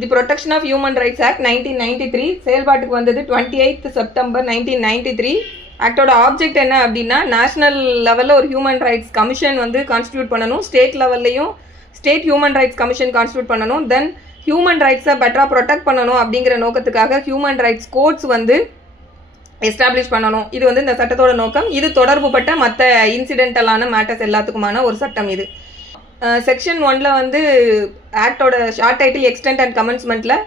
The protection of human rights act 1993 செயல்பாட்டுக்கு வந்தது 28th September 1993. ஆக்டோட object என்ன அப்படின்னா, நேஷனல் லெவலில் ஒரு ஹியூமன் ரைட்ஸ் கமிஷன் வந்து கான்ஸ்டியூட் பண்ணணும், ஸ்டேட் லெவல்லையும் state human rights commission constitute பண்ணணும், தென் ஹியூமன் ரைட்ஸை பெட்டராக ப்ரொடெக்ட் பண்ணணும் அப்படிங்கிற நோக்கத்துக்காக ஹியூமன் ரைட்ஸ் கோர்ட்ஸ் வந்து எஸ்டாப்ளிஷ் பண்ணணும். இது வந்து இந்த சட்டத்தோட நோக்கம். இது தொடர்புபட்ட மற்ற இன்சிடென்டலான மேட்டர்ஸ் எல்லாத்துக்குமான ஒரு சட்டம் இது. செக்ஷன் 1ல் வந்து ஆக்டோட ஷார்ட் டைட்டில் எக்ஸ்டெண்ட் அண்ட் கமென்ஸ்மெண்ட்டில்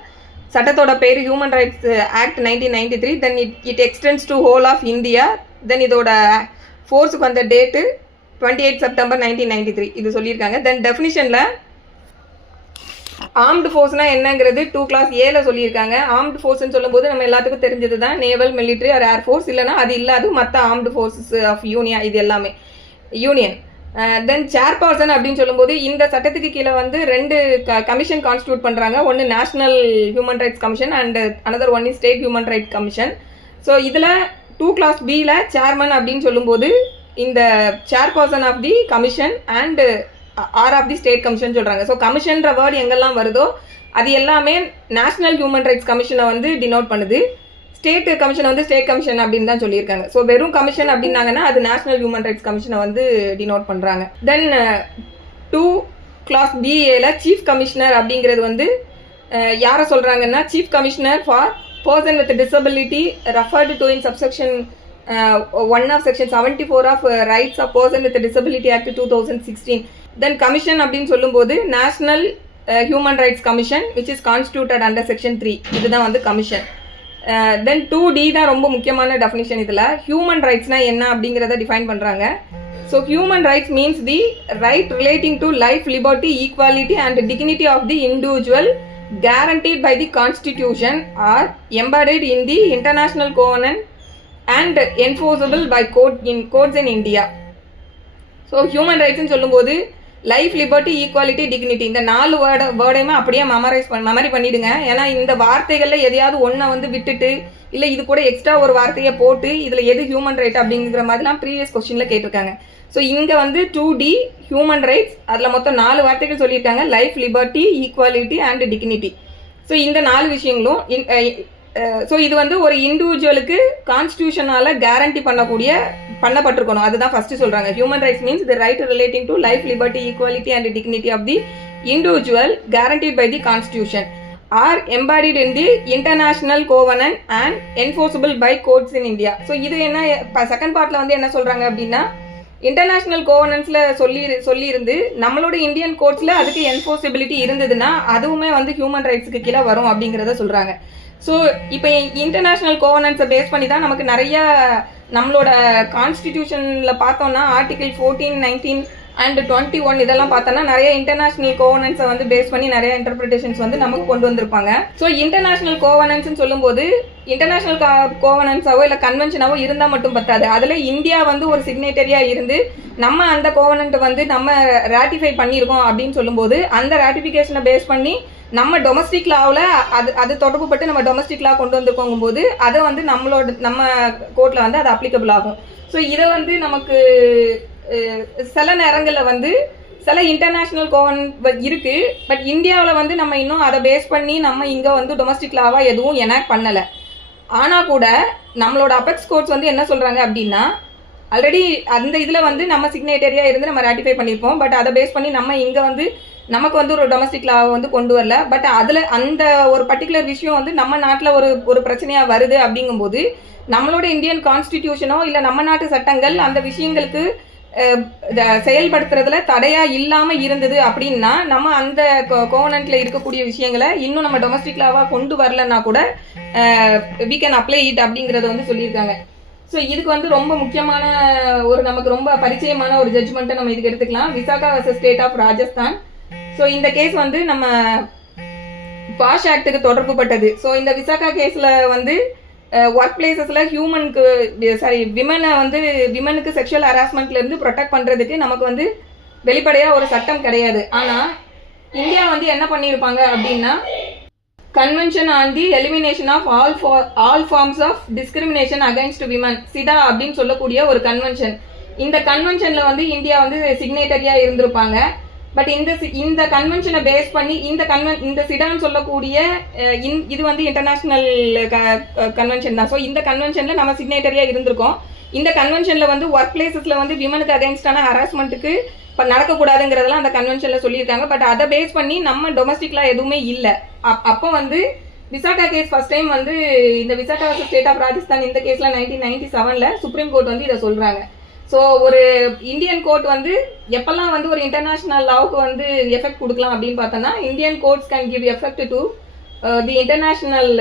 சட்டத்தோட பேர் human rights act 1993. Then it extends to whole of India. Then இதோட ஃபோர்ஸுக்கு வந்த டேட்டு 28 செப்டம்பர் 1993 இது சொல்லியிருக்காங்க. தென் டெஃபினிஷனில் ஆர்ம்டு ஃபோர்ஸ்னால் என்னங்கிறது 2 class Aல சொல்லியிருக்காங்க. ஆர்ம்டு ஃபோர்ஸ்ன்னு சொல்லும்போது நம்ம எல்லாத்துக்கும் தெரிஞ்சது தான் நேவல், மிலிட்ரி ஆர் ஏர்ஃபோர்ஸ், இல்லைனா அது இல்லாது மற்ற ஆர்ம்டு ஃபோர்ஸஸ் ஆஃப் யூனியன், இது எல்லாமே யூனியன். தென் சேர்பர்சன் அப்படின்னு சொல்லும்போது இந்த சட்டத்துக்கு கீழே வந்து 2 கமிஷன் கான்ஸ்டியூட் பண்ணுறாங்க. ஒன்று national human rights commission and another one is state human rights commission. So இதில் 2 class Bல சேர்மன் அப்படின்னு சொல்லும்போது இந்த chairperson of the commission and or of the state commission சொல்கிறாங்க. ஸோ கமிஷன்ற வேர்டு எங்கெல்லாம் வருதோ அது எல்லாமே நேஷனல் ஹியூமன் ரைட்ஸ் கமிஷனை வந்து டினோட் பண்ணுது. ஸ்டேட் கமிஷனை வந்து ஸ்டேட் கமிஷன் அப்படின்னு தான் சொல்லியிருக்காங்க. ஸோ வெறும் கமிஷன் அப்படின்னாங்கன்னா அது நேஷனல் ஹியூமன் ரைட்ஸ் கமிஷனை வந்து டினோட் பண்ணுறாங்க. தென் 2 class Bல சீஃப் கமிஷனர் அப்படிங்கிறது வந்து யாரை சொல்கிறாங்கன்னா, chief commissioner for person with disability referred to in subsection 1 of section 74 of rights of person with disability act 2016. Then commission அப்படின்னு சொல்லும்போது national human rights commission which is constituted under section 3, இதுதான் வந்து commission. தென் 2D தான் ரொம்ப முக்கியமான definition. இதில் human ரைட்ஸ்னால் என்ன அப்படிங்கிறத டிஃபைன் பண்ணுறாங்க. So human rights means the right relating to life, liberty, equality and dignity of the individual guaranteed by the constitution are embodied in the international covenant and enforceable by courts in India. So human ரைட்ஸ்ன்னு சொல்லும்போது life, liberty, equality, dignity இந்த 4 வேர்டையுமே அப்படியே memory பண்ணிவிடுங்க. ஏன்னா இந்த வார்த்தைகளில் எதையாவது ஒன்றை வந்து விட்டுட்டு இல்லை இது கூட எக்ஸ்ட்ரா ஒரு வார்த்தையை போட்டு இதில் எது ஹியூமன் ரைட் அப்படிங்கிற மாதிரிலாம் ப்ரீவியஸ் கொஸ்டினில் கேட்டிருக்காங்க. ஸோ இங்கே வந்து 2D ஹியூமன் ரைட்ஸ், அதில் மொத்தம் 4 வார்த்தைகள் சொல்லியிருக்காங்க: life, liberty, equality and dignity. So இந்த 4 விஷயங்களும் ஸோ இது வந்து ஒரு இண்டிவிஜுவலுக்கு கான்ஸ்டியூஷனால் கேரண்டி பண்ணப்பட்டிருக்கணும். அதுதான் ஃபர்ஸ்ட் சொல்கிறாங்க. Human rights means the right relating to life, liberty, equality and dignity of the individual guaranteed by the constitution are embodied in the international covenant and enforceable by courts in India. So இது என்ன second பார்ட்டில் வந்து என்ன சொல்கிறாங்க அப்படின்னா, international கோவனன்ஸில் சொல்லியிருந்து நம்மளோட Indian கோர்ட்ஸில் அதுக்கு என்ஃபோர்ஸபிலிட்டி இருந்ததுன்னா அதுவுமே வந்து ஹியூமன் ரைட்ஸுக்கு கீழே வரும் அப்படிங்கிறத சொல்கிறாங்க. ஸோ இப்போ இன்டர்நேஷ்னல் கோவனன்ஸை பேஸ் பண்ணி தான் நமக்கு நிறைய நம்மளோட கான்ஸ்டிடியூஷனில் பார்த்தோம்னா ஆர்டிகிள் 14, 19 அண்ட் 21 இதெல்லாம் பார்த்தோன்னா நிறைய இன்டர்நேஷ்னல் கோவனன்ஸை வந்து பேஸ் பண்ணி நிறைய இன்டர்பிரிட்டேஷன்ஸ் வந்து நமக்கு கொண்டு வந்திருப்பாங்க. ஸோ இன்டர்நேஷ்னல் கோவனன்ஸ்னு சொல்லும்போது இன்டர்நேஷ்னல் கோவனன்ஸாவோ இல்லை கன்வென்ஷனாவோ இருந்தால் மட்டும் பத்தாது. அதில் இந்தியா வந்து ஒரு சிக்னேட்டரியாக இருந்து நம்ம அந்த கோவனன்ட்டை வந்து நம்ம ராட்டிஃபை பண்ணியிருக்கோம் அப்படின்னு சொல்லும்போது அந்த ராட்டிஃபிகேஷனை பேஸ் பண்ணி நம்ம டொமஸ்டிக் லாவில் அது தொடர்புப்பட்டு நம்ம டொமஸ்டிக் லா கொண்டு வந்துருக்கோங்கும் போது அதை வந்து நம்ம கோர்ட்டில் வந்து அது அப்ளிகபிள் ஆகும். ஸோ இதை வந்து நமக்கு சில நேரங்களில் வந்து சில இன்டர்நேஷ்னல் கோவனன்ட் இருக்குது, பட் இந்தியாவில் வந்து நம்ம இன்னும் அதை பேஸ் பண்ணி நம்ம இங்கே வந்து டொமஸ்டிக் லாவாக எதுவும் எனாக்ட் பண்ணலை. ஆனால் கூட நம்மளோட அபெக்ஸ் கோர்ட்ஸ் வந்து என்ன சொல்கிறாங்க அப்படின்னா, ஆல்ரெடி அந்த இதில் வந்து நம்ம சிக்னேட்டரியாக இருந்து நம்ம ராட்டிஃபை பண்ணியிருப்போம், பட் அதை பேஸ் பண்ணி நம்ம இங்கே வந்து நமக்கு வந்து ஒரு டொமஸ்டிக் லாவை வந்து கொண்டு வரல. பட் அதில் அந்த ஒரு பர்டிகுலர் விஷயம் வந்து நம்ம நாட்டில் ஒரு பிரச்சனையாக வருது அப்படிங்கும்போது நம்மளோட இந்தியன் கான்ஸ்டிடியூஷனோ இல்லை நம்ம நாட்டு சட்டங்கள் அந்த விஷயங்களுக்கு செயல்படுத்துறதுல தடையா இல்லாம இருந்தது அப்படின்னா நம்ம அந்த கோவனன்ட்ல இருக்கக்கூடிய விஷயங்களை இன்னும் நம்ம டொமஸ்டிக் லாவா கொண்டு வரலன்னா கூட we can apply it அப்படிங்கறத வந்து சொல்லியிருக்காங்க. ஸோ இதுக்கு வந்து ரொம்ப முக்கியமான நமக்கு ரொம்ப பரிச்சயமான ஒரு ஜட்ஜ்மெண்ட்டை நம்ம இதுக்கு எடுத்துக்கலாம். Vishaka versus state of Rajasthan. So இந்த கேஸ் வந்து நம்ம பாஷ் ஆக்டுக்கு தொடர்புப்பட்டது. ஸோ இந்த விசாகா கேஸ்ல வந்து ஒர்க் பிளேசஸில் விமனுக்கு செக்ஷுவல் ஹராஸ்மெண்ட்லேருந்து ப்ரொடெக்ட் பண்ணுறதுக்கு நமக்கு வந்து வெளிப்படையாக ஒரு சட்டம் கிடையாது. ஆனால் இந்தியா வந்து என்ன பண்ணியிருப்பாங்க அப்படின்னா, convention on the elimination of all forms of discrimination against women, CEDAW அப்படின்னு சொல்லக்கூடிய ஒரு கன்வென்ஷன். இந்த கன்வென்ஷனில் வந்து இந்தியா வந்து சிக்னேட்டரியாக இருந்திருப்பாங்க. பட் இந்த கன்வென்ஷனை பேஸ் பண்ணி இந்த சிடான்னு சொல்லக்கூடிய இது வந்து இன்டர்நேஷனல் கன்வென்ஷன் தான். ஸோ இந்த கன்வென்ஷன்ல நம்ம சிக்னேட்டரியா இருந்திருக்கோம். இந்த கன்வென்ஷன்ல வந்து ஒர்க் பிளேசஸ்ல வந்து விமனுக்கு அகைன்ஸ்டான ஹராஸ்மெண்ட்டுக்கு இப்போ நடக்கக்கூடாதுங்கிறதெல்லாம் அந்த கன்வென்ஷன்ல சொல்லியிருக்காங்க. பட் அதை பேஸ் பண்ணி நம்ம டொமஸ்டிக்ல எதுவுமே இல்லை. அப்போ வந்து விசாகா கேஸ் ஃபர்ஸ்ட் டைம் வந்து இந்த விசாகா ஸ்டேட் ஆஃப் ராஜஸ்தான் இந்த கேஸ்ல 1997ல சுப்ரீம் கோர்ட் வந்து இதை சொல்றாங்க. ஸோ ஒரு இந்தியன் கோர்ட் வந்து எப்பெல்லாம் வந்து ஒரு இன்டர்நேஷனல் லாவுக்கு வந்து எஃபெக்ட் கொடுக்கலாம் அப்படின்னு பார்த்தோம்னா, Indian courts can give effect to the international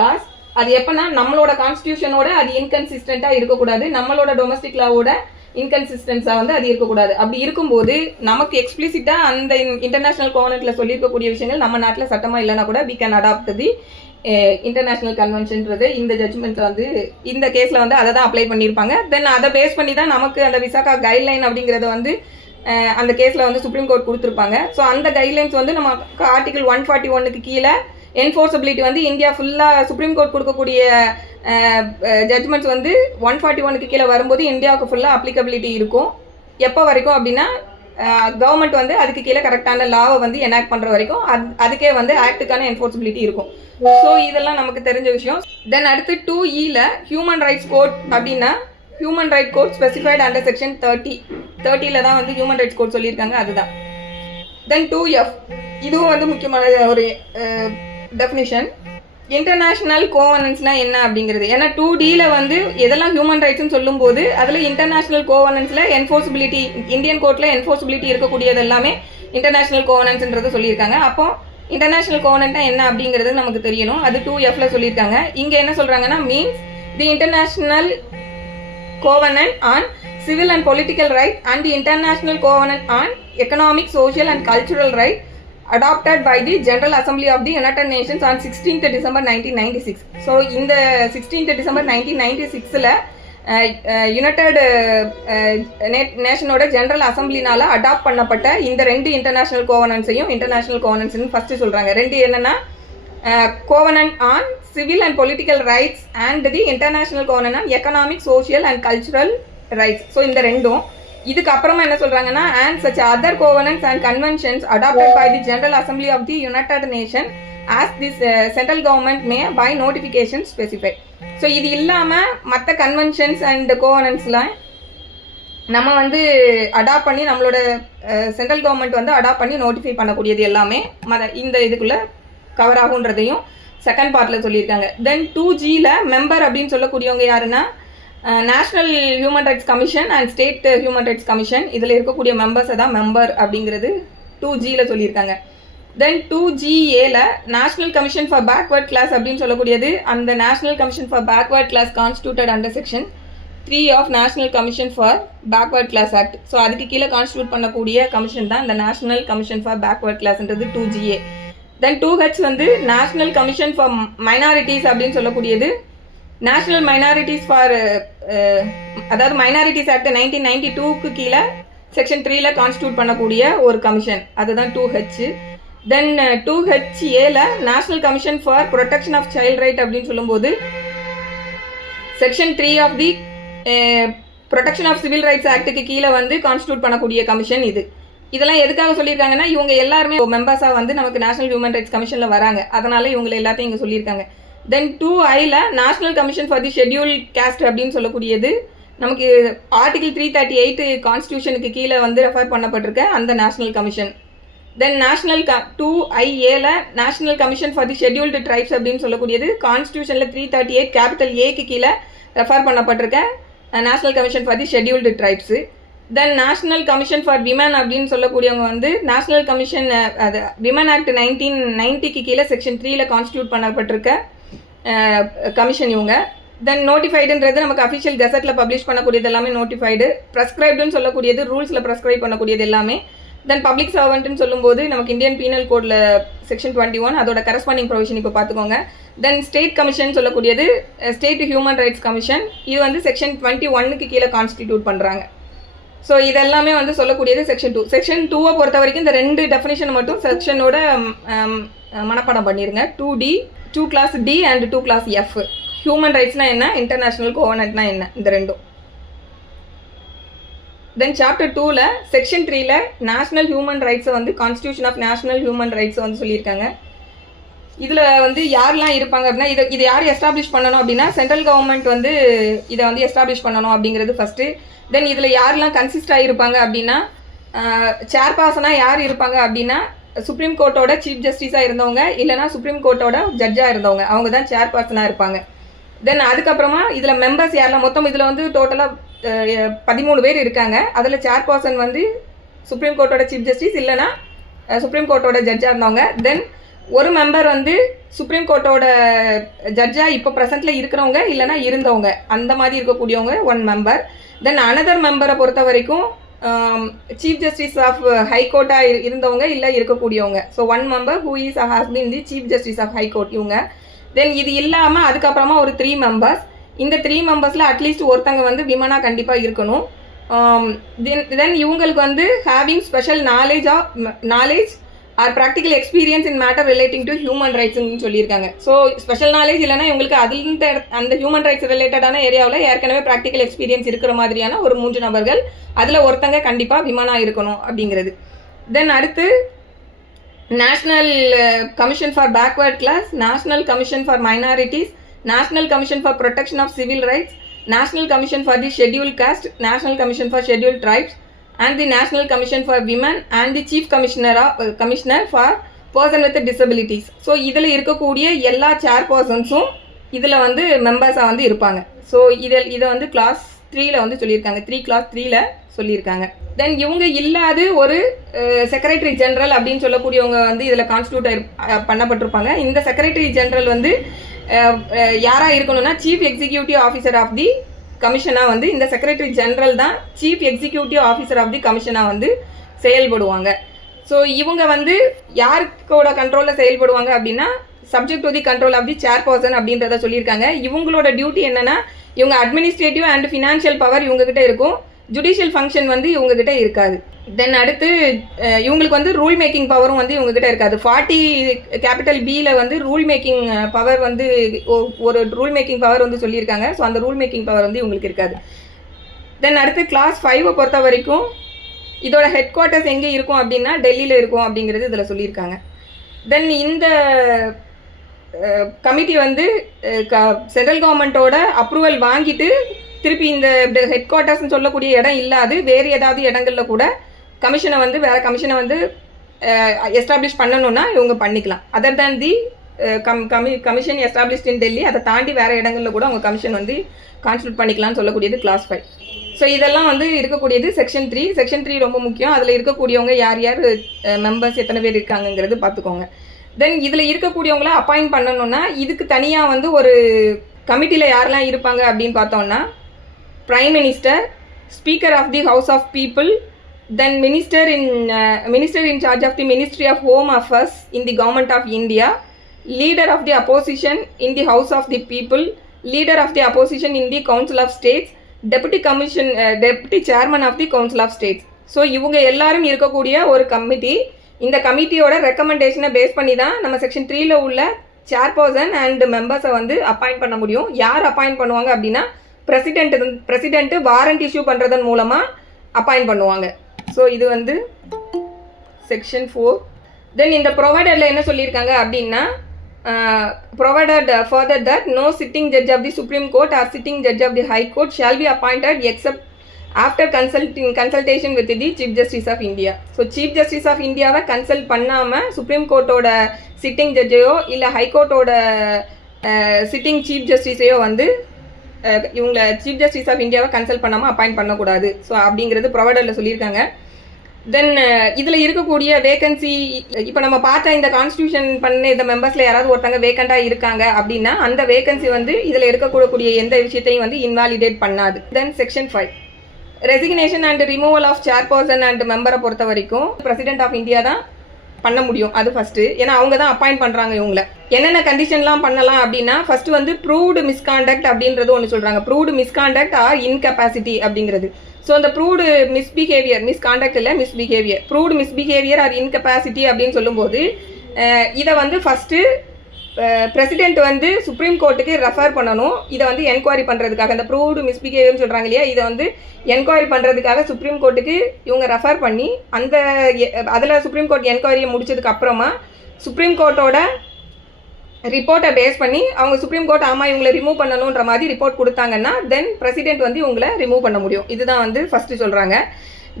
laws. அது எப்பன்னா நம்மளோட கான்ஸ்டியூஷனோட அது இன்கன்சிஸ்டண்டா இருக்கக்கூடாது, நம்மளோட டொமஸ்டிக் லாவோட இன்கன்சிஸ்டன்ஸா வந்து அது இருக்கக்கூடாது. அப்படி இருக்கும்போது நமக்கு எக்ஸ்பிளிசிட்டா அந்த இன்டர்நேஷனல் கோவனன்ட்ல சொல்லியிருக்கக்கூடிய விஷயங்கள் நம்ம நாட்டில் சட்டமா இல்லைன்னா கூட we can adopt the international கன்வென்ஷன்றது இந்த ஜட்மெண்ட் வந்து இந்த கேஸ்ல வந்து அதை தான் அப்ளை பண்ணியிருப்பாங்க. தென் அதை பேஸ் பண்ணி தான் நமக்கு அந்த விசாகா கைட்லைன் அப்படிங்கறத வந்து அந்த கேஸ்ல வந்து சுப்ரீம் கோர்ட் கொடுத்துருப்பாங்க. ஸோ அந்த கைட்லைன்ஸ் வந்து நம்ம ஆர்டிகல் 141க்கு கீழே என்ஃபோர்ஸபிலிட்டி வந்து இந்தியா ஃபுல்லா சுப்ரீம் கோர்ட் கொடுக்கக்கூடிய ஜட்மெண்ட்ஸ் வந்து 141க்கு கீழே வரும்போது இந்தியாவுக்கு ஃபுல்லா அப்ளிகபிலிட்டி இருக்கும். எப்போ வரைக்கும் அப்படின்னா கவர்மெண்ட் வந்து அதுக்கு கீழே கரெக்டான லாவை வந்து எனாக்ட் பண்ற வரைக்கும் அதுக்கே வந்து ஆக்டுக்கான என்ஃபோர்ஸபிலிட்டி இருக்கும். ஸோ இதெல்லாம் நமக்கு தெரிஞ்ச விஷயம். தென் அடுத்து 2E ஹியூமன் ரைட்ஸ் கோட் அப்படின்னா human right code specified under section 30ல தான் வந்து ஹியூமன் ரைட்ஸ் கோட் சொல்லியிருக்காங்க, அதுதான். தென் 2F இதுவும் வந்து முக்கியமான ஒரு டெஃபினிஷன். இன்டர்நேஷனல் கோவனன்ஸ்னா என்ன அப்படிங்கிறது. ஏன்னா 2Dல வந்து எதெல்லாம் ஹியூமன் ரைட்ஸ்னு சொல்லும் போது அதுல இன்டர்நேஷனல் கோவனன்ஸ்ல என்ஃபோர்ஸபிலிட்டி இந்தியன் கோர்ட்ல என்ஃபோர்ஸபிலிட்டி இருக்கக்கூடியது எல்லாமே இன்டர்நேஷனல் கோவனன்ஸ்ன்றது சொல்லியிருக்காங்க. அப்போ இன்டர்நேஷனல் கோவனன்ட்னா என்ன அப்படிங்கிறது நமக்கு தெரியணும். அது 2Fல சொல்லியிருக்காங்க. இங்க என்ன சொல்றாங்கன்னா means the international covenant on civil and political right and the international covenant on economic, social and cultural right adopted by the General Assembly of the United Nations on 16th December 1996. So இந்த 16th December 1996ல united நேஷனோட general அசம்பிளினால adopt பண்ணப்பட்ட இந்த ரெண்டு international கோவனன்ஸையும் international கோவனன்ஸ்னு first சொல்றாங்க. ரெண்டு என்னன்னா covenant on civil and political rights and the international covenant on economic, social and cultural rights. So இந்த ரெண்டும். இதுக்கு அப்புறமா என்ன சொல்றாங்கன்னா and such other covenants and conventions adopted by the General Assembly of the United Nations as this central government may by notification specify. So இது இல்லாம மற்ற conventions and கோவனன்ஸ்லாம் நம்ம வந்து அடாப்ட் பண்ணி நம்மளோட சென்ட்ரல் கவர்மெண்ட் வந்து அடாப்ட் பண்ணி நோட்டிஃபை பண்ணக்கூடியது எல்லாமே இந்த இதுக்குள்ள கவர் ஆகுன்றதையும் செகண்ட் பார்ட்ல சொல்லியிருக்காங்க. தென் 2Gல மெம்பர் அப்படின்னு சொல்லக்கூடியவங்க யாருன்னா national human rights commission and state human rights commission. இதில் இருக்கக்கூடிய மெம்பர்ஸை தான் மெம்பர் அப்படிங்கிறது 2Gல சொல்லியிருக்காங்க. தென் 2GAல national commission for backward class அப்படின்னு சொல்லக்கூடியது அந்த national commission for backward class constituted under section 3 of national commission for backward class act. So அதுக்கு கீழே கான்ஸ்டியூட் பண்ணக்கூடிய கமிஷன் தான் இந்த நேஷனல் கமிஷன் ஃபார் பேக்வர்ட் கிளாஸ்ன்றது 2GA. தென் 2H வந்து நேஷனல் கமிஷன் ஃபார் மைனாரிட்டிஸ் அப்படின்னு சொல்லக்கூடியது நேஷனல் மைனாரிட்டிஸ் ஃபார் அதாவது மைனாரிட்டிஸ் ஆக்ட் 1992க்கு கீழே செக்ஷன் 3ல கான்ஸ்டியூட் பண்ணக்கூடிய ஒரு கமிஷன், அதுதான் 2H. தென் 2HAல national commission for protection of child right அப்படின்னு சொல்லும்போது section 3 of the protection of civil rights ஆக்டுக்கு கீழே வந்து கான்ஸ்டியூட் பண்ணக்கூடிய கமிஷன் இது. இதெல்லாம் எதுக்காக சொல்லியிருக்காங்கன்னா இவங்க எல்லாருமே மெம்பர்ஸா வந்து நமக்கு நேஷனல் ஹியூமன் ரைட்ஸ் கமிஷன்ல வராங்க, அதனால இவங்க எல்லாத்தையும் இங்க சொல்லியிருக்காங்க. தென் 2Iல national commission for the schedule caste அப்படின்னு சொல்லக்கூடியது நமக்கு ஆர்டிகல் 338 கான்ஸ்டியூஷனுக்கு கீழே வந்து ரெஃபர் பண்ணப்பட்டிருக்க அந்த நேஷனல் கமிஷன். தென் நேஷனல் 2IAல national commission for the scheduled tribes அப்படின்னு சொல்லக்கூடியது கான்ஸ்டியூஷன்ல 338 கேபிட்டல் ஏக்கு கீழே ரெஃபர் பண்ணப்பட்டிருக்க national commission for the scheduled tribes. Then national commission for women அப்படின்னு சொல்லக்கூடியவங்க வந்து நேஷனல் கமிஷன் அது விமன் ஆக்ட் 1990க்கு கீழே செக்ஷன் 3ல கான்ஸ்டியூட் பண்ணப்பட்டிருக்க கமிஷன் இவங்க. தென் நோட்டிஃபைடுன்றது நமக்கு அஃபிஷியல் கெசட்ல பப்ளிஷ் பண்ணக்கூடியது எல்லாமே நோட்டிஃபைடு. ப்ரெஸ்கிரைப்டுன்னு சொல்லக்கூடியது ரூல்ஸ்ல ப்ரெஸ்கிரைப் பண்ணக்கூடியது எல்லாமே. தென் பப்ளிக் சர்வெண்ட்னு சொல்லும்போது நமக்கு இந்தியன் பீனல் கோட்ல செக்ஷன் 21 அதோட கரஸ்பாண்டிங் ப்ரொவிஷன் இப்போ பார்த்துக்கோங்க. தென் ஸ்டேட் கமிஷன் சொல்லக்கூடியது ஸ்டேட் ஹியூமன் ரைட்ஸ் கமிஷன், இது வந்து செக்ஷன் 21க்கு கீழே கான்ஸ்டிடியூட் பண்றாங்க. ஸோ இதெல்லாமே வந்து சொல்லக்கூடியது செக்ஷன் 2. செக்ஷன் 2வை பொறுத்த வரைக்கும் இந்த ரெண்டு டெஃபினேஷன் மட்டும் செக்ஷனோட மனப்பாடம் பண்ணிருங்க. 2D 2 class D and 2 class F. Human ரைட்ஸ்னா என்ன, இன்டர்நேஷனல் கோவனன்ட்னா என்ன, இந்த ரெண்டும். தென் சாப்டர் 2ல செக்ஷன் 3ல நேஷனல் ஹியூமன் ரைட்ஸை வந்து கான்ஸ்டியூஷன் ஆஃப் நேஷனல் ஹியூமன் ரைட்ஸை வந்து சொல்லியிருக்காங்க. இதில் வந்து யாரெல்லாம் இருப்பாங்க அப்படின்னா இது யார் எஸ்டாப்ளிஷ் பண்ணணும் அப்படின்னா சென்ட்ரல் கவர்மெண்ட் வந்து இதை வந்து எஸ்டாப்ளிஷ் பண்ணணும் அப்படிங்கிறது ஃபஸ்ட்டு. தென் இதில் யாரெல்லாம் கன்சிஸ்ட் ஆகியிருப்பாங்க அப்படின்னா சேர்பர்சனாக யார் இருப்பாங்க அப்படின்னா சுப்ரீம் கோர்ட்டோட சீஃப் ஜஸ்டிஸாக இருந்தவங்க இல்லைனா சுப்ரீம் கோர்ட்டோட ஜட்ஜாக இருந்தவங்க அவங்க தான் சேர்பர்சனாக இருப்பாங்க. தென் அதுக்கப்புறமா இதில் மெம்பர்ஸ் யாரெல்லாம் மொத்தம் இதில் வந்து டோட்டலாக 13 பேர் இருக்காங்க. அதில் சேர்பர்சன் வந்து சுப்ரீம் கோர்ட்டோட சீஃப் ஜஸ்டிஸ் இல்லைனா சுப்ரீம் கோர்ட்டோட ஜட்ஜாக இருந்தவங்க. தென் ஒரு மெம்பர் வந்து சுப்ரீம் கோர்ட்டோட ஜட்ஜாக இப்போ ப்ரெசென்ட்டில் இருக்கிறவங்க இல்லைனா இருந்தவங்க அந்த மாதிரி இருக்கக்கூடியவங்க 1 மெம்பர். தென் அனதர் மெம்பரை பொறுத்த வரைக்கும் சீஃப் ஜஸ்டிஸ் ஆஃப் ஹைகோர்ட்டாக இருந்தவங்க இல்லை இருக்கக்கூடியவங்க. So 1 member who is has been the chief justice of high court இவங்க. தென் இது இல்லாமல் அதுக்கப்புறமா ஒரு 3 மெம்பர்ஸ். இந்த 3 மெம்பர்ஸில் அட்லீஸ்ட் ஒருத்தங்க வந்து விமனாக கண்டிப்பாக இருக்கணும். தென் இவங்களுக்கு வந்து having special knowledge or practical experience in matter relating to human ரைட்ஸ்ன்னு சொல்லியிருக்காங்க. ஸோ ஸ்பெஷல் நாலேஜ் இல்லைனா இவங்களுக்கு அதுலேருந்து அந்த ஹியூமன் ரைட்ஸ் ரிலேட்டடான ஏரியாவில் ஏற்கனவே ப்ராக்டிக்கல் எக்ஸ்பீரியன்ஸ் இருக்கிற மாதிரியான ஒரு 3 நபர்கள், அதில் ஒருத்தங்க கண்டிப்பாக விமனாக இருக்கணும் அப்படிங்கிறது. தென் அடுத்து national commission for backward class, national commission for minorities, national commission for protection of civil rights, national commission for the schedule caste, national commission for schedule tribes and the National Commission for Women and the Chief Commissioner for Person with Disabilities. So இதில் இருக்கக்கூடிய எல்லா சேர்பர்சன்ஸும் இதில் வந்து மெம்பர்ஸாக வந்து இருப்பாங்க. So இதை வந்து class 3ல வந்து சொல்லியிருக்காங்க, 3 கிளாஸ் 3ல சொல்லியிருக்காங்க. தென் இவங்க இல்லாது ஒரு செக்ரட்டரி ஜெனரல் அப்படின்னு சொல்லக்கூடியவங்க வந்து இதில் கான்ஸ்டியூட் பண்ணப்பட்டிருப்பாங்க. இந்த செக்ரட்டரி ஜெனரல் வந்து யாராக இருக்கணும்னா chief executive officer of the கமிஷனாக வந்து இந்த செக்ரட்டரி ஜெனரல் தான் chief executive officer of the கமிஷனாக வந்து செயல்படுவாங்க. ஸோ இவங்க வந்து யாருக்கோட கண்ட்ரோலில் செயல்படுவாங்க அப்படின்னா subject to the control of the chairperson அப்படின்றத சொல்லியிருக்காங்க. இவங்களோட டியூட்டி என்னன்னா இவங்க அட்மினிஸ்ட்ரேட்டிவ் அண்ட் ஃபினான்ஷியல் பவர் இவங்ககிட்ட இருக்கும், ஜுடிஷியல் ஃபங்க்ஷன் வந்து இவங்ககிட்ட இருக்காது. தென் அடுத்து இவங்களுக்கு வந்து ரூல் மேக்கிங் பவரும் வந்து இவங்ககிட்ட இருக்காது. 40 கேபிட்டல் பியில் வந்து ரூல் மேக்கிங் பவர் வந்து ஒரு ரூல் மேக்கிங் பவர் வந்து சொல்லியிருக்காங்க. ஸோ அந்த ரூல் மேக்கிங் பவர் வந்து இவங்களுக்கு இருக்காது. தென் அடுத்து கிளாஸ் 5 பொறுத்த வரைக்கும் இதோட ஹெட் குவார்ட்டர்ஸ் எங்கே இருக்கும் அப்படின்னா டெல்லியில் இருக்கும் அப்படிங்கிறது இதில் சொல்லியிருக்காங்க. தென் இந்த கமிட்டி வந்து சென்ட்ரல் கவர்மெண்ட்டோட அப்ரூவல் வாங்கிட்டு திருப்பி இந்த ஹெட் குவார்ட்டர்ஸ்னு சொல்லக்கூடிய இடம் இல்லாது வேறு ஏதாவது இடங்களில் கூட கமிஷனை வந்து வேறு கமிஷனை வந்து எஸ்டாப்ளிஷ் பண்ணணும்னா இவங்க பண்ணிக்கலாம். அதர் தேன் தி கமிஷன் எஸ்டாப்ளிஷ்ட் இன் டெல்லி, அதை தாண்டி வேறு இடங்களில் கூட அவங்க கமிஷன் வந்து கான்ஸ்டியூட் பண்ணிக்கலாம்னு சொல்லக்கூடியது கிளாஸ் 5. ஸோ இதெல்லாம் வந்து இருக்கக்கூடியது செக்ஷன் 3. செக்ஷன் 3 ரொம்ப முக்கியம். அதில் இருக்கக்கூடியவங்க யார் யார் மெம்பர்ஸ் எத்தனை பேர் இருக்காங்கங்கிறது பார்த்துக்கோங்க. தென் இதில் இருக்கக்கூடியவங்கள அப்பாயிண்ட் பண்ணணும்னா இதுக்கு தனியாக வந்து ஒரு கமிட்டியில் யாரெல்லாம் இருப்பாங்க அப்படின்னு பார்த்தோம்னா Prime Minister, Speaker of the House of People, then Minister in charge of the Ministry of Home Affairs in the Government of India, Leader of the Opposition in the House of the People, Leader of the Opposition in the Council of States, Deputy Chairman of the Council of States. So இவங்க எல்லாரும் இருக்கக்கூடிய ஒரு committee. இந்த கமிட்டியோட ரெக்கமெண்டேஷனை base பண்ணி தான் நம்ம section 3ல உள்ள chairperson and மெம்பர்ஸை வந்து அப்பாயிண்ட் பண்ண முடியும். யார் அப்பாயிண்ட் பண்ணுவாங்க அப்படின்னா பிரசிடென்ட் வாரண்ட் இஷ்யூ பண்ணுறதன் மூலமாக அப்பாயிண்ட் பண்ணுவாங்க. ஸோ இது வந்து செக்ஷன் 4. தென் இந்த ப்ரொவைடரில் என்ன சொல்லியிருக்காங்க அப்படின்னா provided further that no sitting judge of the Supreme Court or sitting judge of the High Court shall be appointed except after consultation with the Chief Justice of India. So Chief Justice of India-வை consult பண்ணாமல் supreme கோர்ட்டோட sitting ஜட்ஜையோ இல்லை ஹைகோர்ட்டோட sitting chief ஜஸ்டிஸையோ வந்து இவங்களை chief justice of இந்தியாவை கன்சல்ட் பண்ணாமல் அப்பாயிண்ட் பண்ணக்கூடாது. ஸோ அப்படிங்கிறது ப்ரொவைடரில் சொல்லியிருக்காங்க. தென் இதில் இருக்கக்கூடிய வேகன்சி இப்போ நம்ம பார்த்த இந்த கான்ஸ்டியூஷன் பண்ண இந்த மெம்பர்ஸில் யாராவது ஒருத்தங்க வேக்கண்டாக இருக்காங்க அப்படின்னா அந்த வேகன்சி வந்து இதில் எடுக்கக்கூடக்கூடிய எந்த விஷயத்தையும் வந்து இன்வாலிடேட் பண்ணாது. Then section 5 resignation and removal of chairperson and மெம்பரை பொறுத்த வரைக்கும் பிரசிடென்ட் ஆஃப் இந்தியா தான் பண்ண முடியும். அது ஃபஸ்ட்டு, ஏன்னா அவங்க தான் அப்பாயிண்ட் பண்ணுறாங்க இவங்கள. என்னென்ன கண்டிஷன்லாம் பண்ணலாம் அப்படின்னா ஃபர்ஸ்ட் வந்து ப்ரூவ்டு மிஸ்காண்டக்ட் அப்படின்றது ஒன்று சொல்கிறாங்க. ப்ரூவ்டு மிஸ்காண்டக்ட் ஆர் இன்கெப்பாசிட்டி அப்படிங்கிறது. ஸோ அந்த ப்ரூவ்டு மிஸ்காண்டக்ட் இல்லை ப்ரூவ்டு மிஸ்பிஹேவியர் ஆர் இன்கெப்பாசிட்டி அப்படின்னு சொல்லும்போது இதை வந்து ஃபஸ்ட்டு பிரசிடென்ட் வந்து சுப்ரீம் கோர்ட்டுக்கு ரெஃபர் பண்ணணும். இதை வந்து என்கொயரி பண்ணுறதுக்காக, இந்த ப்ரூவ்டு மிஸ்பிஹேவியர்னு சொல்கிறாங்க இல்லையா, இதை வந்து என்கொயரி பண்ணுறதுக்காக சுப்ரீம் கோர்ட்டுக்கு இவங்க ரெஃபர் பண்ணி அதில் சுப்ரீம் கோர்ட் என்கொயரியை முடிச்சதுக்கு அப்புறமா சுப்ரீம் கோர்ட்டோட ரிப்போர்ட்டை பேஸ் பண்ணி அவங்க சுப்ரீம் கோர்ட் ஆமாம் இவங்களை ரிமூவ் பண்ணணுன்ற மாதிரி ரிப்போர்ட் கொடுத்தாங்கன்னா தென் பிரசிடென்ட் வந்து இவங்களை ரிமூவ் பண்ண முடியும். இதுதான் வந்து ஃபஸ்ட்டு சொல்கிறாங்க.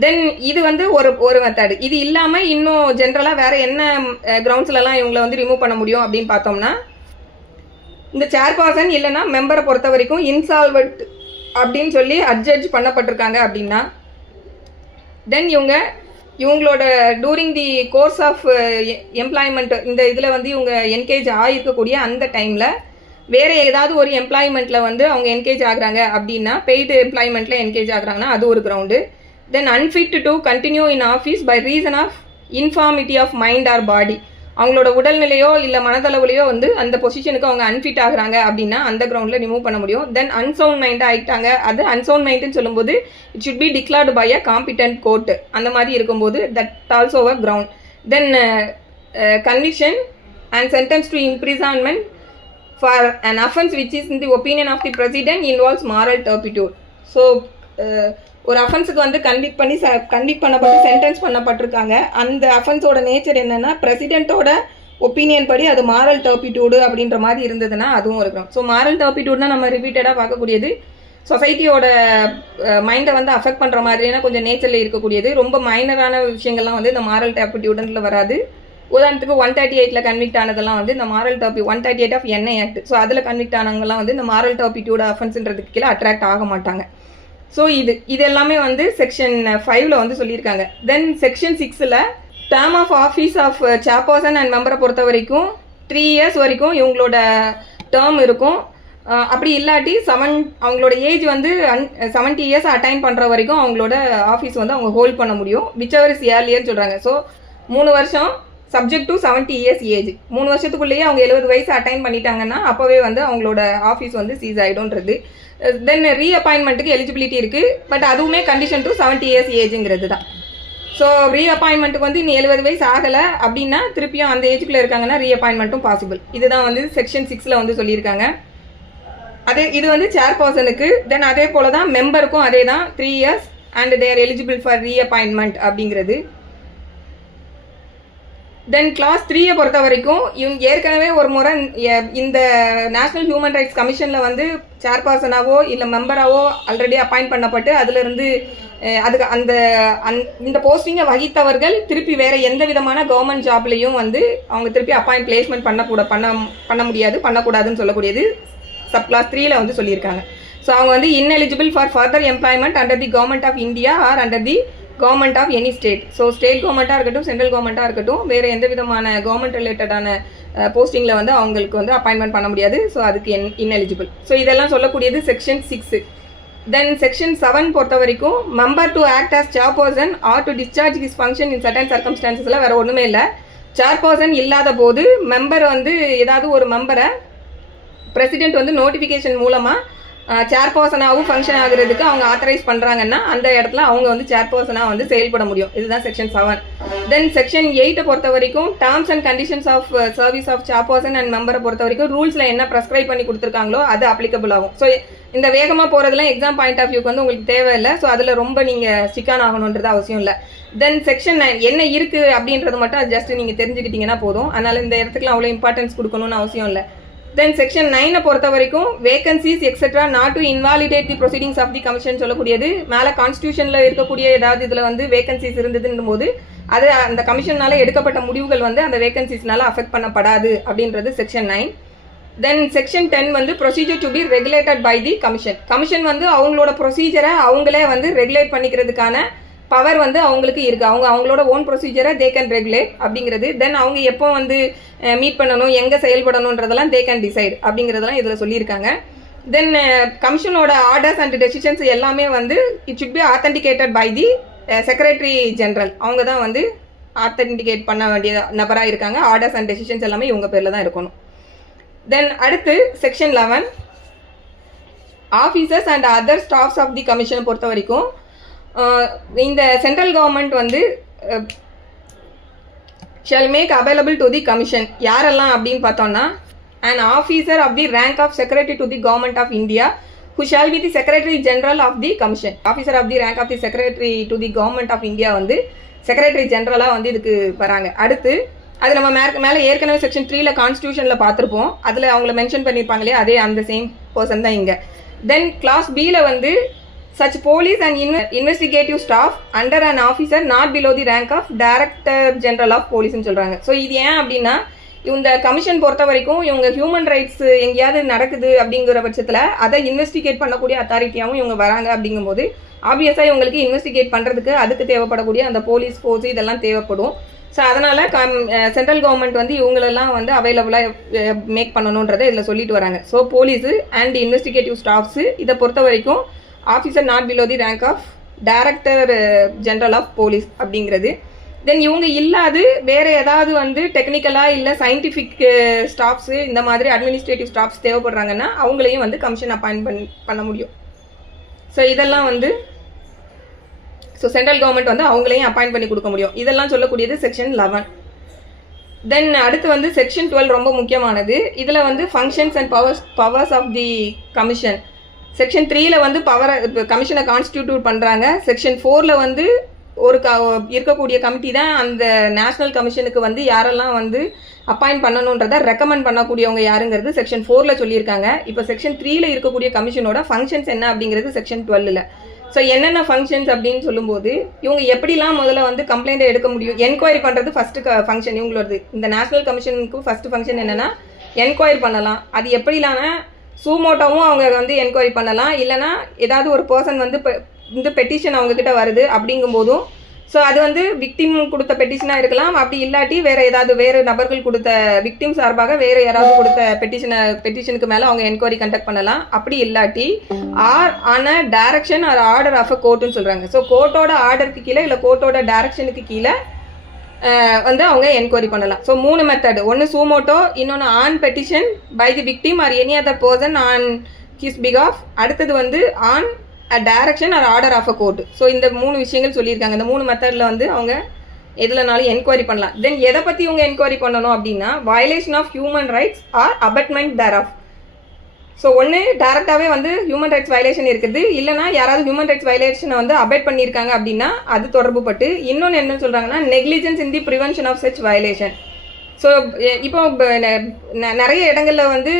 தென் இது வந்து ஒரு மெத்தடு. இது இல்லாமல் இன்னும் ஜென்ரலாக வேறு என்ன கிரவுண்ட்ஸ்லலாம் இவங்களை வந்து ரிமூவ் பண்ண முடியும் அப்படின்னு பார்த்தோம்னா, இந்த சேர்பர்சன் இல்லைன்னா மெம்பரை பொறுத்த வரைக்கும் இன்சால்வெண்ட் அப்படின்னு சொல்லி அட்ஜட்ஜ் பண்ணப்பட்டிருக்காங்க அப்படின்னா, தென் இவங்களோட during the course of employment இந்த இதில் வந்து இவங்க என்கேஜ் ஆகிருக்கக்கூடிய அந்த டைமில் வேறு ஏதாவது ஒரு எம்ப்ளாய்மெண்ட்டில் வந்து அவங்க என்கேஜ் ஆகுறாங்க அப்படின்னா, பெய்டு எம்ப்ளாய்மெண்ட்டில் என்கேஜ் ஆகுறாங்கன்னா அது ஒரு ground. Then unfit to continue in office by reason of infirmity of mind or body, அவங்களோட உடல்நிலையோ இல்லை மனதளவுலையோ வந்து அந்த பொசிஷனுக்கு அவங்க அன்ஃபிட் ஆகுறாங்க அப்படின்னா அந்த கிரவுண்டில் ரிமூவ் பண்ண முடியும். தென் அன்சவுண்ட் மைண்டாக ஆகிட்டாங்க, அது அன்சவுண்ட் மைண்டுன்னு சொல்லும்போது it should be declared by a competent court, அந்த மாதிரி இருக்கும்போது that also a ground. Then conviction and sentence to imprisonment for an offense which is in the opinion of the president involves moral turpitude. So ஒரு அஃபென்ஸுக்கு வந்து convict பண்ணப்பட்டு sentence பண்ணப்பட்டிருக்காங்க. அந்த அஃபென்ஸோட nature என்னென்னா பிரசிடென்ட்டோட opinion படி அது moral டர்பிட்யூடு அப்படின்ற மாதிரி இருந்ததுன்னா அதுவும் இருக்கும். ஸோ மாரல் டர்பிட்யூட்னா நம்ம ரிப்பீட்டடாக பார்க்கக்கூடியது சொசைட்டியோட மைண்டை வந்து அஃபெக்ட் பண்ணுற மாதிரியான கொஞ்சம் நேச்சரில் இருக்கக்கூடியது. ரொம்ப மைனரான விஷயங்கள்லாம் வந்து இந்த மாரல் டர்பிட்யூடுல வராது. உதாரணத்துக்கு 138 கன்விக்ட் ஆனதெல்லாம் வந்து இந்த moral 138 of NI act. So அதில் கன்விக்ட் ஆனவங்கலாம் வந்து இந்த மாரல் டர்பிட்யூட் அஃபென்ஸ்ன்றதுக்கு கீழே அட்ராக்ட் ஆக மாட்டாங்க. ஸோ இது எல்லாமே வந்து செக்ஷன் 5ல் வந்து சொல்லியிருக்காங்க. தென் செக்ஷன் 6ல் term of office of chairperson and மெம்பரை பொறுத்த வரைக்கும் 3 years வரைக்கும் இவங்களோட டேர்ம் இருக்கும். அப்படி இல்லாட்டி அவங்களோட ஏஜ் வந்து 70 years அட்டைன் பண்ணுற வரைக்கும் அவங்களோட ஆஃபீஸ் வந்து அவங்க ஹோல்ட் பண்ண முடியும். விச்சவர் இஸ் ஏர்லியர்னு சொல்கிறாங்க. ஸோ 3 வருஷம் சப்ஜெக்ட் டு 70 years ஏஜ். 3 வருஷத்துக்குள்ளேயே அவங்க 70 வயசு அட்டைன் பண்ணிட்டாங்கன்னா அப்போவே வந்து அவங்களோட ஆஃபீஸ் வந்து சீஸ் ஆகிடும்ன்றது. தென் ரீஅப்பாயின்மெண்ட்டுக்கு எலிஜிபிலிட்டி இருக்குது, பட் அதுவுமே கண்டிஷன் டு 70 years ஏஜுங்கிறது தான். ஸோ ரீஅப்பாயின்மெண்ட்டுக்கு வந்து இன்னும் 70 வயசு ஆகலை அப்படின்னா திருப்பியும் அந்த ஏஜுக்குள்ளே இருக்காங்கன்னா ரீஅப்பாயின்மெண்ட்டும் பாசிபிள். இதுதான் வந்து செக்ஷன் 6ல் வந்து சொல்லியிருக்காங்க. இது வந்து சேர்பர்சனுக்கு. தென் அதே போல தான் மெம்பருக்கும் அதே தான் 3 years and they're eligible for reappointment அப்படிங்கிறது. தென் கிளாஸ் 3 பொறுத்த வரைக்கும் இவங்க ஏற்கனவே ஒரு முறை இந்த நேஷ்னல் ஹியூமன் ரைட்ஸ் கமிஷனில் வந்து சேர்பர்சனாவோ இல்லை மெம்பராவோ ஆல்ரெடி அப்பாயிண்ட் பண்ணப்பட்டு அதிலிருந்து அதுக்கு இந்த போஸ்டிங்கை வகித்தவர்கள் திருப்பி வேறு எந்த விதமான கவர்மெண்ட் ஜாப்லேயும் வந்து அவங்க திருப்பி பிளேஸ்மெண்ட் பண்ண முடியாது, பண்ணக்கூடாதுன்னு சொல்லக்கூடியது சப் கிளாஸ் 3ல் வந்து சொல்லியிருக்காங்க. ஸோ அவங்க வந்து ineligible for further employment under the government of India or under the government of any state. So state கவர்மெண்ட்டாக இருக்கட்டும், சென்ட்ரல் கவர்மெண்ட்டாக இருக்கட்டும், வேறு எந்த விதமான கவர்மெண்ட் ரிலேட்டடான போஸ்டிங்கில் வந்து அவங்களுக்கு வந்து அப்பாயின்மெண்ட் பண்ண முடியாது. ஸோ அதுக்கு ineligible. ஸோ இதெல்லாம் சொல்லக்கூடியது செக்ஷன் 6. தென் செக்ஷன் 7 பொறுத்த வரைக்கும் member to act as chairperson or to discharge his function in certain சர்க்கம்ஸ்டான்சஸில் வேறு ஒன்றுமே இல்லை. சேர்பர்சன் இல்லாத போது மெம்பர் வந்து ஏதாவது ஒரு மெம்பரை பிரசிடென்ட் வந்து நோட்டிஃபிகேஷன் மூலமாக சேர்பர்சனாகவும் ஃபங்க்ஷன் ஆகுறதுக்கு அவங்க ஆத்தரைஸ் பண்ணுறாங்கன்னா அந்த இடத்துல அவங்க வந்து சேர்பர்சனாக வந்து செயல்பட முடியும். இதுதான் செக்ஷன் 7. தென் செக்ஷன் 8 பொறுத்த வரைக்கும் terms and conditions of service of chairperson and மெம்பரை பொறுத்த வரைக்கும் ரூல்ஸில் என்ன ப்ரெஸ்கிரைப் பண்ணி கொடுத்துருக்காங்களோ அது அப்ளிகபிள் ஆகும். ஸோ இந்த வேகமாக போகிறதுலாம் எக்ஸாம் பாயிண்ட் ஆஃப் வியூக்கு வந்து உங்களுக்கு தேவையில்லை. ஸோ அதில் ரொம்ப நீங்கள் ஸ்டிக்கான் ஆகணுன்றது அவசியம் இல்லை. தென் செக்ஷன் 9 என்ன இருக்குது அப்படின்றது மட்டும் அது ஜஸ்ட் நீங்கள் தெரிஞ்சுக்கிட்டீங்கன்னா போதும். அதனால் இந்த இடத்துக்குலாம் அவ்வளோ இம்பார்ட்டன்ஸ் கொடுக்கணும்னு அவசியம் இல்லை. தென் செக்ஷன் 9 பொறுத்த வரைக்கும் vacancies etcetera not to invalidate the proceedings of the commission சொல்லக்கூடியது. மேலே கான்ஸ்டியூஷனில் இருக்கக்கூடிய ஏதாவது இதில் வந்து வேகன்சிஸ் இருந்ததுன்னும் போது அது அந்த கமிஷனால் எடுக்கப்பட்ட முடிவுகள் வந்து அந்த வேகன்சிஸ்னால அஃபெக்ட் பண்ணப்படாது அப்படின்றது செக்ஷன் 9. தென் செக்ஷன் 10 வந்து procedure to be regulated by the commission. Commission வந்து அவங்களோட ப்ரொசீஜரை அவங்களே வந்து ரெகுலேட் பண்ணிக்கிறதுக்கான பவர் வந்து அவங்களுக்கு இருக்குது. அவங்களோட ஓன் ப்ரொசீஜரை தே கேன் ரெகுலேட் அப்படிங்கிறது. தென் அவங்க எப்போ வந்து மீட் பண்ணணும், எங்கே செயல்படணுன்றதெல்லாம் தே கேன் டிசைட் அப்படிங்கிறதெல்லாம் இதில் சொல்லியிருக்காங்க. தென் கமிஷனோட ஆர்டர்ஸ் அண்ட் டெசிஷன்ஸ் எல்லாமே வந்து it should be authenticated by the secretary general. அவங்க தான் வந்து ஆத்தென்டிகேட் பண்ண வேண்டிய நபராக இருக்காங்க. ஆர்டர்ஸ் அண்ட் டெசிஷன்ஸ் எல்லாமே இவங்க பேரில் தான் இருக்கணும். தென் அடுத்து section 11 officers and other staffs of the கமிஷனை பொறுத்த வரைக்கும் இந்த சென்ட்ரல் கவர்மெண்ட் வந்து shall make available to the commission யாரெல்லாம் அப்படின்னு பார்த்தோம்னா an officer of the rank of secretary to the government of India who shall be the secretary general of the commission. Officer of the rank of the secretary to the government of India வந்து secretary ஜெனரலாக வந்து இதுக்கு வராங்க. அடுத்து அது நம்ம மேலே ஏற்கனவே செக்ஷன் 3ல கான்ஸ்டியூஷனில் பார்த்துருப்போம். அதில் அவங்கள மென்ஷன் பண்ணியிருப்பாங்களே அதே அந்த சேம் பர்சன் தான் இங்கே. தென் கிளாஸ் பியில் வந்து such police and investigative staff under an officer not below the rank of director general of police ன்னு சொல்கிறாங்க. ஸோ இது ஏன் அப்படின்னா இந்த கமிஷன் பொறுத்த வரைக்கும் இவங்க ஹியூமன் ரைட்ஸ் எங்கேயாவது நடக்குது அப்படிங்கிற பட்சத்தில் அதை இன்வெஸ்டிகேட் பண்ணக்கூடிய அத்தாரிட்டியாகவும் இவங்க வராங்க. அப்படிங்கும்போது ஆப்வியஸாக இவங்களுக்கு இன்வெஸ்டிகேட் பண்ணுறதுக்கு அதுக்கு தேவைப்படக்கூடிய அந்த போலீஸ் ஃபோர்ஸ் இதெல்லாம் தேவைப்படும். ஸோ அதனால் சென்ட்ரல் கவர்மெண்ட் வந்து இவங்களெல்லாம் வந்து அவைலபிளாக மேக் பண்ணணுன்றதை இதில் சொல்லிட்டு வராங்க. So police and investigative staffs இதை பொறுத்த வரைக்கும் officer not below the rank of director general of police அப்படிங்கிறது. தென் இவங்க இல்லாது வேறு ஏதாவது வந்து டெக்னிக்கலாக இல்லை சயின்டிஃபிக் ஸ்டாஃப்ஸு இந்த மாதிரி அட்மினிஸ்ட்ரேட்டிவ் ஸ்டாஃப்ஸ் தேவைப்படுறாங்கன்னா அவங்களையும் வந்து கமிஷன் அப்பாயின்ட் பண்ண முடியும். ஸோ இதெல்லாம் வந்து சென்ட்ரல் கவர்மெண்ட் வந்து அவங்களையும் அப்பாயின்ட் பண்ணி கொடுக்க முடியும். இதெல்லாம் சொல்லக்கூடியது செக்ஷன் 11. தென் அடுத்து வந்து செக்ஷன் 12 ரொம்ப முக்கியமானது. இதில் வந்து functions and powers of the commission. Section 3ல வந்து கமிஷனை கான்ஸ்டிடியூட் பண்ணுறாங்க. செக்ஷன் 4ல் வந்து இருக்கக்கூடிய கமிட்டி தான் அந்த நேஷனல் கமிஷனுக்கு வந்து யாரெல்லாம் வந்து அப்பாயிண்ட் பண்ணணுன்றதை ரெக்கமெண்ட் பண்ணக்கூடியவங்க யாருங்கிறது செக்ஷன் 4ல சொல்லியிருக்காங்க. இப்போ செக்ஷன் 3ல இருக்கக்கூடிய கமிஷனோட ஃபங்க்ஷன்ஸ் என்ன அப்படிங்கிறது செக்ஷன் 12ல. ஸோ என்னென்ன ஃபங்க்ஷன்ஸ் அப்படின்னு சொல்லும்போது இவங்க எப்படிலாம் முதல்ல வந்து கம்ப்ளைண்ட்டை எடுக்க முடியும், என்கொயரி பண்ணுறது ஃபஸ்ட்டு ஃபங்க்ஷன் இவங்களோடது. இந்த நேஷனல் கமிஷனுக்கு ஃபஸ்ட்டு ஃபங்க்ஷன் என்னென்னா என்கொயரி பண்ணலாம். அது எப்படிலான சூமோட்டோவும் அவங்க வந்து என்கொயரி பண்ணலாம். இல்லைனா ஏதாவது ஒரு பர்சன் வந்து இந்த பெட்டிஷன் அவங்கக்கிட்ட வருது அப்படிங்கும்போதும் ஸோ அது வந்து விக்டிம் கொடுத்த பெட்டிஷனாக இருக்கலாம். அப்படி இல்லாட்டி வேறு நபர்கள் கொடுத்த விக்டிம் சார்பாக வேறு யாராவது கொடுத்த பெட்டிஷனுக்கு மேலே அவங்க என்கொயரி கண்டக்ட் பண்ணலாம். அப்படி இல்லாட்டி on a direction or order of a கோர்ட்டுன்னு சொல்கிறாங்க. ஸோ கோர்ட்டோட ஆர்டருக்கு கீழே இல்லை கோர்ட்டோட டைரக்ஷனுக்கு கீழே வந்து அவங்க என்கொயரி பண்ணலாம். So 3 method. ஒன்று சூமோட்டோ, இன்னொன்று on petition by the victim or any other person on his பிகாஃப், அடுத்தது வந்து on a direction or order of a court. So இந்த 3 விஷயங்கள் சொல்லியிருக்காங்க. இந்த 3 மெத்தடில் வந்து அவங்க எதுலனாலும் என்கொயரி பண்ணலாம். தென் எதை பற்றி இவங்க என்கொயரி பண்ணணும் அப்படின்னா violation of human rights or abetment thereof. So ஒன்று டேரெக்டாகவே வந்து ஹியூமன் ரைட்ஸ் வயலேஷன் இருக்குது, இல்லைனா யாராவது ஹியூமன் ரைட்ஸ் வயலேஷனை வந்து அபேட் பண்ணியிருக்காங்க அப்படின்னா அது தொடர்பு பட்டு. இன்னொன்று என்ன சொல்கிறாங்கன்னா negligence in the prevention of such violation. So இப்போ நிறைய இடங்களில் வந்து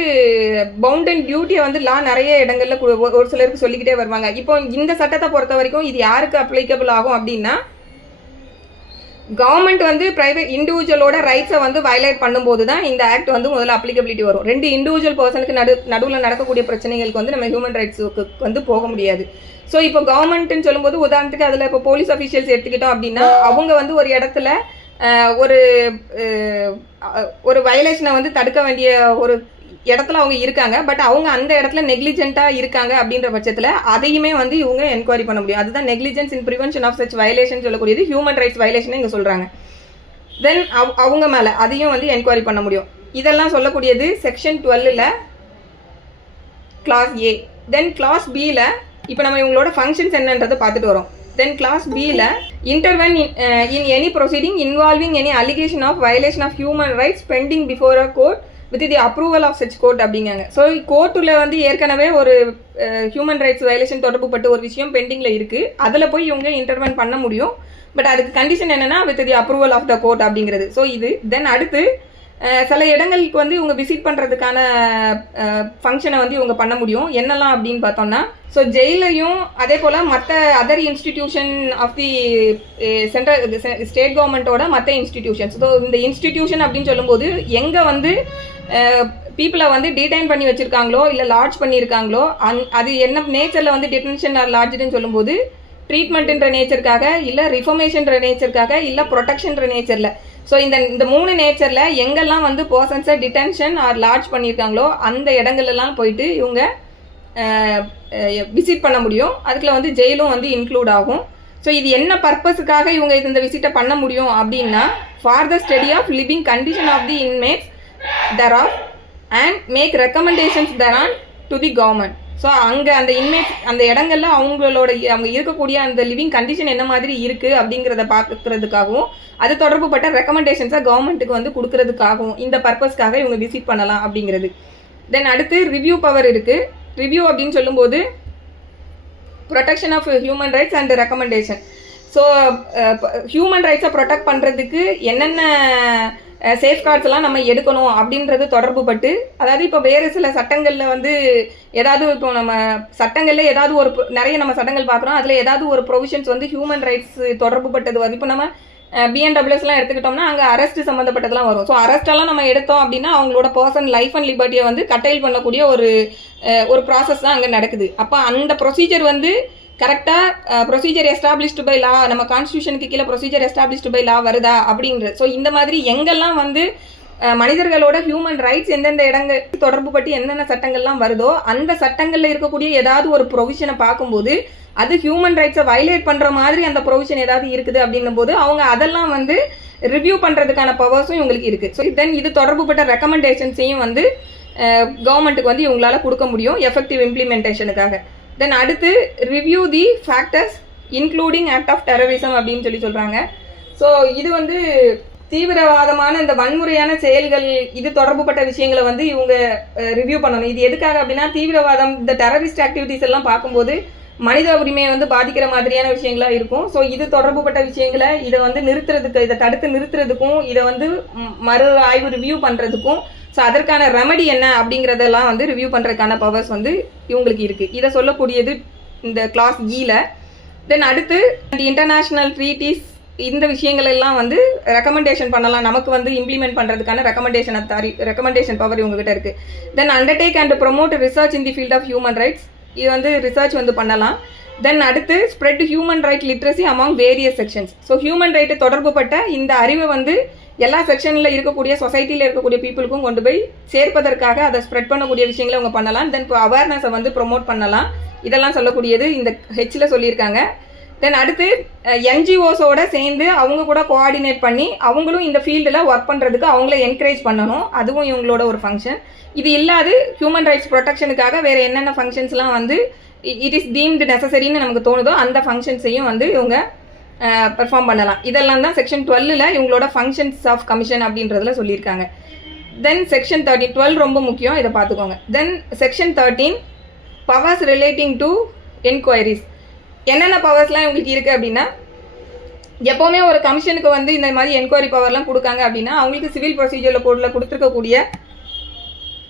பவுண்ட் அண்ட் டியூட்டியை வந்து நிறைய இடங்களில் ஒரு சிலருக்கு சொல்லிக்கிட்டே வருவாங்க. இப்போ இந்த சட்டத்தை பொறுத்த வரைக்கும் இது யாருக்கு அப்ளிகபிள் ஆகும் அப்படின்னா கவர்மெண்ட் வந்து பிரைவேட் இண்டிவிஜுவலோட ரைட்ஸை வந்து வயலேட் பண்ணும்போது தான் இந்த ஆக்ட் வந்து முதல்ல அப்ளிகபிலிட்டி வரும். 2 இண்டிவிஜுவல் பர்சனுக்கு நடுவில் நடக்கக்கூடிய பிரச்சனைகளுக்கு வந்து நம்ம ஹியூமன் ரைட்ஸுக்கு வந்து போக முடியாது. ஸோ இப்போ கவர்மெண்ட்டுன்னு சொல்லும்போது உதாரணத்துக்கு அதில் இப்போ போலீஸ் அஃபீஷியல்ஸ் எடுத்துக்கிட்டோம் அப்படின்னா அவங்க வந்து ஒரு இடத்துல ஒரு வயலேஷனை வந்து தடுக்க வேண்டிய ஒரு இடத்துல அவங்க இருக்காங்க. பட் அவங்க அந்த இடத்துல நெக்லிஜென்ட்டாக இருக்காங்க அப்படின்ற பட்சத்தில் அதையுமே வந்து இவங்க என்கொயரி பண்ண முடியும். அதுதான் negligence in prevention of such violation சொல்லக்கூடியது ஹியூமன் ரைட்ஸ் வயலேஷன் இங்கே சொல்கிறாங்க. தென் அவங்க மேலே அதையும் வந்து என்கொயரி பண்ண முடியும். இதெல்லாம் சொல்லக்கூடியது செக்ஷன் 12ல் கிளாஸ் ஏ. தென் கிளாஸ் பியில் இப்போ நம்ம இவங்களோட ஃபங்க்ஷன்ஸ் என்னன்றதை பார்த்துட்டு வரோம். Then class B la intervene in any proceeding involving any allegation of violation of human rights pending before a court with the approval of such court அப்படிங்காங்க. ஸோ கோர்ட்டில் வந்து ஏற்கனவே ஒரு ஹியூமன் ரைட்ஸ் வயலேஷன் தொடர்பு பட்டு ஒரு விஷயம் பெண்டிங்கில் இருக்குது, அதில் போய் இவங்க இன்டர்வென் பண்ண முடியும். பட் அதுக்கு கண்டிஷன் என்னென்னா with the approval of the court அப்படிங்கிறது. ஸோ இது தென் அடுத்து சில இடங்களுக்கு வந்து இவங்க விசிட் பண்ணுறதுக்கான ஃபங்க்ஷனை வந்து இவங்க பண்ண முடியும். என்னெல்லாம் அப்படின்னு பார்த்தோம்னா ஸோ ஜெயிலையும் அதே போல் மற்ற other institution of the central state கவர்மெண்ட்டோட மற்ற இன்ஸ்டிடியூஷன்ஸ். ஸோ இந்த இன்ஸ்டிடியூஷன் அப்படின்னு சொல்லும்போது எங்கே வந்து பீப்புளை வந்து டிடைன் பண்ணி வச்சுருக்காங்களோ இல்லை லாட்ஜ் பண்ணியிருக்காங்களோ அது என்ன நேச்சரில் வந்து டிடென்ஷன் ஆர் லாட்ஜுன்னு சொல்லும்போது ட்ரீட்மெண்ட்டுன்ற நேச்சருக்காக இல்லை ரிஃபர்மேஷன்ற நேச்சருக்காக இல்லை ப்ரொடெக்ஷன்ற நேச்சரில். ஸோ இந்த 3 நேச்சரில் எங்கெல்லாம் வந்து பர்சன்ஸை டிடென்ஷன் ஆர் லாட்ஜ் பண்ணியிருக்காங்களோ அந்த இடங்கள்லாம் போயிட்டு இவங்க விசிட் பண்ண முடியும். அதுக்குள்ள வந்து ஜெயிலும் வந்து இன்க்ளூட் ஆகும். ஸோ இது என்ன பர்பஸுக்காக இவங்க இந்த விசிட்டை பண்ண முடியும் அப்படின்னா for the study of living condition of the inmates thereof and make recommendations thereon to the government. So அங்கே அந்த இன்மேட் அந்த இடங்கள்ல அவங்க இருக்கக்கூடிய அந்த லிவிங் கண்டிஷன் என்ன மாதிரி இருக்குது அப்படிங்கிறத பார்க்கறதுக்காகவும் அது தொடர்புப்பட்ட ரெக்கமெண்டேஷன்ஸை கவர்மெண்ட்டுக்கு வந்து கொடுக்கறதுக்காகவும் இந்த பர்பஸ்க்காக இவங்க விசிட் பண்ணலாம் அப்படிங்கிறது. தென் அடுத்து ரிவ்யூ பவர் இருக்குது. ரிவ்யூ அப்படின்னு சொல்லும்போது protection of human rights and recommendation. So human ரைட்ஸை ப்ரொடெக்ட் பண்ணுறதுக்கு என்னென்ன சேஃப்கார்ட்ஸ்லாம் நம்ம எடுக்கணும் அப்படின்றது தொடர்பு பட்டு, அதாவது இப்போ வேறு சில சட்டங்களில் வந்து ஏதாவது இப்போ நம்ம சட்டங்களில் ஏதாவது ஒரு நிறைய நம்ம சட்டங்கள் பார்க்குறோம், அதில் ஏதாவது ஒரு ப்ரொவிஷன்ஸ் வந்து ஹியூமன் ரைட்ஸ் தொடர்பு பட்டது வந்து இப்போ நம்ம பிஎன்டபிள்யூஎஸ்லாம் எடுத்துக்கிட்டோம்னா அங்கே அரெஸ்ட் சம்மந்தப்பட்டதெல்லாம் வரும். ஸோ அரெஸ்டெல்லாம் நம்ம எடுத்தோம் அப்படின்னா அவங்களோட பர்சன் லைஃப் அண்ட் லிபர்ட்டியை வந்து கட்டைல் பண்ணக்கூடிய ஒரு ப்ராசஸ் தான் அங்கே நடக்குது. அப்போ அந்த ப்ரொசீஜர் வந்து கரெக்டாக ப்ரொசீஜர் எஸ்டாப்ளிஷ்டு பை லா, நம்ம கான்ஸ்டியூஷனுக்கு கீழே ப்ரொசீஜர் எஸ்டாப்ளிஷ்டு பை லா வருதா அப்படின்றது. ஸோ இந்த மாதிரி எங்கெல்லாம் வந்து மனிதர்களோட ஹியூமன் ரைட்ஸ் எந்தெந்த இடங்கள் தொடர்பு பட்டு என்னென்ன சட்டங்கள்லாம் வருதோ அந்த சட்டங்களில் இருக்கக்கூடிய ஏதாவது ஒரு ப்ரொவிஷனை பார்க்கும்போது அது ஹியூமன் ரைட்ஸை வயலேட் பண்ணுற மாதிரி அந்த ப்ரொவிஷன் ஏதாவது இருக்குது அப்படின்னும் போது அவங்க அதெல்லாம் வந்து ரிவ்யூ பண்ணுறதுக்கான பவர்ஸும் இவங்களுக்கு இருக்குது. ஸோ தென் இது தொடர்புப்பட்ட ரெக்கமெண்டேஷன்ஸையும் வந்து கவர்மெண்ட்டுக்கு வந்து இவங்களால கொடுக்க முடியும் எஃபெக்டிவ் இம்ப்ளிமெண்டேஷனுக்காக. தென் அடுத்து review the factors including act of terrorism அப்படின்னு சொல்கிறாங்க. ஸோ இது வந்து தீவிரவாதமான இந்த வன்முறையான செயல்கள் இது தொடர்புப்பட்ட விஷயங்களை வந்து இவங்க ரிவ்யூ பண்ணணும். இது எதுக்காக அப்படின்னா தீவிரவாதம் இந்த டெரரிஸ்ட் ஆக்டிவிட்டிஸ் எல்லாம் பார்க்கும்போது மனித உரிமையை வந்து பாதிக்கிற மாதிரியான விஷயங்களா இருக்கும். ஸோ இது தொடர்புப்பட்ட விஷயங்களை இதை வந்து நிறுத்துறதுக்கு, இதை தடுத்து நிறுத்துறதுக்கும், இதை வந்து மறு ஆய்வு ரிவ்யூ பண்ணுறதுக்கும், ஸோ அதற்கான ரெமடி என்ன அப்படிங்கிறதெல்லாம் வந்து ரிவ்யூ பண்ணுறதுக்கான பவர்ஸ் வந்து இவங்களுக்கு இருக்குது. இதை சொல்லக்கூடியது இந்த கிளாஸ் ஈல. தென் அடுத்து இன்டர்நேஷ்னல் ட்ரீட்டிஸ் இந்த விஷயங்கள் எல்லாம் வந்து ரெக்கமெண்டேஷன் பண்ணலாம், நமக்கு வந்து இம்ப்ளிமெண்ட் பண்ணுறதுக்கான ரெக்கமெண்டேஷன் பவர் இவங்ககிட்ட இருக்குது. Then undertake and promote research in the field of human rights, இது வந்து ரிசர்ச் வந்து பண்ணலாம். தென் அடுத்து spread human right literacy among various sections. So human right தொடர்புப்பட்ட இந்த அறிவை வந்து எல்லா செக்ஷனில் இருக்கக்கூடிய சொசைட்டியில் இருக்கக்கூடிய பீப்புளுக்கும் கொண்டு போய் சேர்ப்பதற்காக அதை ஸ்ப்ரெட் பண்ணக்கூடிய விஷயங்களை அவங்க பண்ணலாம். தென் இப்போ அவேர்னஸை வந்து ப்ரொமோட் பண்ணலாம். இதெல்லாம் சொல்லக்கூடியது இந்த ஹெச்சில் சொல்லியிருக்காங்க. தென் அடுத்து என்ஜிஓஸோட சேர்ந்து அவங்க கூட கோஆர்டினேட் பண்ணி அவங்களும் இந்த ஃபீல்டில் ஒர்க் பண்ணுறதுக்கு அவங்கள என்கரேஜ் பண்ணணும், அதுவும் இவங்களோட ஒரு ஃபங்க்ஷன். இது இல்லாது ஹியூமன் ரைட்ஸ் ப்ரொடெக்ஷனுக்காக வேறு என்னென்ன ஃபங்க்ஷன்ஸ்லாம் வந்து இட் இஸ் டீம்டு நெசசரின்னு நமக்கு தோணுதோ அந்த ஃபங்க்ஷன்ஸையும் வந்து இவங்க பெர்ஃபார்ம் பண்ணலாம். இதெல்லாம் தான் செக்ஷன் 12ல் இவங்களோட ஃபங்க்ஷன்ஸ் ஆஃப் கமிஷன் அப்படின்றதுல சொல்லியிருக்காங்க. தென் செக்ஷன் 13 12 ரொம்ப முக்கியம், இதை பார்த்துக்கோங்க. தென் section 13 powers relating to enquiries. என்னென்ன பவர்ஸ்லாம் இவங்களுக்கு இருக்குது அப்படின்னா, எப்போவுமே ஒரு கமிஷனுக்கு வந்து இந்த மாதிரி என்கொயரி பவர்லாம் கொடுக்காங்க அப்படின்னா அவங்களுக்கு சிவில் ப்ரொசீஜரில் கோடில் கொடுத்துருக்கக்கூடிய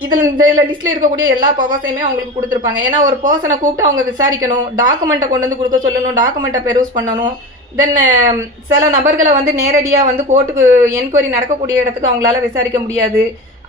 இதில் லிஸ்ட்டில் இருக்கக்கூடிய எல்லா பவர்ஸையுமே அவங்களுக்கு கொடுத்துருப்பாங்க. ஏன்னா ஒரு பர்சனை கூப்பிட்டு அவங்க விசாரிக்கணும், டாக்குமெண்ட்டை கொண்டு வந்து கொடுக்க சொல்லணும், டாக்குமெண்ட்டை பெரூஸ் பண்ணணும். தென் சில நபர்களை வந்து நேரடியாக வந்து கோர்ட்டுக்கு என்கொயரி நடக்கக்கூடிய இடத்துக்கு அவங்களால விசாரிக்க முடியாது.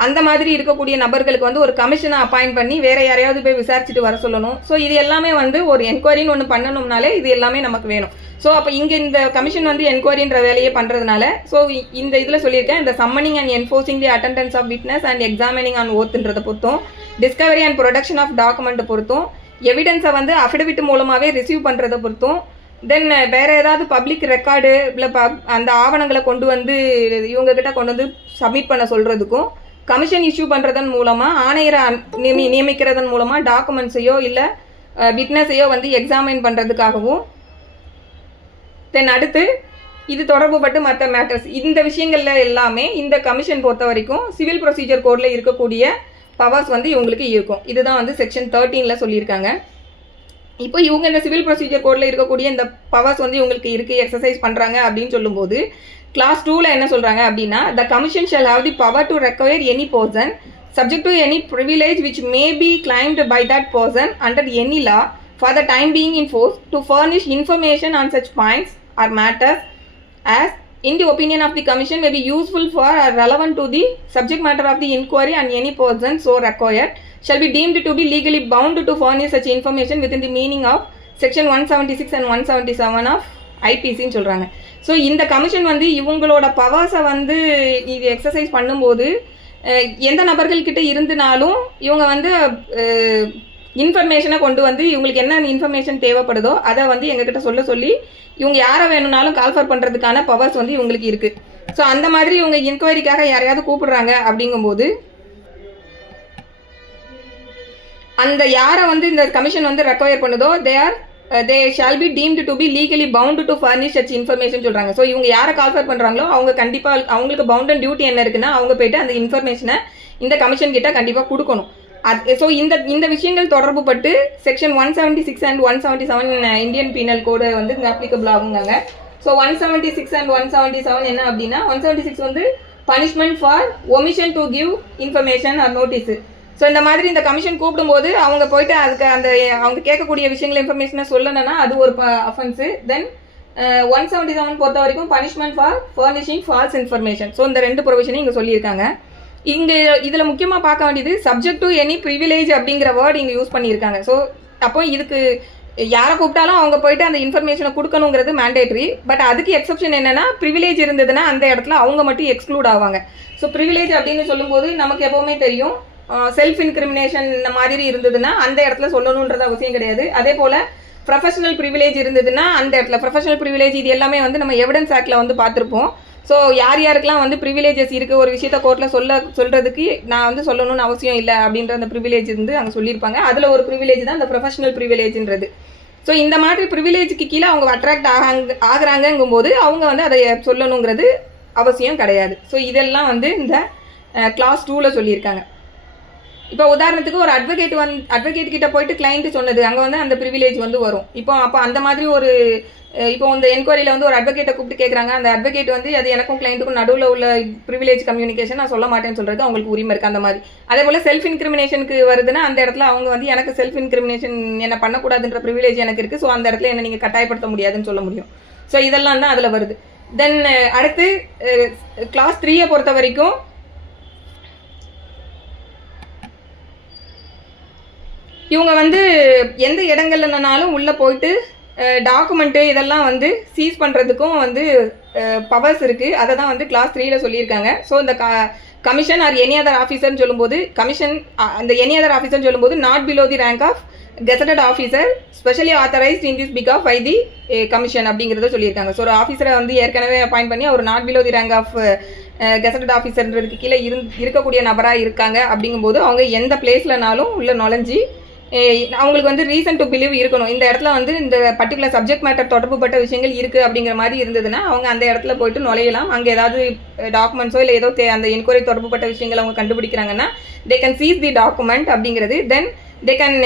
அந்த மாதிரி இருக்கக்கூடிய நபர்களுக்கு வந்து ஒரு கமிஷனை அப்பாயிண்ட் பண்ணி வேறு யாரையாவது போய் விசாரிச்சுட்டு வர சொல்லணும். ஸோ இது எல்லாமே வந்து ஒரு என்கொயரின்னு ஒன்று பண்ணணும்னாலே இது எல்லாமே நமக்கு வேணும். ஸோ அப்போ இங்கே இந்த கமிஷன் வந்து என்கொயரின்ற வேலையை பண்ணுறதுனால ஸோ இந்த இதில் சொல்லியிருக்கேன், இந்த summoning and enforcing the attendance of witness and examining on ஓத்துன்றதை பொறுத்தும், டிஸ்கவரி அண்ட் ப்ரொடக்ஷன் ஆஃப் டாக்குமெண்ட்டை பொறுத்தும், எவிடன்ஸை வந்து அஃபிடவிட் மூலமாகவே ரிசீவ் பண்ணுறதை பொறுத்தும், தென் வேறு ஏதாவது பப்ளிக் ரெக்கார்டு இல்லை அந்த ஆவணங்களை கொண்டு வந்து இவங்ககிட்ட கொண்டு வந்து சப்மிட் பண்ண சொல்கிறதுக்கும், கமிஷன் இஷ்யூ பண்ணுறதன் மூலமாக ஆணையரை நியமிக்கிறதன் மூலமாக டாக்குமெண்ட்ஸையோ இல்லை விட்னஸையோ வந்து எக்ஸாமின் பண்ணுறதுக்காகவும், தென் அடுத்து இது தொடர்புபட்டு மற்ற மேட்டர்ஸ் இந்த விஷயங்களில் எல்லாமே இந்த கமிஷன் பொறுத்த வரைக்கும் சிவில் ப்ரொசீஜர் கோடில் இருக்கக்கூடிய பவர்ஸ் வந்து இவங்களுக்கு இருக்கும். இதுதான் வந்து செக்ஷன் 13ல் சொல்லியிருக்காங்க. இப்போ இவங்க இந்த சிவில் ப்ரொசீஜர் கோடில் இருக்கக்கூடிய இந்த பவர்ஸ் வந்து இவங்களுக்கு இருக்குது, எக்ஸசைஸ் பண்ணுறாங்க அப்படின்னு சொல்லும்போது கிளாஸ் 2ல் என்ன சொல்கிறாங்க அப்படின்னா, த commission shawl have the power to require any person subject to any privilege which may be claimed by that person under any law for the time being in force to furnish information on such points or matters as in the opinion of the commission may be useful for or relevant to the subject matter of the inquiry, and any person so required shall be deemed to be legally bound to furnish such information within the meaning of section 176 and 177 of ஐபிசின்னு சொல்கிறாங்க. So இந்த commission வந்து இவங்களோட பவர்ஸை வந்து இது exercise பண்ணும்போது எந்த நபர்கள்கிட்ட இருந்துனாலும் இவங்க வந்து இன்ஃபர்மேஷனை கொண்டு வந்து இவங்களுக்கு என்ன இன்ஃபர்மேஷன் தேவைப்படுதோ அதை வந்து எங்ககிட்ட சொல்லி இவங்க யாரை வேணும்னாலும் கால்ஃபர் பண்ணுறதுக்கான பவர்ஸ் வந்து இவங்களுக்கு இருக்குது. ஸோ அந்த மாதிரி இவங்க என்கொயரிக்காக யாரையாவது கூப்பிடுறாங்க அப்படிங்கும்போது அந்த யாரை வந்து இந்த கமிஷன் வந்து ரெக்வயர் பண்ணுதோ they shall be deemed to be legally bound to furnish such information சொல்றாங்க. ஸோ இவங்க யாரை கால்ஃபர் பண்றாங்களோ அவங்க கண்டிப்பா அவங்களுக்கு பவுண்ட் அண்ட் டியூட்டி என்ன இருக்குன்னா அவங்க போயிட்டு அந்த இன்ஃபர்மேஷனை இந்த கமிஷன் கிட்ட கண்டிப்பா கொடுக்கணும். ஸோ இந்த விஷயங்கள் தொடர்பு பட்டு செக்ஷன் 176 அண்ட் 177 இந்தியன் பீனல் கோடு வந்து அப்ளிகபிள் ஆகுங்க. ஸோ 176 அண்ட் 177 என்ன அப்படின்னா 176 வந்து punishment for omission to give information or notice. So இந்த மாதிரி இந்த கமிஷன் கூப்பிடும்போது அவங்க போயிட்டு அதுக்கு அந்த அவங்க கேட்கக்கூடிய விஷயங்கள் இன்ஃபர்மேஷனை சொல்லணும்னா அது ஒரு அஃபென்ஸு. தென் 177 பொறுத்த வரைக்கும் punishment for furnishing falls information. So இந்த 2 ப்ரொவிஷனையும் இங்கே சொல்லியிருக்காங்க. இங்கே இதில் முக்கியமாக பார்க்க வேண்டியது சப்ஜெக்ட் டு எனி ப்ரிவிலேஜ் அப்படிங்கிற வேர்டு இங்கே யூஸ் பண்ணியிருக்காங்க. ஸோ அப்போ இதுக்கு யாரை கூப்பிட்டாலும் அவங்க போயிட்டு அந்த இன்ஃபர்மேஷனை கொடுக்கணுங்கிறது மேண்டேட்ரி. பட் அதுக்கு எக்ஸப்ஷன் என்னன்னா ப்ரிவிலேஜ் இருந்ததுன்னா அந்த இடத்துல அவங்க மட்டும் எக்ஸ்க்ளூட் ஆவாங்க. ஸோ ப்ரிவிலேஜ் அப்படின்னு சொல்லும்போது நமக்கு எப்போவுமே தெரியும் செல்ஃப் இன்கிரிமினேஷன் இந்த மாதிரி இருந்ததுன்னா அந்த இடத்துல சொல்லணுன்றது அவசியம் கிடையாது. அதே போல் ப்ரொஃபஷனல் ப்ரிவிலேஜ் இருந்ததுன்னா அந்த இடத்துல ப்ரொஃபஷனல் ப்ரிவிலேஜ் இது எல்லாமே வந்து நம்ம எவிடன்ஸ் ஆக்டில் வந்து பார்த்துருப்போம். ஸோ யாருக்கெல்லாம் வந்து ப்ரிவிலேஜஸ் இருக்குது ஒரு விஷயத்த கோர்ட்டில் சொல்கிறதுக்கு நான் வந்து சொல்லணும்னு அவசியம் இல்லை அப்படின்ற அந்த ப்ரிவிலேஜ் வந்து அங்கே சொல்லியிருப்பாங்க. அதில் ஒரு ப்ரிவிலேஜ் தான் இந்த ப்ரொஃபஷனல் ப்ரிவிலேஜ்ன்றது. ஸோ இந்த மாதிரி ப்ரிவிலேஜுக்கு கீழே அவங்க அட்ராக்ட் ஆகுறாங்கங்கும்போது அவங்க வந்து அதை சொல்லணுங்கிறது அவசியம் கிடையாது. ஸோ இதெல்லாம் வந்து இந்த கிளாஸ் 2ல் சொல்லியிருக்காங்க. இப்போ உதாரணத்துக்கு ஒரு அட்வொகேட் கிட்ட போயிட்டு கிளைண்ட் சொன்னது அங்கே வந்து அந்த ப்ரிவிலேஜ் வந்து வரும். அப்போ அந்த மாதிரி ஒரு இப்போ இந்த என்கொயரியில் வந்து ஒரு அட்வொகேட்டை கூப்பிட்டு கேட்குறாங்க. அந்த அட்வொகேட் வந்து அது எனக்கும் கிளைண்ட்டுக்கும் நடுவில் உள்ள ப்ரிவிலேஜ் கம்யூனிகேஷன் நான் சொல்ல மாட்டேன்னு சொல்கிறது அவங்களுக்கு உரிமை இருக்குது. அந்த மாதிரி அதே போல் செல்ஃப் இன்கிரிமினேஷனுக்கு வருதுன்னா அந்த இடத்துல அவங்க வந்து எனக்கு செல்ஃப் இன்கிரிமினேஷன் என்ன பண்ணக்கூடாதுன்ற ப்ரிவிலேஜ் எனக்கு இருக்குது. ஸோ அந்த இடத்துல என்ன நீங்கள் கட்டாயப்படுத்த முடியாதுன்னு சொல்ல முடியும். ஸோ இதெல்லாம் தான் அதில் வருது. தென் அடுத்து கிளாஸ் 3 பொறுத்த வரைக்கும் இவங்க வந்து எந்த இடங்கள்லனாலும் உள்ளே போயிட்டு டாக்குமெண்ட்டு இதெல்லாம் வந்து சீஸ் பண்ணுறதுக்கும் வந்து பவர்ஸ் இருக்குது. அதை தான் வந்து கிளாஸ் 3ல் சொல்லியிருக்காங்க. ஸோ இந்த கமிஷன் ஆர் எனி அதர் ஆஃபீஸர்னு சொல்லும்போது கமிஷன் அந்த எனி அதர் ஆஃபீஸர்னு சொல்லும்போது not below the rank of gazetted officer specially authorised in this because by the commission அப்படிங்கிறத சொல்லியிருக்காங்க. ஸோ ஒரு ஆஃபீஸரை வந்து ஏற்கனவே அப்பாயிண்ட் பண்ணி அவர் not below the rank of gazetted ஆஃபீஸர்ன்றதுக்கு கீழே இருக்கக்கூடிய நபராக இருக்காங்க. அப்படிங்கும்போது அவங்க எந்த பிளேஸ்லனாலும் உள்ள நுழைஞ்சி அவங்களுக்கு வந்து ரீசன் டு பிலீவ் இருக்கணும். இந்த இடத்துல வந்து இந்த பர்டிகுலர் சப்ஜெக்ட் மேட்டர் தொடர்புபட்ட விஷயங்கள் இருக்குது அப்படிங்கிற மாதிரி இருந்ததுன்னா அவங்க அந்த இடத்துல போயிட்டு நுழையலாம். அங்கே ஏதாவது டாக்குமெண்ட்ஸோ இல்லை ஏதோ அந்த என்கொயரி தொடர்புபட்ட விஷயங்கள் அவங்க கண்டுபிடிக்கிறாங்கன்னா they can seize the document அப்படிங்கிறது. Then they can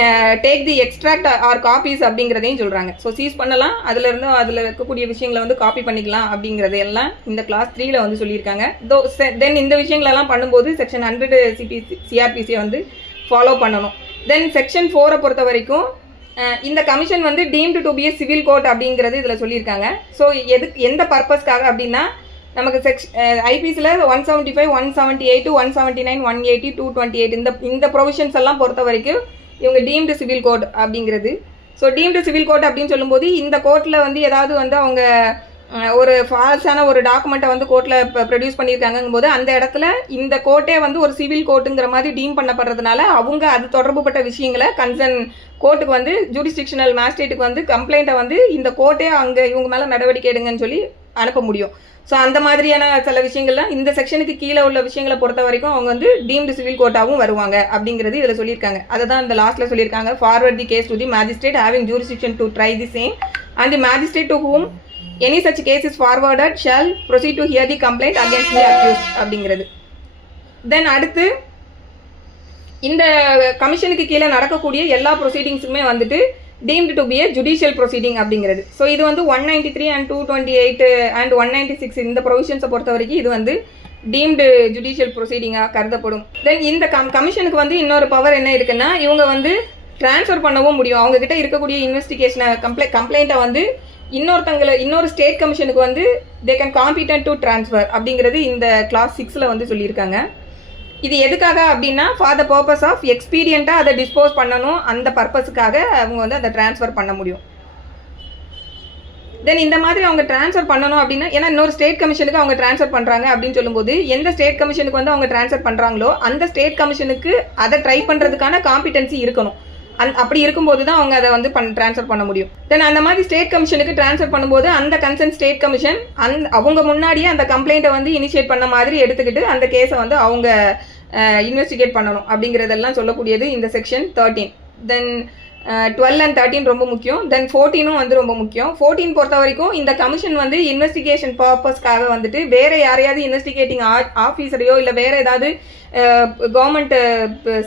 take the extract or copies அப்படிங்கிறதையும் சொல்கிறாங்க. ஸோ சீஸ் பண்ணலாம், அதில் இருக்கக்கூடிய விஷயங்களை வந்து காப்பி பண்ணிக்கலாம் அப்படிங்கிறது எல்லாம் இந்த கிளாஸ் 3ல் வந்து சொல்லியிருக்காங்க. தென் இந்த விஷயங்களெல்லாம் பண்ணும்போது செக்ஷன் 100 சிஆர்பிசியை வந்து ஃபாலோ பண்ணணும். தென் செக்ஷன் 4 பொறுத்த வரைக்கும் இந்த கமிஷன் வந்து deemed to be a civil court அப்படிங்கிறது இதில் சொல்லியிருக்காங்க. ஸோ எந்த பர்பஸ்க்காக அப்படின்னா நமக்கு ஐபிசியில் 175, 178, 179, 180, 228 இந்த ப்ரொவிஷன்ஸ் எல்லாம் பொறுத்த வரைக்கும் இவங்க டீம்டு சிவில் கோர்ட் அப்படிங்கிறது. ஸோ டீம்டு சிவில் கோர்ட் அப்படின்னு சொல்லும்போது இந்த கோர்ட்டில் வந்து ஏதாவது வந்து அவங்க ஒரு ஃபால்ஸான ஒரு டாக்குமெண்ட்டை வந்து கோர்ட்டில் ப்ரொடியூஸ் பண்ணியிருக்காங்கும் போது அந்த இடத்துல இந்த கோர்ட்டே வந்து ஒரு சிவில் கோர்ட்டுங்கிற மாதிரி டீம் பண்ணப்படுறதுனால அவங்க அது தொடர்புபட்ட விஷயங்களை கன்சர்ன் கோர்ட்டுக்கு வந்து ஜூடிஸ்டிக்ஷனல் மேஜிஸ்ட்ரேட்டுக்கு வந்து கம்ப்ளைண்ட்டை வந்து இந்த கோர்ட்டே அங்கே இவங்க மேலே நடவடிக்கை எடுங்கன்னு சொல்லி அனுப்ப முடியும். ஸோ அந்த மாதிரியான சில விஷயங்கள்லாம் இந்த செக்ஷனுக்கு கீழே உள்ள விஷயங்களை பொறுத்த வரைக்கும் அவங்க வந்து டீம்டு சிவில் கோர்ட்டாகவும் வருவாங்க அப்படிங்கிறது இதில் சொல்லியிருக்காங்க. அதை தான் இந்த லாஸ்ட்டில் சொல்லியிருக்காங்க. Forward the case to the magistrate having jurisdiction to try the same and the magistrate to whom any such case is forwarded shall proceed to hear the complaint against the accused அப்படிங்கிறது. Then அடுத்து இந்த கமிஷனுக்கு கீழே நடக்கக்கூடிய எல்லா ப்ரொசீடிங்ஸுமே வந்துட்டு deemed to be a judicial proceeding அப்படிங்கிறது. So இது வந்து 193 and 228 and 196 இந்த ப்ரொவிஷன்ஸை பொறுத்த வரைக்கும் இது வந்து டீம்டு ஜுடிஷியல் ப்ரொசீடிங்காக கருதப்படும். தென் இந்த கமிஷனுக்கு வந்து இன்னொரு பவர் என்ன இருக்குன்னா இவங்க வந்து ட்ரான்ஸ்ஃபர் பண்ணவும் முடியும். அவங்ககிட்ட இருக்கக்கூடிய இன்வெஸ்டிகேஷனை கம்ப்ளைண்ட்டை வந்து இன்னொரு ஸ்டேட் கமிஷனுக்கு வந்து they can competent to transfer அப்படிங்கிறது இந்த கிளாஸ் 6ல் வந்து சொல்லியிருக்காங்க. இது எதுக்காக அப்படின்னா ஃபார் த பர்பஸ் ஆஃப் எக்ஸ்பீரியண்ட்டாக அதை டிஸ்போஸ் பண்ணணும், அந்த பர்பஸுக்காக அவங்க வந்து அதை ட்ரான்ஸ்ஃபர் பண்ண முடியும். தென் இந்த மாதிரி அவங்க ட்ரான்ஸ்ஃபர் பண்ணணும் அப்படின்னா ஏன்னா இன்னொரு ஸ்டேட் கமிஷனுக்கு அவங்க ட்ரான்ஸ்ஃபர் பண்ணுறாங்க அப்படின்னு சொல்லும்போது எந்த ஸ்டேட் கமிஷனுக்கு வந்து அவங்க ட்ரான்ஸ்ஃபர் பண்ணுறாங்களோ அந்த ஸ்டேட் கமிஷனுக்கு அதை ட்ரை பண்ணுறதுக்கான காம்பிடன்சி இருக்கணும். அப்படி இருக்கும்போது தான் அவங்க அதை வந்து ட்ரான்ஸ்ஃபர் பண்ண முடியும். தென் அந்த மாதிரி ஸ்டேட் கமிஷனுக்கு ட்ரான்ஸ்ஃபர் பண்ணும்போது அந்த கன்சர்ன் ஸ்டேட் கமிஷன் அவங்க முன்னாடியே அந்த கம்ப்ளைண்ட்டை வந்து இனிஷியேட் பண்ண மாதிரி எடுத்துக்கிட்டு அந்த கேஸை வந்து அவங்க இன்வெஸ்டிகேட் பண்ணணும் அப்படிங்கிறதெல்லாம் சொல்லக்கூடியது இந்த செக்ஷன் 13. தென் 12 and 13 ரொம்ப முக்கியம். தென் 14 வந்து ரொம்ப முக்கியம். 14 பொறுத்த வரைக்கும் இந்த கமிஷன் வந்து இன்வெஸ்டிகேஷன் பர்பஸ்க்காக வந்துட்டு வேற யாரையாவது இன்வெஸ்டிகேட்டிங் ஆஃபீஸரையோ இல்லை வேற ஏதாவது கவர்மெண்ட்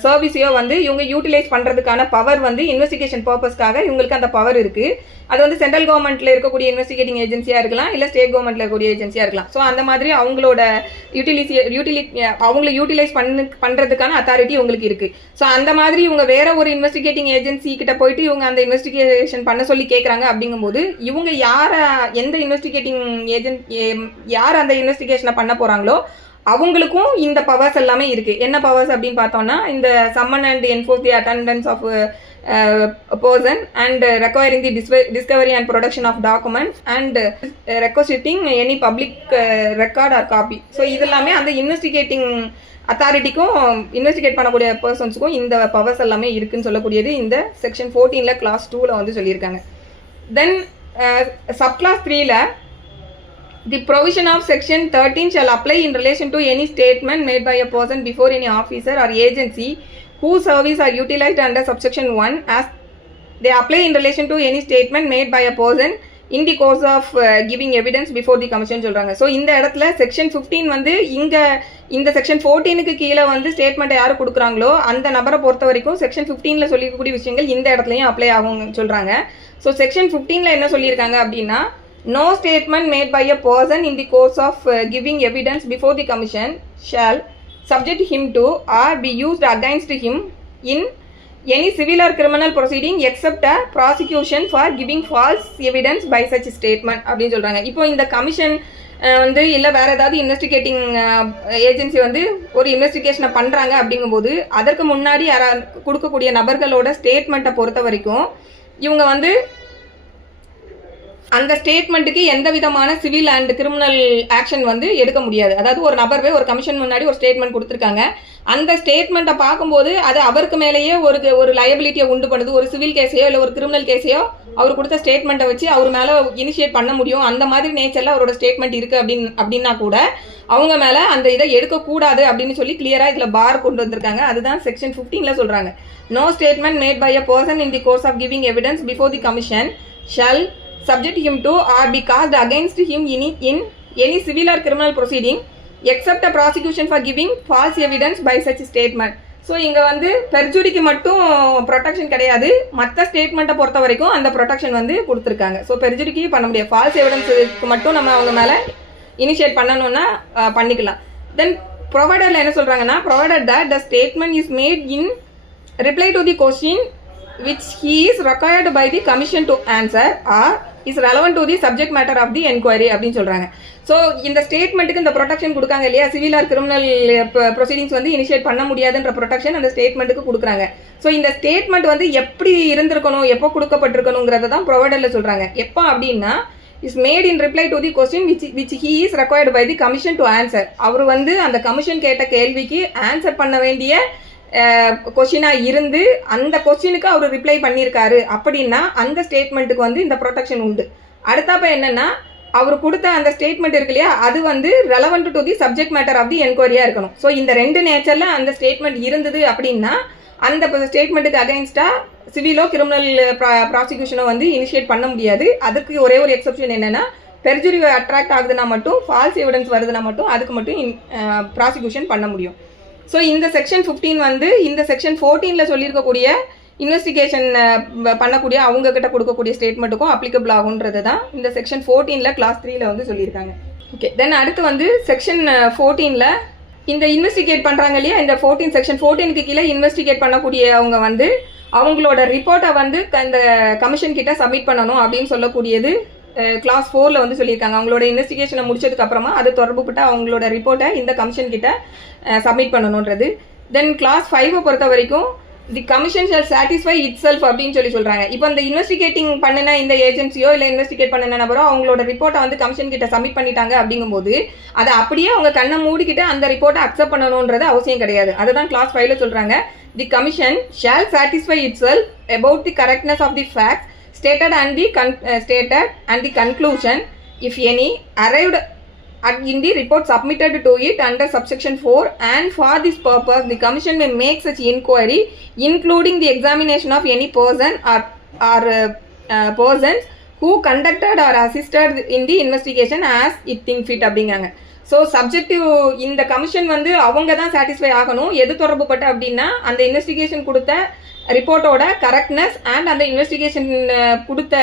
சர்வீஸையோ வந்து இவங்க யூட்டிலைஸ் பண்ணுறதுக்கான பவர் வந்து இன்வெஸ்டிகேஷன் பர்பஸ்க்காக இவங்களுக்கு அந்த பவர் இருக்குது. அது வந்து சென்ட்ரல் கவர்மெண்ட்டில் இருக்கக்கூடிய இன்வெஸ்டிகேட்டிங் ஏஜென்சியாக இருக்கலாம், இல்லை ஸ்டேட் கவர்மெண்ட்டில் இருக்கக்கூடிய ஏஜென்சியாக இருக்கலாம். ஸோ அந்த மாதிரி அவங்களோட அவங்கள யூட்டிலைஸ் பண்ணுறதுக்கான அத்தாரிட்டி உங்களுக்கு இருக்குது. ஸோ அந்த மாதிரி இவங்க வேற ஒரு இன்வெஸ்டிகேட்டிங் ஏஜென்சி கிட்ட போயிட்டு இவங்க அந்த இன்வெஸ்டிகேஷன் பண்ண சொல்லி கேட்குறாங்க. அப்படிங்கும்போது இவங்க எந்த இன்வெஸ்டிகேட்டிங் யார் அந்த இன்வெஸ்டிகேஷனை பண்ண போகிறாங்களோ அவங்களுக்கும் இந்த பவர்ஸ் எல்லாமே இருக்குது. என்ன பவர்ஸ் அப்படின்னு பார்த்தோம்னா, இந்த summon and enforce the attendance of person and requiring the discovery and production of documents and requisiting any public record or copy. So இதெல்லாமே அந்த இன்வெஸ்டிகேட்டிங் அத்தாரிட்டிக்கும் இன்வெஸ்டிகேட் பண்ணக்கூடிய பர்சன்ஸுக்கும் இந்த பவர்ஸ் எல்லாமே இருக்குன்னு சொல்லக்கூடியது இந்த செக்ஷன் 14 கிளாஸ் 2 வந்து சொல்லியிருக்காங்க. தென் subclass 3 the provision of section 13 shall apply in relation to any statement made by a person before any officer or agency whose service are utilized under subsection 1 as they apply in relation to any statement made by a person in the course of giving evidence before the commission சொல்றாங்க. So இந்த இடத்துல section 15 வந்து இந்த section 14க்கு கீழே வந்து statement யார் கொடுக்குறாங்களோ அந்த நபரை பொறுத்த வரைக்கும் செக்ஷன் 15ல சொல்லிக்கக்கூடிய விஷயங்கள் இந்த இடத்துலையும் அப்ளை ஆகும்னு சொல்றாங்க. ஸோ செக்ஷன் 15ல என்ன சொல்லியிருக்காங்க அப்படின்னா, no statement made by a person in the course of giving evidence before the commission shall subject him to or be used against him in any civil or criminal proceeding except a prosecution for giving false evidence by such statement அப்படின்னு சொல்கிறாங்க. இப்போ இந்த commission வந்து இல்லை வேறு ஏதாவது investigating agency வந்து ஒரு இன்வெஸ்டிகேஷனை பண்ணுறாங்க அப்படிங்கும்போது அதற்கு முன்னாடி கொடுக்கக்கூடிய நபர்களோட ஸ்டேட்மெண்ட்டை பொறுத்த வரைக்கும் இவங்க வந்து அந்த ஸ்டேட்மெண்ட்டுக்கு எந்த விதமான சிவில் அண்ட் கிரிமினல் ஆக்ஷன் வந்து எடுக்க முடியாது. அதாவது ஒரு நபர் போய் ஒரு கமிஷன் முன்னாடி ஒரு ஸ்டேட்மெண்ட் கொடுத்துருக்காங்க, அந்த ஸ்டேட்மெண்ட்டை பார்க்கும்போது அது அவருக்கு மேலேயே ஒரு லயபிலிட்டியை உண்டு பண்ணுது. ஒரு சிவில் கேஸையோ இல்லை ஒரு கிரிமினல் கேஸையோ அவர் கொடுத்த ஸ்டேட்மெண்ட்டை வச்சு அவர் மேலே இனிஷியேட் பண்ண முடியும். அந்த மாதிரி நேச்சரில் அவரோட ஸ்டேட்மெண்ட் இருக்குது அப்படின்னா கூட அவங்க மேலே அந்த இதை எடுக்கக்கூடாது அப்படின்னு சொல்லி கிளியராக இதில் பார் கொண்டு வந்திருக்காங்க. அதுதான் செக்ஷன் 15ல சொல்கிறாங்க. No statement made by a person in the course of giving evidence before the commission shall subject him to or be cast against him in any civil or criminal proceeding except a prosecution for giving false evidence by such statement. So இங்கே வந்து பெர்ஜுரிக்கு மட்டும் protection கிடையாது, மற்ற ஸ்டேட்மெண்ட்டை பொறுத்த வரைக்கும் அந்த protection வந்து கொடுத்துருக்காங்க. ஸோ பெர்ஜுரிக்கு பண்ண முடியாது, ஃபால்ஸ் எவிடன்ஸுக்கு மட்டும் நம்ம அவங்க மேலே இனிஷியேட் பண்ணணும்னா பண்ணிக்கலாம். தென் ப்ரொவைடரில் என்ன சொல்கிறாங்கன்னா, provided that the statement is made in reply to the question which he is required by the commission to answer or is relevant to the subject matter of the enquiry அப்படின்னு சொல்கிறாங்க. So இந்த ஸ்டேட்மெண்ட்டுக்கு இந்த protection கொடுக்காங்க இல்லையா, civil R criminal proceedings வந்து initiate பண்ண முடியாதுன்ற protection அந்த ஸ்டேட்மெண்ட்டுக்கு கொடுக்குறாங்க. ஸோ இந்த ஸ்டேட்மெண்ட் வந்து எப்படி இருந்திருக்கணும், எப்போ கொடுக்கப்பட்டிருக்கணுங்கிறத தான் ப்ரொவைடரில் சொல்கிறாங்க. எப்போ அப்படின்னா, is made in reply to the question which he is required by the commission to answer. அவர் வந்து அந்த கமிஷன் கேட்ட கேள்விக்கு ஆன்சர் பண்ண வேண்டிய கொஸ்டினாக இருந்து அந்த கொஸ்டினுக்கு அவர் ரிப்ளை பண்ணியிருக்காரு அப்படின்னா அந்த ஸ்டேட்மெண்ட்டுக்கு வந்து இந்த ப்ரொடெக்ஷன் உண்டு. அடுத்தப்ப என்னென்னா, அவர் கொடுத்த அந்த ஸ்டேட்மெண்ட் இருக்கு இல்லையா, அது வந்து relevant to the subject matter of the என்கொயரியாக இருக்கணும். ஸோ இந்த ரெண்டு நேச்சரில் அந்த ஸ்டேட்மெண்ட் இருந்தது அப்படின்னா அந்த ஸ்டேட்மெண்ட்டுக்கு அகைன்ஸ்டாக சிவிலோ கிரிமினல் ப்ராசிக்யூஷனோ வந்து இனிஷியேட் பண்ண முடியாது. அதுக்கு ஒரே ஒரு எக்ஸப்ஷன் என்னென்னா, பெர்ஜுரி அட்ராக்ட் ஆகுதுன்னா மட்டும், ஃபால்ஸ் எவிடன்ஸ் வருதுன்னா மட்டும் அதுக்கு மட்டும் ப்ராசிக்யூஷன் பண்ண முடியும். ஸோ இந்த செக்ஷன் 15 வந்து இந்த செக்ஷன் 14ல் சொல்லியிருக்கக்கூடிய இன்வெஸ்டிகேஷன் பண்ணக்கூடிய அவங்கக்கிட்ட கொடுக்கக்கூடிய ஸ்டேட்மெண்ட்டுக்கும் அப்ளிகபிள் ஆகுன்றது தான் இந்த செக்ஷன் 14ல் கிளாஸ் 3ல் வந்து சொல்லியிருக்காங்க. ஓகே, தென் அடுத்து வந்து செக்ஷன் 14ல் இந்த இன்வெஸ்டிகேட் பண்ணுறாங்க இல்லையா, இந்த செக்ஷன் 14க்கு கீழே இன்வெஸ்டிகேட் பண்ணக்கூடிய அவங்க வந்து அவங்களோட ரிப்போர்ட்டை வந்து இந்த கமிஷன் கிட்ட சப்மிட் பண்ணணும் அப்படின்னு சொல்லக்கூடியது கிளாஸ் 4ல் வந்து சொல்லியிருக்காங்க. அவங்களோட இன்வெஸ்டிகேஷனை முடிச்சதுக்கு அப்புறமா அது தொடர்புப்பட்ட அவங்களோட ரிப்போர்ட்டை இந்த கமிஷன் கிட்ட சப்மிட் பண்ணணுன்றது. தென் கிளாஸ் 5 பொறுத்த வரைக்கும் the commission shall satisfy itself அப்படின்னு சொல்கிறாங்க. இப்போ இந்த இன்வெஸ்டிகேட்டிங் பண்ணின இந்த ஏஜென்சியோ இல்லை இன்வெஸ்டிகேட் பண்ணின நபரோ அவங்களோட ரிப்போர்ட்டை வந்து கமிஷன் கிட்ட சப்மிட் பண்ணிட்டாங்க அப்படிங்கும்போது அதை அப்படியே அவங்க கண்ணை மூடிக்கிட்டு அந்த ரிப்போர்ட்டை அக்செப்ட் பண்ணணுன்றது அவசியம் கிடையாது. அதுதான் கிளாஸ் 5ல் சொல்கிறாங்க. The commission shall satisfy itself about the correctness of the facts stated and the conclusion if any arrived in the report submitted to it under subsection 4, and for this purpose the commission may make such inquiry including the examination of any person or persons who conducted or assisted in the investigation as it think fit அப்படிங்காங்க. So subjective இந்த commission வந்து அவங்க தான் satisfy ஆகணும். எது தொடர்பு பட்ட அப்படின்னா அந்த இன்வெஸ்டிகேஷன் கொடுத்த ரிப்போர்ட்டோட கரெக்ட்னஸ் அண்ட் அந்த இன்வெஸ்டிகேஷன் கொடுத்த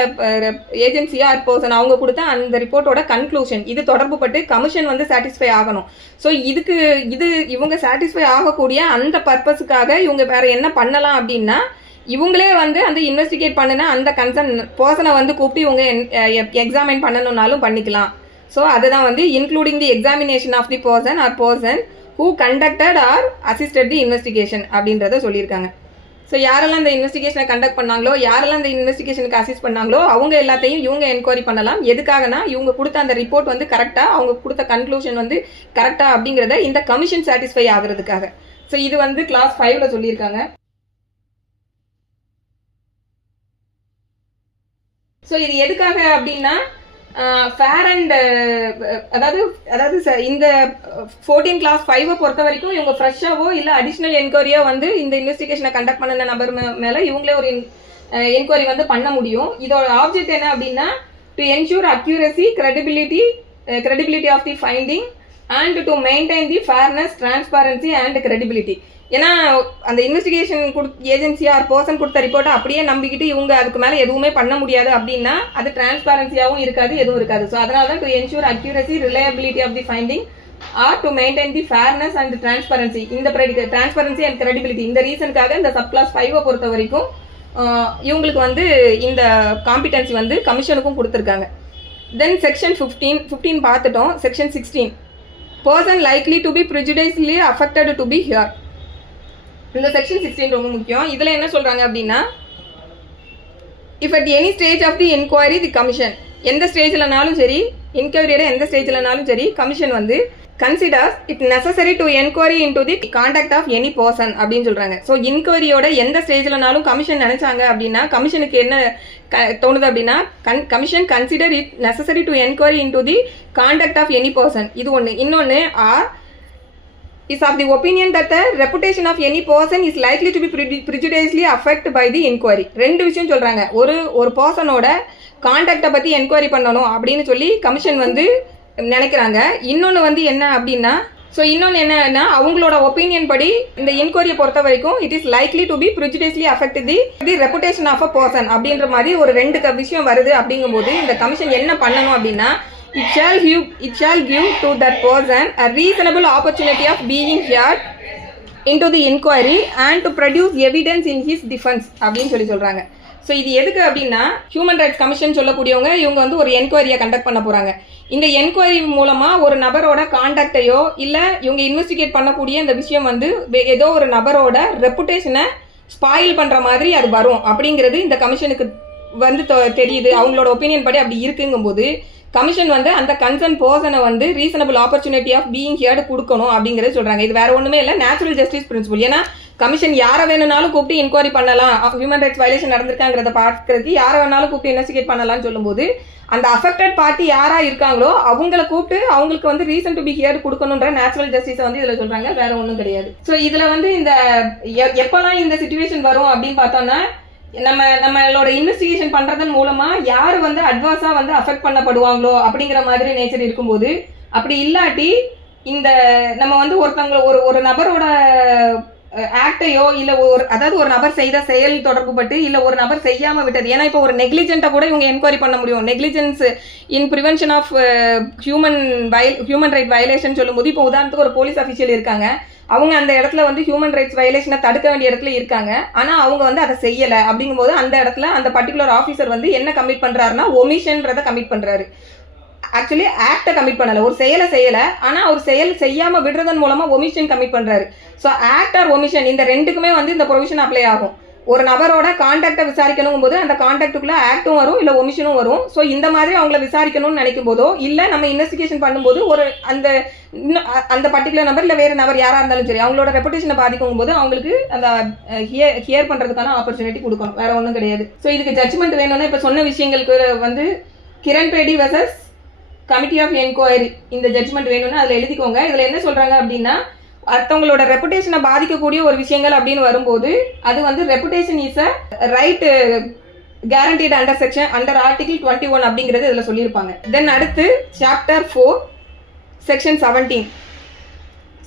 ஏஜென்சியா பர்சன் அவங்க கொடுத்த அந்த ரிப்போர்ட்டோட கன்க்ளூஷன் இது தொடர்பு பட்டு கமிஷன் வந்து சாட்டிஸ்ஃபை ஆகணும். ஸோ இது இவங்க சாட்டிஸ்ஃபை ஆகக்கூடிய அந்த பர்பஸுக்காக இவங்க வேற என்ன பண்ணலாம் அப்படின்னா இவங்களே வந்து அந்த இன்வெஸ்டிகேட் பண்ணின அந்த கன்சர்ன் பர்சனை வந்து கூப்பிட்டு இவங்க எக்ஸாமின் பண்ணணும்னாலும் பண்ணிக்கலாம். ஸோ அதுதான் வந்து including the examination of the person or person who conducted or assisted the investigation அப்படின்றத சொல்லியிருக்காங்க. ஸோ யாரெல்லாம் இந்த இன்வெஸ்டிகேஷனை கண்டக்ட் பண்ணாங்களோ யாரெல்லாம் இந்த இன்வெஸ்டிகேஷனுக்கு அசிஸ்ட் பண்ணாங்களோ அவங்க எல்லாத்தையும் இவங்க என்கொயரி பண்ணலாம். எதுக்காகனா இவங்க கொடுத்த அந்த ரிப்போர்ட் வந்து கரெக்டாக அவங்க கொடுத்த கன்க்ளூஷன் வந்து கரெக்டாக அப்படிங்கிறத இந்த கமிஷன் சாட்டிஸ்ஃபை ஆகிறதுக்காக. ஸோ இது வந்து கிளாஸ் 5ல சொல்லியிருக்காங்க. ஸோ இது எதுக்காக அப்படின்னா ஃபேர் அண்ட் அதாவது இந்த 14 கிளாஸ் 5 பொறுத்த வரைக்கும் இவங்க ஃப்ரெஷ்ஷாவோ இல்லை அடிஷ்னல் என்கொயரியோ வந்து இந்த இன்வெஸ்டிகேஷனை கண்டக்ட் பண்ண நபர் மேலே இவங்களே ஒரு என்கொயரி வந்து பண்ண முடியும். இதோட ஆப்ஜெக்ட் என்ன அப்படின்னா to ensure accuracy credibility of the finding and to maintain the fairness transparency and credibility. ஏன்னா அந்த இன்வெஸ்டிகேஷன் ஏஜென்சி ஆர் பர்சன் கொடுத்த ரிப்போர்ட்டை அப்படியே நம்பிக்கிட்டு இவங்க அதுக்கு மேலே எதுவுமே பண்ண முடியாது அப்படின்னா அது டிரான்ஸ்பரன்சியாகவும் இருக்காது, எதுவும் இருக்காது. ஸோ அதனால தான் to ensure accuracy reliability of the finding or to maintain the fairness and transparency இந்த டிரான்ஸ்பரன்சி அண்ட் கிரெடிபிலிட்டி இந்த ரீசனுக்காக இந்த சப் கிளாஸ் 5 பொறுத்த வரைக்கும் இவங்களுக்கு வந்து இந்த காம்பிடன்சி வந்து கமிஷனுக்கும் கொடுத்துருக்காங்க. தென் செக்ஷன் 15 பார்த்துட்டோம். Section 16 person likely to be prejudicially affected to be heard. இந்த செக்ஷன் 16 ரொம்ப முக்கியம். இதில் என்ன சொல்கிறாங்க அப்படின்னா if at any stage of the enquiry the commission எந்த ஸ்டேஜ்லனாலும் சரி என்கொயரியோட எந்த ஸ்டேஜ்லனாலும் சரி கமிஷன் வந்து considers it necessary to enquiry into the contact of any person அப்படின்னு சொல்கிறாங்க. ஸோ என்கொயரியோட எந்த ஸ்டேஜ்லனாலும் கமிஷன் நினைச்சாங்க அப்படின்னா கமிஷனுக்கு என்ன தோணுது அப்படின்னா commission consider it necessary to enquiry into the contact of any person. இது ஒன்று. இன்னொன்று or is of the opinion that the reputation of any person is likely to be prejudicially affected by the inquiry. ரெண்டு விஷயம் சொல்றாங்க. ஒரு பர்சனோட கான்டாக்டை பத்தி enquiry பண்ணணும் அப்படின்னு சொல்லி கமிஷன் வந்து நினைக்கிறாங்க. இன்னொன்று வந்து என்ன அப்படின்னா இன்னொன்று என்னன்னா அவங்களோட ஒப்பீனியன் படி இந்த என்கொயரியை பொறுத்த வரைக்கும் it is likely to be prejudicially affect the reputation of a person அப்படின்ற மாதிரி ஒரு ரெண்டு விஷயம் வருது. அப்படிங்கும்போது இந்த கமிஷன் என்ன பண்ணணும் அப்படின்னா it shall give to that person a reasonable opportunity of being heard into the inquiry and to produce evidence in his defense அப்படின்னு சொல்றாங்க. ஸோ இது எதுக்கு அப்படின்னா ஹியூமன் ரைட்ஸ் கமிஷன் சொல்லக்கூடியவங்க இவங்க வந்து ஒரு என்கொயரியை கண்டக்ட் பண்ண போகிறாங்க. இந்த என்கொயரி மூலமாக ஒரு நபரோட கான்டாக்டையோ இல்லை இவங்க இன்வெஸ்டிகேட் பண்ணக்கூடிய இந்த விஷயம் வந்து ஏதோ ஒரு நபரோட ரெப்புடேஷனை ஸ்பாயில் பண்ணுற மாதிரி அது வரும் அப்படிங்கிறது இந்த கமிஷனுக்கு வந்து தெரியுது. அவங்களோட ஒப்பீனியன் படி அப்படி இருக்குங்கும்போது கமிஷன் வந்து அந்த கன்சர்ன் பர்சனை வந்து reasonable opportunity of being heard கொடுக்கணும் அப்படிங்கிறது சொல்கிறாங்க. இது வேற ஒன்றுமே இல்லை, நேச்சுரல் ஜஸ்டிஸ் பிரின்சிபல். ஏன்னா கமிஷன் யாரை வேணும்னாலும் கூப்பிட்டு என்கொயரி பண்ணலாம், ஹியூமன் ரைட்ஸ் வயலேஷன் நடந்திருக்காங்கிறத பார்க்கறதுக்கு யாரை வேணாலும் கூப்பிட்டு இன்வெஸ்டிகேட் பண்ணலாம்னு சொல்லும்போது அந்த அஃபெக்டட் பார்ட்டி யாராக இருக்காங்களோ அவங்கள கூப்பிட்டு அவங்களுக்கு வந்து ரீசன் டு பி ஹியர்டு கொடுக்கணுன்ற நேச்சுரல் ஜஸ்டிஸை வந்து இதில் சொல்கிறாங்க, வேற ஒன்றும் கிடையாது. ஸோ இதில் வந்து இந்த எப்போல்லாம் இந்த சிச்சுவேஷன் வரும் அப்படின்னு பார்த்தோம்னா நம்மளோட இன்வெஸ்டிகேஷன் பண்றதன் மூலமா யாரு வந்து அட்வான்ஸா வந்து அஃபெக்ட் பண்ணப்படுவாங்களோ அப்படிங்கிற மாதிரி நேச்சர் இருக்கும்போது அப்படி இல்லாட்டி இந்த நம்ம வந்து ஒரு நபரோட ஆக்டையோ இல்ல ஒரு நபர் செய்த செயல் தொடர்பு பட்டு இல்ல ஒரு நபர் செய்யாம விட்டது. ஏன்னா இப்போ ஒரு நெக்லிஜென்ட்டை கூட இவங்க என்கொயரி பண்ண முடியும். Negligence in prevention of human right violation சொல்லும்போது இப்போ உதாரணத்துக்கு ஒரு போலீஸ் அஃபீஷியல் இருக்காங்க, அவங்க அந்த இடத்துல வந்து ஹியூமன் ரைட்ஸ் வயலேஷனை தடுக்க வேண்டிய இடத்துல இருக்காங்க, ஆனா அவங்க வந்து அதை செய்யல. அப்படிங்கும்போது அந்த இடத்துல அந்த பர்டிகுலர் ஆஃபீஸர் வந்து என்ன கமிட் பண்றாருன்னா ஒமிஷன்றதை கமிட் பண்றாரு. ஆக்சுவலி ஆக்டை கமிட் பண்ணல, ஒரு செயலை செய்யல, ஆனா ஒரு செயல் செய்யாம விடுறதன் மூலமா ஒமிஷன் கமிட் பண்றாரு. ஸோ ஆக்ட் ஆர் ஒமிஷன் இந்த ரெண்டுக்குமே வந்து இந்த ப்ரொவிஷன் அப்ளை ஆகும். ஒரு நபரோட கான்டாக்டை விசாரிக்கணும் போது அந்த கான்டாக்டுக்குள்ள ஆக்டும் வரும் இல்லை ஒமிஷனும் வரும். ஸோ இந்த மாதிரி அவங்கள விசாரிக்கணும்னு நினைக்கும் போதோ இல்லை நம்ம இன்வெஸ்டிகேஷன் பண்ணும்போது ஒரு அந்த பர்டிகுலர் நபர் இல்லை வேறு நபர் யாராக இருந்தாலும் சரி அவங்களோட ரெப்புடேஷனை பாதிக்கும் போது அவங்களுக்கு அந்த ஹியர் பண்ணுறதுக்கான ஆப்பர்ச்சுனிட்டி கொடுக்கணும், வேற ஒன்றும் கிடையாது. ஸோ இதுக்கு ஜட்ஜ்மெண்ட் வேணும்னா இப்போ சொன்ன விஷயங்களுக்கு வந்து Kiran Bedi versus committee of enquiry இந்த ஜட்ஜ்மெண்ட் வேணும்னா அதில் எழுதிக்கோங்க. இதில் என்ன சொல்கிறாங்க அப்படின்னா, அடுத்தவங்களோட ரெப்புடேஷனை பாதிக்கக்கூடிய ஒரு விஷயங்கள் அப்படின்னு வரும்போது அது வந்து reputation is a right guaranteed under article 21 அப்படிங்கிறது இதில் சொல்லியிருப்பாங்க. தென் அடுத்து சாப்டர் 4 செக்ஷன் 17.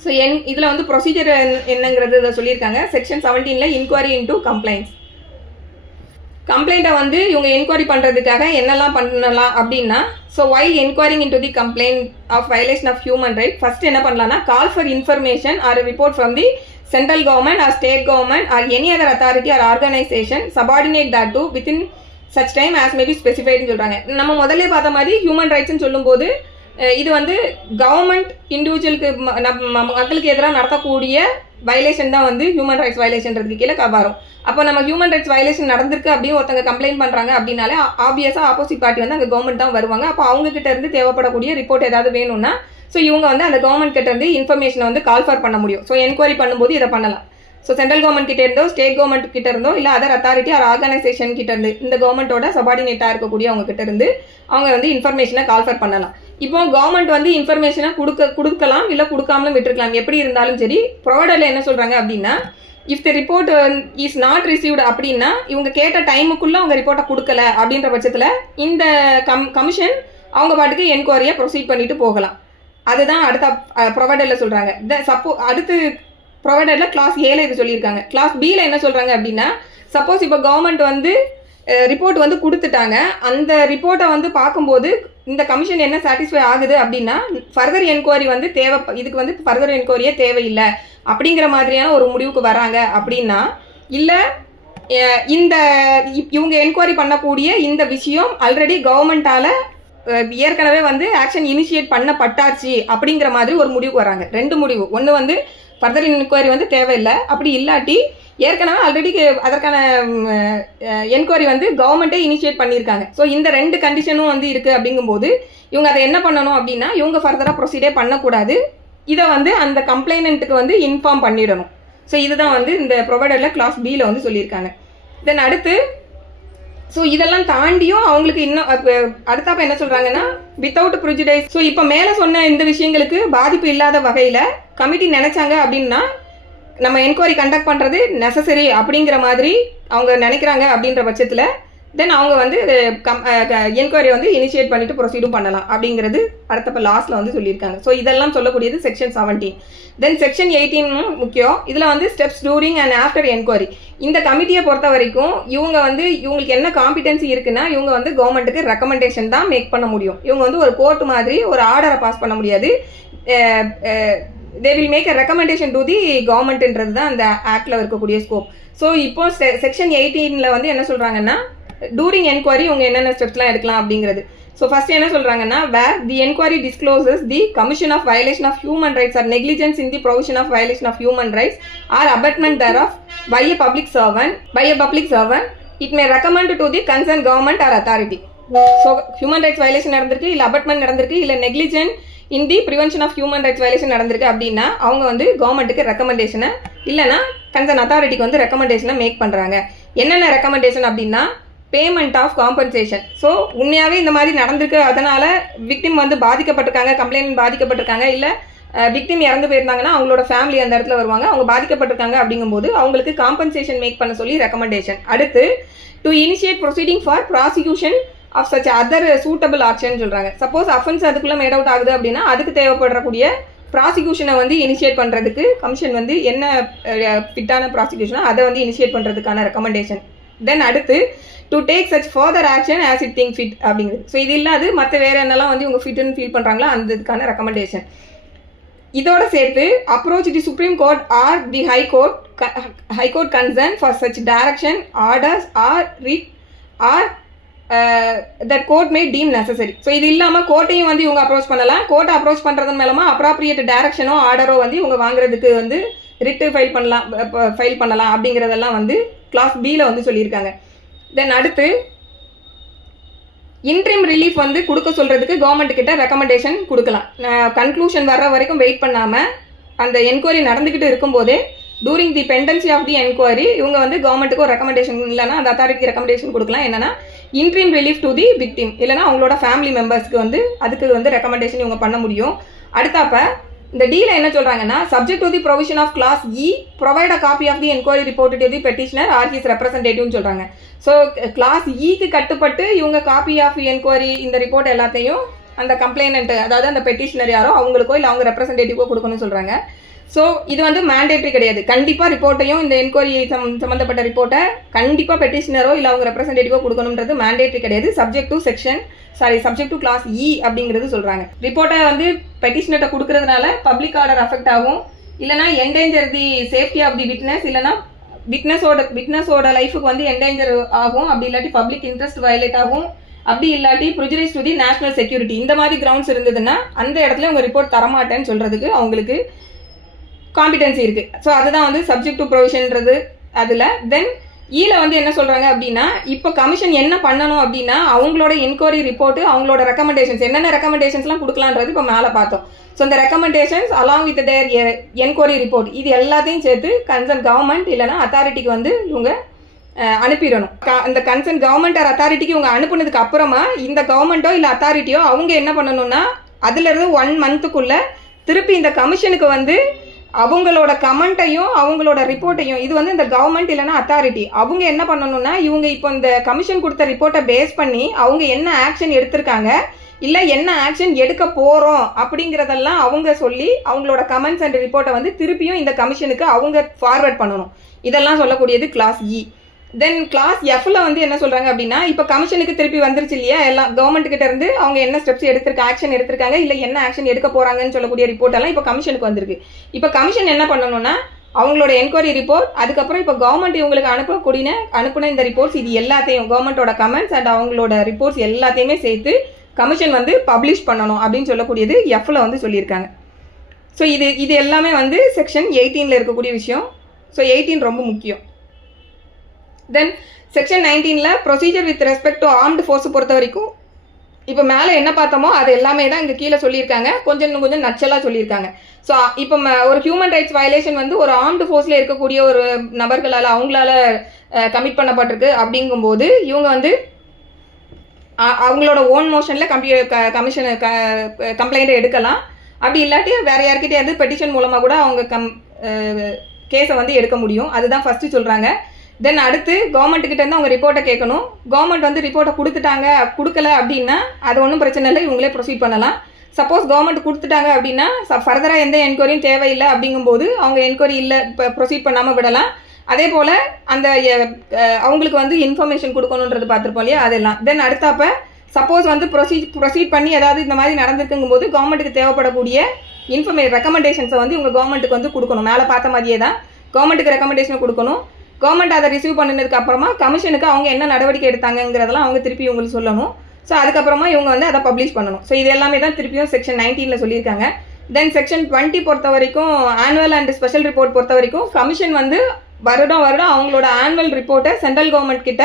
ஸோ இதில் வந்து ப்ரொசீஜர் என்னங்கிறது இதை சொல்லியிருக்காங்க. செக்ஷன் 17ல் இன்கொயரி இன்டூ கம்ப்ளைண்ட்ஸ். கம்ப்ளைண்ட்டை வந்து இவங்க என்கொயரி பண்ணுறதுக்காக என்னெல்லாம் பண்ணலாம் அப்படின்னா, so while enquiring into the complaint of violation of human right first என்ன பண்ணலாம்னா, call for information or report from the central government or state government or any other authority or organisation subordinate that to within such time as may be ஸ்பெசிஃபைடுன்னு சொல்கிறாங்க. நம்ம முதல்ல பார்த்த மாதிரி human ரைட்ஸ்ன்னு சொல்லும்போது இது வந்து கவர்மெண்ட் இண்டிவிஜுவலுக்கு மக்களுக்கு எதிராக நடத்தக்கூடிய வயலேஷன் தான் வந்து ஹியூமன் ரைட்ஸ் வயலேஷன்றதுக்கு கீழே வரும். அப்போ நம்ம ஹியூமன் ரைட்ஸ் வயலேஷன் நடந்திருக்கு அப்படின்னு ஒருத்தங்க கம்ப்ளைண்ட் பண்ணுறாங்க அப்படின்னாலே ஆப்வியஸாக ஆப்போசிட் பார்ட்டி வந்து அங்கே கவர்மெண்ட் தான் வருவாங்க. அப்போ அவங்க கிட்ட இருந்து தேவைப்படக்கூடிய ரிப்போர்ட் ஏதாவது வேணும்னா ஸோ இவங்க வந்து அந்த கவர்மெண்ட் கிட்ட இருந்து இன்ஃபர்மேஷனை வந்து கால் ஃபார் பண்ண முடியும். ஸோ என்கொயரி பண்ணும்போது இதை பண்ணலாம். ஸோ சென்ட்ரல் கவர்மெண்ட் கிட்ட இருந்தோ ஸ்டேட் கவர்மெண்ட் கிட்ட இருந்தோ இல்லை அதர் அத்தாரிட்டி ஆர் ஆர்கனைசேஷன் கிட்ட இருந்து இந்த கவர்மெண்ட்டோட சபார்டினேட்டாக இருக்கக்கூடிய அவங்க கிட்ட இருந்து அவங்க வந்து இன்ஃபர்மேஷனை கால் ஃபார் பண்ணலாம். இப்போ கவர்மெண்ட் வந்து இன்ஃபர்மேஷனை கொடுக்கலாம் இல்லை கொடுக்காமலும் விட்டுருக்கலாம். எப்படி இருந்தாலும் சரி, ப்ரொவைடரில் என்ன சொல்கிறாங்க அப்படின்னா, if the report is not received அப்படின்னா இவங்க கேட்ட டைமுக்குள்ளே அவங்க ரிப்போர்ட்டை கொடுக்கல அப்படின்ற பட்சத்தில் இந்த கமிஷன் அவங்க பாட்டுக்கு என்கொயரியை ப்ரொசீட் பண்ணிட்டு போகலாம். அதுதான் அடுத்த ப்ரொவைடரில் சொல்கிறாங்க. அடுத்து ப்ரொவைடரில் கிளாஸ் ஏல இது சொல்லியிருக்காங்க. கிளாஸ் பியில் என்ன சொல்கிறாங்க அப்படின்னா, சப்போஸ் இப்போ கவர்மெண்ட் வந்து ரிப்போர்ட் வந்து கொடுத்துட்டாங்க, அந்த ரிப்போர்ட்டை வந்து பார்க்கும்போது இந்த கமிஷன் என்ன சாட்டிஸ்ஃபை ஆகுது அப்படின்னா ஃபர்தர் என்கொயரி வந்து இதுக்கு வந்து ஃபர்தர் என்கொயரியே தேவையில்லை அப்படிங்கிற மாதிரியான ஒரு முடிவுக்கு வராங்க அப்படின்னா, இல்லை இவங்க என்கொயரி பண்ணக்கூடிய இந்த விஷயம் ஆல்ரெடி கவர்மெண்ட்டால் ஏற்கனவே வந்து ஆக்ஷன் இனிஷியேட் பண்ணப்பட்டாச்சு அப்படிங்கிற மாதிரி ஒரு முடிவுக்கு வராங்க. ரெண்டு முடிவு. ஒன்று வந்து ஃபர்தர் என்கொயரி வந்து தேவையில்லை, அப்படி இல்லாட்டி ஏற்கனவே ஆல்ரெடி அதற்கான என்கொயரி வந்து கவர்மெண்ட்டே இனிஷியேட் பண்ணியிருக்காங்க. ஸோ இந்த ரெண்டு கண்டிஷனும் வந்து இருக்குது. அப்படிங்கும்போது இவங்க அதை என்ன பண்ணணும் அப்படின்னா, இவங்க ஃபர்தராக ப்ரொசீடே பண்ணக்கூடாது, இதை வந்து அந்த கம்ப்ளைனண்ட்டுக்கு வந்து இன்ஃபார்ம் பண்ணிடணும். ஸோ இதுதான் வந்து இந்த ப்ரொவைடரில் கிளாஸ் பியில் வந்து சொல்லியிருக்காங்க. தென் அடுத்து ஸோ இதெல்லாம் தாண்டியும் அவங்களுக்கு இன்னும் அடுத்தாப்ப என்ன சொல்கிறாங்கன்னா, வித்தவுட் ப்ரிஜுடைஸ். ஸோ இப்போ மேலே சொன்ன இந்த விஷயங்களுக்கு பாதிப்பு இல்லாத வகையில் கமிட்டி நினைச்சாங்க அப்படின்னா நம்ம என்கொயரி கண்டக்ட் பண்ணுறது நெசசரி அப்படிங்கிற மாதிரி அவங்க நினைக்கிறாங்க அப்படின்ற பட்சத்தில் தென் அவங்க வந்து என்கொயரி வந்து இனிஷியேட் பண்ணிட்டு ப்ரொசீடும் பண்ணலாம் அப்படிங்கிறது அடுத்தப்ப லாஸ்ட்டில் வந்து சொல்லியிருக்காங்க. ஸோ இதெல்லாம் சொல்லக்கூடியது செக்ஷன் 17. தென் செக்ஷன் 18 முக்கியம். இதில் வந்து steps during and after enquiry. இந்த கமிட்டியை பொறுத்த வரைக்கும் இவங்க வந்து இவங்களுக்கு என்ன காம்பிடன்சி இருக்குன்னா, இவங்க வந்து கவர்மெண்ட்டுக்கு ரெக்கமெண்டேஷன் தான் மேக் பண்ண முடியும். இவங்க வந்து ஒரு கோர்ட் மாதிரி ஒரு ஆர்டரை பாஸ் பண்ண முடியாது. they will make a recommendation to the governmentன்றது தான் அந்த ஆக்டில் இருக்கக்கூடிய ஸ்கோப். ஸோ இப்போ செக்ஷன் 18ல் வந்து என்ன சொல்கிறாங்கன்னா, டூரிங் என்கொயரி இவங்க என்னென்ன ஸ்டெப்ஸ்லாம் எடுக்கலாம் அப்படிங்கிறது. ஸோ ஃபர்ஸ்ட் என்ன சொல்கிறாங்கன்னா, where the enquiry discloses the commission of violation of human rights or negligence in the provision of violation of human rights or abetment thereof by a public servant it may recommend to the concerned government or authority. So human rights violation நடந்திருக்கு, இல்லை abetment நடந்திருக்கு, இல்லை negligent in the prevention of human rights violation நடந்திருக்கு அப்படின்னா அவங்க வந்து கவர்மெண்ட்டுக்கு ரெக்கமெண்டேஷனை இல்லைனா கன்சர்ன் அத்தாரிட்டிக்கு வந்து ரெக்கமெண்டேஷனை மேக் பண்ணுறாங்க. என்னென்ன ரெக்கமெண்டேஷன் அப்படின்னா, பேமெண்ட் ஆஃப் காம்பன்சேஷன். ஸோ உண்மையாகவே இந்த மாதிரி நடந்திருக்கு, அதனால் விக்டிம் வந்து பாதிக்கப்பட்டிருக்காங்க, கம்ப்ளைண்ட் பாதிக்கப்பட்டிருக்காங்க, இல்லை விக்டிம் இறந்து போயிருந்தாங்கன்னா அவங்களோட ஃபேமிலி அந்த இடத்துல வருவாங்க, அவங்க பாதிக்கப்பட்டிருக்காங்க அப்படிங்கும்போது அவங்களுக்கு காம்பன்சேஷன் மேக் பண்ண சொல்லி ரெக்கமெண்டேஷன். அடுத்து to initiate proceeding for prosecution of such other suitable action சொல்கிறாங்க. சப்போஸ் அஃபென்ஸ் அதுக்குள்ளே மேட் அவுட் ஆகுது அப்படின்னா அதுக்கு தேவைப்படக்கூடிய ப்ராசிக்யூஷனை வந்து இனிஷியேட் பண்ணுறதுக்கு கமிஷன் வந்து என்ன ஃபிட்டான ப்ராசிக்யூஷனோ அதை வந்து இனிஷியேட் பண்ணுறதுக்கான ரெக்கமெண்டேஷன். தென் அடுத்து to take such further action as it think fit அப்படிங்கிறது. ஸோ இது இல்லாது மற்ற வேறு என்னெல்லாம் வந்து இவங்க ஃபிட்டுன்னு ஃபீல் பண்ணுறாங்களோ அந்த இதுக்கான ரெக்கமெண்டேஷன். இதோட சேர்த்து approach the supreme court or the high court concern for such direction orders or writ or that court may deem necessary. So இது இல்லாமல் கோர்ட்டையும் வந்து இவங்க அப்ரோச் பண்ணலாம். கோர்ட்டை அப்ரோச் பண்ணுறதன் மூலமாக அப்ராப்ரியேட் டைரக்ஷனோ ஆர்டரோ வந்து இவங்க வாங்குறதுக்கு வந்து ரிட்டு ஃபைல் பண்ணலாம் அப்படிங்கிறதெல்லாம் வந்து கிளாஸ் பியில் வந்து சொல்லியிருக்காங்க. தென் அடுத்து இன்ட்ரீம் ரிலீஃப் வந்து கொடுக்க சொல்கிறதுக்கு கவர்மெண்ட் கிட்ட ரெக்கமெண்டேஷன் கொடுக்கலாம். கன்க்ளூஷன் வர்ற வரைக்கும் வெயிட் பண்ணாமல் அந்த என்கொயரி நடந்துக்கிட்டு இருக்கும்போதே during the pendency of the enquiry இவங்க வந்து கவர்மெண்ட்டுக்கு ஒரு ரெக்கமெண்டேஷன் இல்லைனா அந்த அத்தாரிட்டிக்கு ரெக்கமெண்டேஷன் கொடுக்கலாம். என்னன்னா interim relief to the victim, இல்லைனா அவங்களோட ஃபேமிலி மெம்பர்ஸ்க்கு வந்து அதுக்கு வந்து ரெக்கமெண்டேஷன் இவங்க பண்ண முடியும். அடுத்தாப்ப இந்த டீல என்ன சொல்றாங்கன்னா, subject to the provision of clause E provide a copy of the enquiry report to the petitioner or his ரெப்ரசன்டேட்டிவ்னு சொல்றாங்க. ஸோ கிளாஸ் இக்கு கட்டுப்பட்டு இவங்க காப்பி ஆஃப் என்கொயரி இந்த ரிப்போர்ட் எல்லாத்தையும் அந்த கம்ப்ளைனண்ட், அதாவது அந்த பெட்டிஷனர் யாரோ அவங்களுக்கோ இல்லை அவங்க ரெப்ரசன்டேட்டிவோ கொடுக்கணும்னு சொல்றாங்க. ஸோ இது வந்து மேண்டேட்ரி கிடையாது. கண்டிப்பாக ரிப்போர்ட்டையும் இந்த என்கொயரி சம்மந்தப்பட்ட ரிப்போர்ட்டை கண்டிப்பாக பெட்டிஷனரோ இல்லை அவங்க ரெப்ரசன்டேட்டிவோ கொடுக்கணுன்றது மேண்டேட்ரி கிடையாது. சப்ஜெக்ட் டு கிளாஸ் இ அப்படிங்கிறது சொல்கிறாங்க. ரிப்போர்ட்டை வந்து பெட்டிஷனர்கிட்ட கொடுக்கறதுனால பப்ளிக் ஆர்டர் அஃபெக்ட் ஆகும், இல்லைனா endanger the safety of the witness, இல்லைனா விட்னஸோட லைஃபுக்கு வந்து என்டேஞ்சர் ஆகும், அப்படி இல்லாட்டி பப்ளிக் இன்ட்ரெஸ்ட் வயலேட் ஆகும், அப்படி இல்லாட்டி prejudice to the national security, இந்த மாதிரி கிரவுண்ட்ஸ் இருந்ததுன்னா அந்த இடத்துல உங்கள் ரிப்போர்ட் தரமாட்டேன்னு சொல்கிறதுக்கு அவங்களுக்கு காம்பிடன்சி இருக்குது. ஸோ அதுதான் வந்து சப்ஜெக்ட் டு ப்ரொவிஷன்றது. அதில் தென் ஈல வந்து என்ன சொல்கிறாங்க அப்படின்னா, இப்போ கமிஷன் என்ன பண்ணணும் அப்படின்னா அவங்களோட என்கொயரி ரிப்போர்ட்டு, அவங்களோட ரெக்கமெண்டேஷன்ஸ், என்னென்ன ரெக்கமெண்டேஷன்ஸ்லாம் கொடுக்கலான்றது இப்போ மேலே பார்த்தோம். ஸோ இந்த recommendations along with their enquiry report இது எல்லாத்தையும் சேர்த்து கன்சர்ன் கவர்மெண்ட் இல்லைனா அத்தாரிட்டிக்கு வந்து இவங்க அனுப்பிடணும். அந்த கன்சர்ன் கவர்மெண்ட் ஆர் அத்தாரிட்டிக்கு இவங்க அனுப்புனதுக்கு அப்புறமா இந்த கவர்மெண்ட்டோ இல்லை அத்தாரிட்டியோ அவங்க என்ன பண்ணணும்னா அதுலேருந்து 1 மந்த்துக்குள்ளே திருப்பி இந்த கமிஷனுக்கு வந்து அவங்களோட கமெண்ட்டையும் அவங்களோட ரிப்போர்ட்டையும், இது வந்து இந்த கவர்மெண்ட் இல்லைனா அத்தாரிட்டி அவங்க என்ன பண்ணணும்னா இவங்க இப்போ இந்த கமிஷன் கொடுத்த ரிப்போர்ட்டை பேஸ் பண்ணி அவங்க என்ன ஆக்ஷன் எடுத்திருக்காங்க இல்லை என்ன ஆக்ஷன் எடுக்க போகிறோம் அப்படிங்கிறதெல்லாம் அவங்க சொல்லி அவங்களோட கமெண்ட்ஸ் அண்ட் ரிப்போர்ட்டை வந்து திருப்பியும் இந்த கமிஷனுக்கு அவங்க ஃபார்வர்ட் பண்ணணும். இதெல்லாம் சொல்லக்கூடியது கிளாஸ் இ. தென் கிளாஸ் எஃப்ல வந்து என்ன சொல்கிறாங்க அப்படின்னா, இப்போ கமிஷனுக்கு திருப்பி வந்துருச்சு இல்லையா, எல்லாம் கவர்மெண்ட் கிட்ட இருந்து அவங்க என்ன ஸ்டெப்ஸ் ஆக்ஷன் எடுத்திருக்காங்க இல்லை என்ன ஆக்ஷன் எடுக்க போகிறாங்கன்னு சொல்லக்கூடிய ரிப்போர்ட் எல்லாம் இப்போ கமிஷனுக்கு வந்திருக்கு. இப்போ கமிஷன் என்ன பண்ணணும்னா அவங்களோட என்கொயரி ரிப்போர்ட், அதுக்கப்புறம் இப்போ கவர்மெண்ட் இவங்களுக்கு அனுப்புன இந்த ரிப்போர்ட்ஸ் இது எல்லாத்தையும் கவர்மெண்ட்டோட கமெண்ட்ஸ் அண்ட் அவங்களோட ரிப்போர்ட்ஸ் எல்லாத்தையுமே சேர்த்து கமிஷன் வந்து பப்ளிஷ் பண்ணணும் அப்படின்னு சொல்லக்கூடியது எஃப்ல வந்து சொல்லியிருக்காங்க. ஸோ இது எல்லாமே வந்து செக்ஷன் 18ல் இருக்கக்கூடிய விஷயம். ஸோ 18 ரொம்ப முக்கியம். தென் செக்ஷன் 19ல் procedure with respect to armed force பொறுத்த வரைக்கும் இப்போ மேலே என்ன பார்த்தோமோ அது எல்லாமே தான் இங்கே கீழே சொல்லியிருக்காங்க, கொஞ்சம் நச்சலாக சொல்லியிருக்காங்க. ஸோ இப்போ ஒரு ஹியூமன் ரைட்ஸ் வயலேஷன் வந்து ஒரு ஆர்ம்டு ஃபோர்ஸில் இருக்கக்கூடிய ஒரு நபர்களால் அவங்களால கமிட் பண்ணப்பட்டிருக்கு அப்படிங்கும்போது இவங்க வந்து அவங்களோட ஓன் மோஷனில் கமிஷன் கம்ப்ளைண்ட்டை எடுக்கலாம், அப்படி இல்லாட்டி வேறு யார்கிட்டையாவது பெட்டிஷன் மூலமாக கூட அவங்க கேஸை வந்து எடுக்க முடியும். அதுதான் ஃபஸ்ட்டு சொல்கிறாங்க. தென் அடுத்து கவர்மெண்ட்டுக்கிட்டேருந்து அவங்க ரிப்போர்ட்டை கேட்கணும். கவர்மெண்ட் வந்து ரிப்போர்ட்டை கொடுக்கல அப்படின்னா அது ஒன்றும் பிரச்சனை இல்லை, இவங்களே ப்ரொசீட் பண்ணலாம். சப்போஸ் கவர்மெண்ட் கொடுத்துட்டாங்க அப்படின்னா ஃபர்தராக எந்த என்கொயரியும் தேவையில்லை அப்படிங்கும்போது அவங்க என்கொயரி இல்லை இப்போ ப்ரொசீட் பண்ணாமல் விடலாம். அதே போல் அந்த அவங்களுக்கு வந்து இன்ஃபர்மேஷன் கொடுக்கணுன்றது பார்த்துருப்போம் இல்லையா, அதெல்லாம். தென் அடுத்தாப்ப சப்போஸ் வந்து ப்ரொசீட் பண்ணி ஏதாவது இந்த மாதிரி நடந்துருக்குங்கும்போது கவர்மெண்ட்டுக்கு தேவைப்படக்கூடிய ரெக்கமெண்டேஷன்ஸை வந்து இவங்க கவர்மெண்ட்டுக்கு வந்து கொடுக்கணும். மேலே பார்த்த மாதிரியே தான் கவர்மெண்ட்டுக்கு ரெக்கமெண்டேஷன் கொடுக்கணும். கவர்மெண்ட் அதை ரிசீவ் பண்ணினதுக்கு அப்புறமா கமிஷனுக்கு அவங்க என்ன நடவடிக்கை எடுத்தாங்கிறதெல்லாம் அவங்க திருப்பி இவங்களுக்கு சொல்லணும். ஸோ அதுக்கப்புறமா இவங்க வந்து அதை பப்ளிஷ் பண்ணணும். ஸோ இது எல்லாமே தான் திருப்பியும் செக்ஷன் 19ல் சொல்லியிருக்காங்க. தென் செக்ஷன் 20 பொறுத்த வரைக்கும் ஆனுவல் அண்ட் ஸ்பெஷல் ரிப்போர்ட் பொறுத்த வரைக்கும் கமிஷன் வந்து வருடம் அவங்களோட ஆனுவல் ரிப்போர்ட்டை சென்ட்ரல் கவர்மெண்ட் கிட்ட,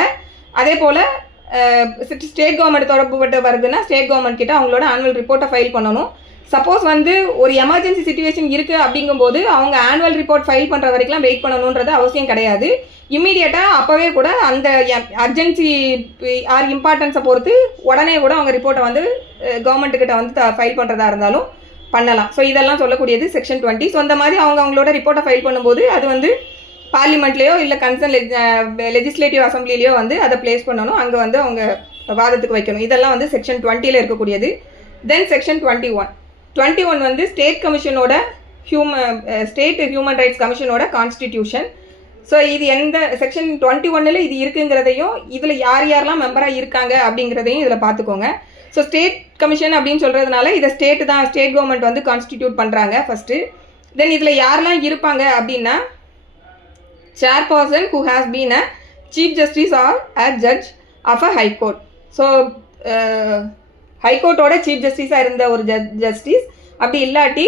அதே போல் ஸ்டேட் கவர்மெண்ட் தொடர்புபட்டு வருதுன்னா ஸ்டேட் கவர்மெண்ட் கிட்ட அவங்களோட ஆனுவல் ரிப்போர்ட்டை ஃபைல் பண்ணணும். சப்போஸ் வந்து ஒரு எமர்ஜென்சி சிச்சுவேஷன் இருக்குது அப்படிங்கும்போது அவங்க ஆனுவல் ரிப்போர்ட் ஃபைல் பண்ணுற வரைக்கும் வெயிட் பண்ணணுன்றது அவசியம் கிடையாது. இம்மீடியட்டாக அப்போவே கூட அந்த அர்ஜென்சி ஆர் இம்பார்ட்டன்ஸை பொறுத்து உடனே கூட அவங்க ரிப்போர்ட்டை வந்து கவர்மெண்ட்டுக்கிட்ட வந்து ஃபைல் பண்ணுறதா இருந்தாலும் பண்ணலாம். ஸோ இதெல்லாம் சொல்லக்கூடியது செக்ஷன் 20. ஸோ அந்த மாதிரி அவங்களோட ரிப்போர்ட்டை ஃபைல் பண்ணும்போது அது வந்து பார்லிமெண்ட்லேயோ இல்லை கன்சர்ன் லெஜிஸ்லேட்டிவ் அசம்பிளிலேயோ வந்து அதை பிளேஸ் பண்ணணும், அங்கே வந்து அவங்க வாதத்துக்கு வைக்கணும். இதெல்லாம் வந்து செக்ஷன் 20ல் இருக்கக்கூடியது. தென் செக்ஷன் 21 வந்து ஸ்டேட் கமிஷனோட ஸ்டேட் ஹியூமன் ரைட்ஸ் கமிஷனோட கான்ஸ்டிடியூஷன். ஸோ இது எந்த செக்ஷன் 21ல் இது இருக்குங்கிறதையும் இதில் யாரெல்லாம் மெம்பராக இருக்காங்க அப்படிங்கிறதையும் இதில் பார்த்துக்கோங்க. ஸோ ஸ்டேட் கமிஷன் அப்படின்னு சொல்கிறதுனால இதை ஸ்டேட் கவர்மெண்ட் வந்து கான்ஸ்டிடியூட் பண்ணுறாங்க ஃபஸ்ட்டு. தென் இதில் யாரெல்லாம் இருப்பாங்க அப்படின்னா chairperson who has been a chief justice or a judge of a high court. So ஹைகோர்ட்டோட சீஃப் ஜஸ்டிஸாக இருந்த ஒரு ஜஸ்டிஸ், அப்படி இல்லாட்டி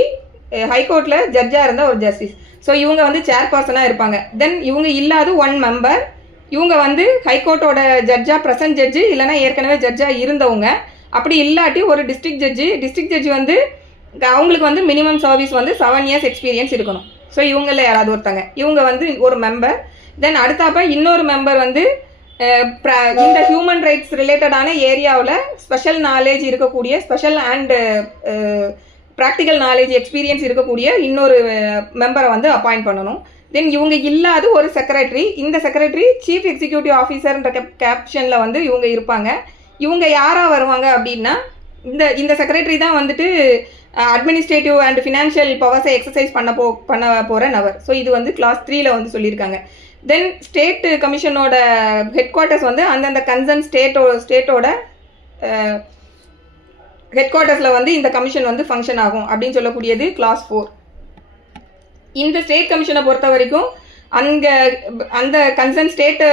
ஹைகோர்ட்டில் ஜட்ஜாக இருந்த ஒரு ஜஸ்டிஸ். ஸோ இவங்க வந்து சேர்பர்சனாக இருப்பாங்க. தென் இவங்க இல்லாத 1 மெம்பர், இவங்க வந்து ஹைகோர்ட்டோட ஜட்ஜாக ப்ரெசன்ட் ஜட்ஜு இல்லைனா ஏற்கனவே ஜட்ஜாக இருந்தவங்க, அப்படி இல்லாட்டி ஒரு டிஸ்ட்ரிக்ட் ஜட்ஜி வந்து அவங்களுக்கு வந்து மினிமம் சர்வீஸ் வந்து 7 years எக்ஸ்பீரியன்ஸ் இருக்கணும். ஸோ இவங்களில் யாராவது ஒருத்தங்க, இவங்க வந்து ஒரு மெம்பர். தென் அடுத்தாப்ப இன்னொரு மெம்பர் வந்து இந்த ஹியூமன் ரைட்ஸ் ரிலேட்டடான ஏரியாவில் ஸ்பெஷல் நாலேஜ் இருக்கக்கூடிய special and practical knowledge experience இருக்கக்கூடிய இன்னொரு மெம்பரை வந்து அப்பாயிண்ட் பண்ணணும். தென் இவங்க இல்லாத ஒரு செக்ரட்டரி, இந்த செக்ரட்டரி சீஃப் எக்ஸிக்யூட்டிவ் ஆஃபீஸர்ன்ற கேப்ஷனில் வந்து இவங்க இருப்பாங்க. இவங்க யாராக வருவாங்க அப்படின்னா இந்த செக்ரட்டரி தான் வந்துட்டு அட்மினிஸ்ட்ரேட்டிவ் அண்ட் ஃபினான்ஷியல் பவர்ஸை எக்ஸசைஸ் பண்ண போகிற நபர். ஸோ இது வந்து கிளாஸ் 3ல வந்து சொல்லியிருக்காங்க. தென் ஸ்டேட் கமிஷனோட ஹெட் குவார்ட்டர்ஸ் வந்து அந்தந்த கன்சர்ன் ஸ்டேட்டோட ஹெட் குவார்ட்டர்ஸில் வந்து இந்த கமிஷன் வந்து ஃபங்க்ஷன் ஆகும் அப்படின்னு சொல்லக்கூடியது கிளாஸ் 4. இந்த ஸ்டேட் கமிஷனை பொறுத்த வரைக்கும் அந்த கன்சர்ன் ஸ்டேட்டை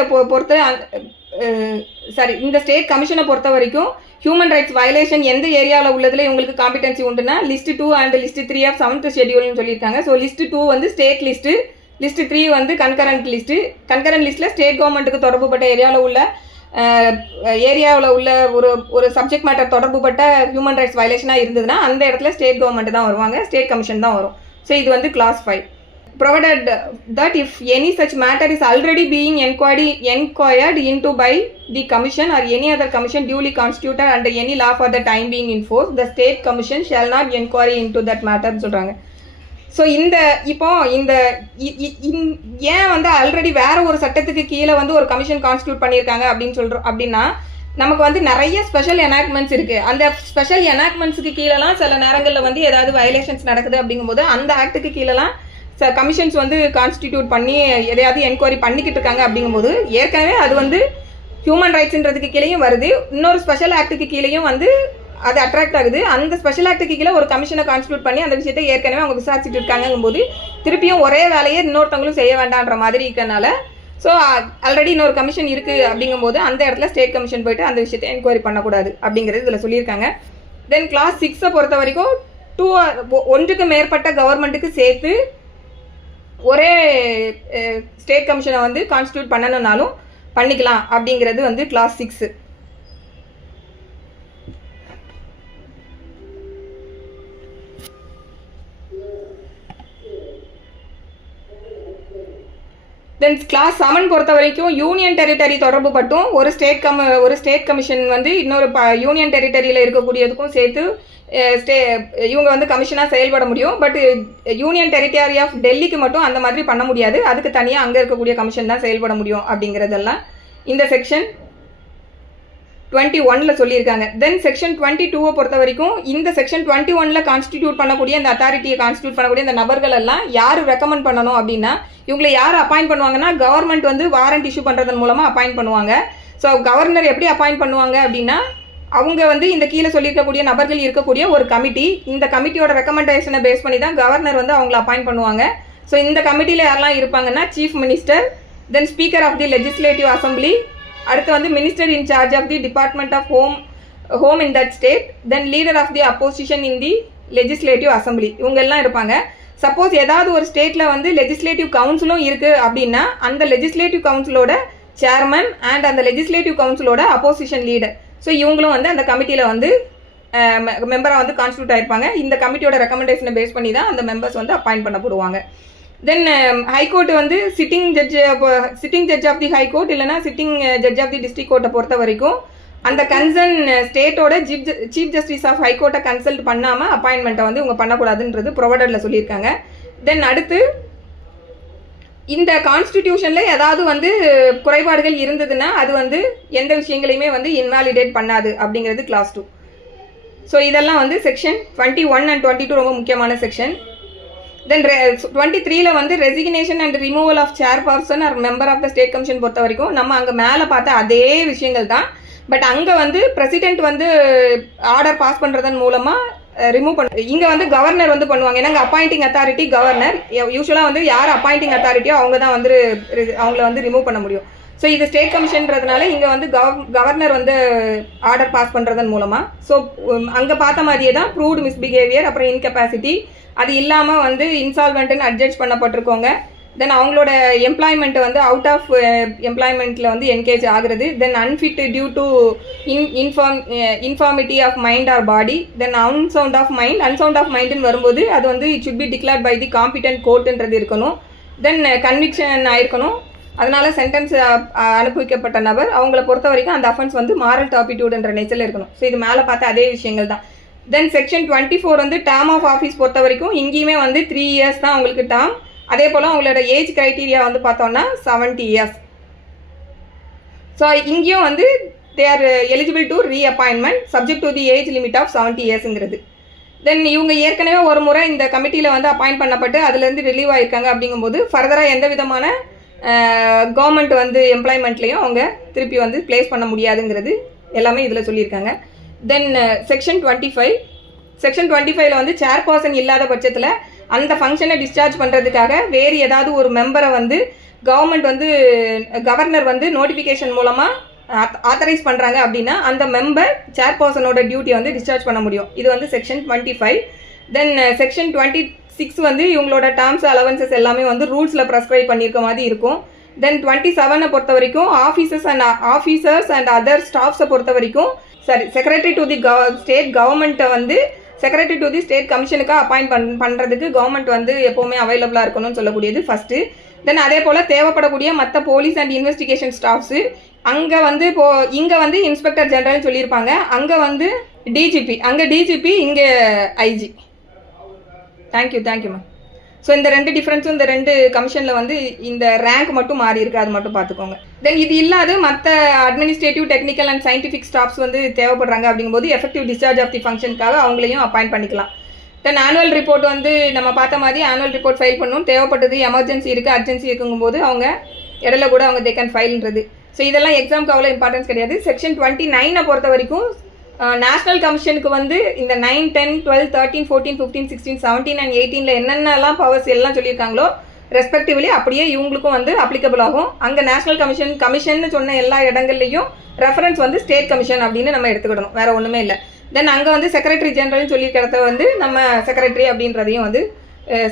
இந்த ஸ்டேட் கமிஷனை பொறுத்த வரைக்கும் ஹியூமன் ரைட்ஸ் வயலேஷன் எந்த ஏரியாவில் உள்ளதுல இவங்களுக்கு காம்பிடன்சி உண்டுன்னா list 2 and list 3 of 7th ஷெட்யூல்னு சொல்லியிருக்காங்க. ஸோ லிஸ்ட் 2 வந்து ஸ்டேட் லிஸ்ட்டு, லிஸ்ட் 3 வந்து கன்கரண்ட் லிஸ்ட்டில் ஸ்டேட் கவர்மெண்ட்டுக்கு தொடர்புபட்ட ஏரியாவில் உள்ள ஒரு சப்ஜெக்ட் மேட்டர் தொடர்புபட்ட ஹியூமன் ரைட்ஸ் வயலேஷனாக இருந்ததுன்னா அந்த இடத்துல ஸ்டேட் கவர்மெண்ட் தான் வருவாங்க, ஸ்டேட் கமிஷன் தான் வரும். ஸோ இது வந்து class 5. Provided that if any such matter is already being inquired into by the commission or any other commission duly constituted under any law for the time being in force, the state commission shall not inquiry into that matter சொல்கிறாங்க. So ஏன் வந்து already வேற ஒரு சட்டத்துக்கு கீழே வந்து ஒரு commission constitute பண்ணியிருக்காங்க அப்படின்னா நமக்கு வந்து நிறைய ஸ்பெஷல் எனாக்ட்மெண்ட்ஸ் இருக்குது. அந்த ஸ்பெஷல் எனாக்ட்மெண்ட்ஸுக்கு கீழெல்லாம் சில நேரங்களில் வந்து ஏதாவது வயலேஷன்ஸ் நடக்குது அப்படிங்கும்போது அந்த ஆக்டுக்கு கீழெல்லாம் கமிஷன்ஸ் வந்து கான்ஸ்டிடியூட் பண்ணி எதையாவது என்கொயரி பண்ணிக்கிட்டு இருக்காங்க அப்படிங்கும்போது ஏற்கனவே அது வந்து ஹியூமன் ரைட்ஸ்ன்றதுக்கு கீழேயும் வருது, இன்னொரு ஸ்பெஷல் ஆக்டுக்கு கீழேயும் வந்து அது அட்ராக்ட் ஆகுது. அந்த ஸ்பெஷல் ஆக்டுக்கு கீழே ஒரு கமிஷனை கான்ஸ்டிடியூட் பண்ணி அந்த விஷயத்தை ஏற்கனவே அவங்க விசாரிச்சுட்டு இருக்காங்கும்போது திருப்பியும் ஒரே வேலையை இன்னொருத்தவங்களும் செய்ய வேண்டான்ற மாதிரி இருக்கனால ஸோ ஆல்ரெடி இன்னொரு கமிஷன் இருக்குது அப்படிங்கும்போது அந்த இடத்துல ஸ்டேட் கமிஷன் போயிட்டு அந்த விஷயத்தை என்கொயரி பண்ணக்கூடாது அப்படிங்கிறது இதில் சொல்லியிருக்காங்க. தென் கிளாஸ் 6 பொறுத்த வரைக்கும் ஒன்றுக்கு மேற்பட்ட கவர்மெண்ட்டுக்கு சேர்த்து ஒரே ஸ்டேட் கமிஷனை வந்து கான்ஸ்டியூட் பண்ணணும்னாலும் பண்ணிக்கலாம் அப்படிங்கிறது வந்து கிளாஸ் 6. தென் கிளாஸ் 7 பொறுத்த வரைக்கும் யூனியன் டெரிட்டரி தொடர்பு பட்டும் ஒரு ஸ்டேட் கமிஷன் வந்து இன்னொரு யூனியன் டெரிட்டரியில் இருக்கக்கூடியதுக்கும் சேர்த்து இவங்க வந்து கமிஷனாக செயல்பட முடியும். பட் யூனியன் டெரிட்டரி ஆஃப் டெல்லிக்கு மட்டும் அந்த மாதிரி பண்ண முடியாது, அதுக்கு தனியாக அங்கே இருக்கக்கூடிய கமிஷன் தான் செயல்பட முடியும் அப்படிங்கிறதெல்லாம் இந்த செக்ஷன் 21ல் சொல்லியிருக்காங்க. தென் செக்ஷன் 22 பொறுத்த வரைக்கும் இந்த செக்ஷன் 21ல் கான்ஸ்டிடியூட் பண்ணக்கூடிய இந்த அத்தாரிட்டியை கான்ஸ்டிடியூட் பண்ணக்கூடிய இந்த நபர்கள் எல்லாம் யார் ரெக்கமெண்ட் பண்ணணும் அப்படின்னா இவங்களை யார் அப்பாயிண்ட் பண்ணுவாங்கன்னா கவர்மெண்ட் வந்து வாரண்ட் இஷ்யூ பண்ணுறதன் மூலமாக அப்பாயிண்ட் பண்ணுவாங்க. ஸோ கவர்னர் எப்படி அப்பாயிண்ட் பண்ணுவாங்க அப்படின்னா அவங்க வந்து இந்த கீழே சொல்லியிருக்கக்கூடிய நபர்கள் இருக்கக்கூடிய ஒரு கமிட்டி, இந்த கமிட்டியோட ரெக்கமெண்டேஷனை பேஸ் பண்ணி தான் கவர்னர் வந்து அவங்கள அப்பாயிண்ட் பண்ணுவாங்க. ஸோ இந்த கமிட்டியில் யாரெல்லாம் இருப்பாங்கன்னா chief minister, then speaker of the legislative assembly, அடுத்து வந்து minister in charge of the department of home in that state, then leader of the opposition in the legislative assembly, இவங்க எல்லாம் இருப்பாங்க. சப்போஸ் ஏதாவது ஒரு ஸ்டேட்டில் வந்து லெஜிஸ்லேட்டிவ் கவுன்சிலும் இருக்குது அப்படின்னா அந்த லெஜிஸ்லேட்டிவ் கவுன்சிலோட சேர்மன் அண்ட் அந்த லெஜிஸ்லேட்டிவ் கவுன்சிலோட அப்போசிஷன் லீடர், ஸோ இவங்களும் வந்து அந்த கமிட்டியில் வந்து மெம்பராக வந்து கான்ஸ்டியூட் ஆகிருப்பாங்க. இந்த கமிட்டியோட ரெக்கமெண்டேஷனை பேஸ் பண்ணி தான் அந்த மெம்பர்ஸ் வந்து அப்பாயிண்ட் பண்ணப்படுவாங்க. தென் ஹைகோர்ட் வந்து sitting judge of the high court இல்லைனா sitting judge of the district கோர்ட்டை பொறுத்த வரைக்கும் அந்த கன்சர்ன் ஸ்டேட்டோட சீஃப் ஜஸ்டிஸ் ஆஃப் ஹைகோர்ட்டை கன்சல்ட் பண்ணாமல் அப்பாயின்மெண்ட்டை வந்து இவங்க பண்ணக்கூடாதுன்றது ப்ரொவைடரில் சொல்லியிருக்காங்க. தென் அடுத்து இந்த கான்ஸ்டிடியூஷனில் ஏதாவது வந்து குறைபாடுகள் இருந்ததுன்னா அது வந்து எந்த விஷயங்களையுமே வந்து இன்வாலிடேட் பண்ணாது அப்படிங்கிறது கிளாஸ் 2. ஸோ இதெல்லாம் வந்து செக்ஷன் 21 அண்ட் 22 ரொம்ப முக்கியமான செக்ஷன். தென் 23ல் வந்து resignation and removal of chairperson or member of the state commission பொறுத்த வரைக்கும் நம்ம அங்கே மேலே பார்த்த அதே விஷயங்கள் தான். பட் அங்கே வந்து பிரசிடென்ட் வந்து ஆர்டர் பாஸ் பண்ணுறதன் மூலமாக ரிமூவ் இங்கே வந்து கவர்னர் வந்து பண்ணுவாங்க. ஏன்னா அப்பாயிண்டிங் அத்தாரிட்டி கவர்னர், யூஸ்வலாக வந்து யார் அப்பாயிண்டிங் அத்தாரிட்டியோ அவங்க தான் வந்து அவங்கள வந்து ரிமூவ் பண்ண முடியும். ஸோ இது ஸ்டேட் கமிஷன்றதுனால இங்கே வந்து கவர்னர் வந்து ஆர்டர் பாஸ் பண்ணுறதன் மூலமாக. ஸோ அங்கே பார்த்த மாதிரியே தான் ப்ரூவ்டு மிஸ்பிஹேவியர், அப்புறம் இன்கெப்பாசிட்டி, அது இல்லாமல் வந்து இன்சால்வெண்ட்டுன்னு அட்ஜஸ்ட் பண்ணப்பட்டிருக்கோங்க. தென் அவங்களோட எம்ப்ளாய்மெண்ட்டை வந்து அவுட் ஆஃப் எம்ப்ளாய்மெண்ட்டில் வந்து என்கேஜ் ஆகுறது. Then unfit due to infirmity of mind or body. Then unsound of மைண்டுன்னு வரும்போது அது வந்து it should be declared by the competent கோர்ட்டுன்றது இருக்கணும். தென் கன்விக்ஷன் ஆயிருக்கணும். அதனால சென்டென்ஸ் அனுபவிக்கப்பட்ட நபர் அவங்கள பொறுத்த வரைக்கும் அந்த அஃபென்ஸ் வந்து மாரல் டாபிடியூடுன்ற நேச்சரில் இருக்கணும். ஸோ இது மேலே பார்த்த அதே விஷயங்கள் தான். தென் செக்ஷன் 24 வந்து டேர்ம் ஆஃப் ஆஃபீஸ் பொறுத்த வரைக்கும் இங்கேயுமே வந்து 3 இயர்ஸ் தான் அவங்களுக்கு டேர்ம். அதே போல் அவங்களோட ஏஜ் க்ரைட்டீரியா வந்து பார்த்தோம்னா 70 இயர்ஸ். ஸோ இங்கேயும் வந்து they are eligible to reappointment subject to the age limit of 70 இயர்ஸுங்கிறது. தென் இவங்க ஏற்கனவே ஒரு முறை இந்த கமிட்டியில் வந்து அப்பாயிண்ட் பண்ணப்பட்டு அதுலேருந்து ரிலீவ் ஆகிருக்காங்க. அப்படிங்கும்போது ஃபர்தராக எந்த விதமான கவர்மெண்ட் வந்து எம்ப்ளாய்மெண்ட்லேயும் அவங்க திருப்பி வந்து பிளேஸ் பண்ண முடியாதுங்கிறது எல்லாமே இதில் சொல்லியிருக்காங்க. தென் செக்ஷன் 25 வந்து சேர்பர்சன் இல்லாத பட்சத்தில் அந்த ஃபங்க்ஷனை டிஸ்சார்ஜ் பண்ணுறதுக்காக வேறு ஏதாவது ஒரு மெம்பரை வந்து கவர்னர் வந்து நோட்டிஃபிகேஷன் மூலமாக ஆத்தரைஸ் பண்ணுறாங்க அப்படின்னா அந்த மெம்பர் சேர்பர்சனோட டியூட்டி வந்து டிஸ்சார்ஜ் பண்ண முடியும். இது வந்து செக்ஷன் 25. தென் செக்ஷன் 26 வந்து இவங்களோட டேர்ம்ஸ் அலவன்சஸ் எல்லாமே வந்து ரூல்ஸில் ப்ரெஸ்கிரைப் பண்ணியிருக்க மாதிரி இருக்கும். தென் 27 பொறுத்த வரைக்கும் ஆஃபீஸர்ஸ் அண்ட் அதர் ஸ்டாஃப்ஸை பொறுத்த வரைக்கும் செக்ரட்டரி டு தி ஸ்டேட் கவர்மெண்ட்டை வந்து செக்ரட்டரி டு தி ஸ்டேட் கமிஷனுக்கு அப்பாயிண்ட் பண்ணுறதுக்கு கவர்மெண்ட் வந்து எப்போவுமே அவைலபிளாக இருக்கணும்னு சொல்லக்கூடியது ஃபஸ்ட்டு. தென் அதே போல் தேவைப்படக்கூடிய மற்ற போலீஸ் அண்ட் இன்வெஸ்டிகேஷன் ஸ்டாஃப்ஸு அங்கே வந்து இங்கே வந்து இன்ஸ்பெக்டர் ஜெனரல்னு சொல்லியிருப்பாங்க, அங்கே வந்து டிஜிபி, இங்கே ஐஜி. Thank you ma'am. ஸோ இந்த 2 டிஃப்ரென்ஸும் இந்த 2 கமிஷனில் வந்து இந்த ரேங்க் மட்டும் மாறி இருக்குது, அது மட்டும் பார்த்துக்கோங்க. தென் இது இல்லாத மற்ற administrative technical and scientific staffs வந்து தேவைப்படுறாங்க. அப்படிங்கும்போது எஃபெக்டிவ் டிஸ்சார்ஜ் ஆஃப் தி ஃபங்க்ஷனுக்காக அவங்களையும் அப்பாயிண்ட் பண்ணிக்கலாம். தென் ஆனுவல் ரிப்போர்ட் வந்து நம்ம பார்த்த மாதிரி ஆனுவல் ரிப்போர்ட் ஃபைல் பண்ணணும். தேவைப்பட்டது எமர்ஜென்சி இருக்குது, அர்ஜென்சி இருக்குங்கும்போது அவங்க இடையில கூட அவங்க தே கேன் ஃபைல்ன்றது. ஸோ இதெல்லாம் எக்ஸாமுக்கு அவ்வளோ இம்பார்ட்டன்ஸ் கிடையாது. செக்ஷன் 29 பொறுத்த வரைக்கும் நேஷனல் கமிஷனுக்கு வந்து இந்த 9, 10, 12, 13, 14, 15, 16, 17 அண்ட் 18 என்னென்னலாம் பவர்ஸ் எல்லாம் சொல்லியிருக்காங்களோ ரெஸ்பெக்டிவ்லி அப்படியே இவங்களுக்கும் வந்து அப்ளிகபிள் ஆகும். அங்கே நேஷனல் கமிஷன் சொன்ன எல்லா இடங்கள்லையும் ரெஃபரன்ஸ் வந்து ஸ்டேட் கமிஷன் அப்படின்னு நம்ம எடுத்துக்கிடணும், வேறு ஒன்றுமே இல்லை. தென் அங்கே வந்து செக்ரட்டரி ஜெனரல்னு சொல்லியிருக்கிறத வந்து நம்ம செக்ரட்டரி அப்படின்றதையும் வந்து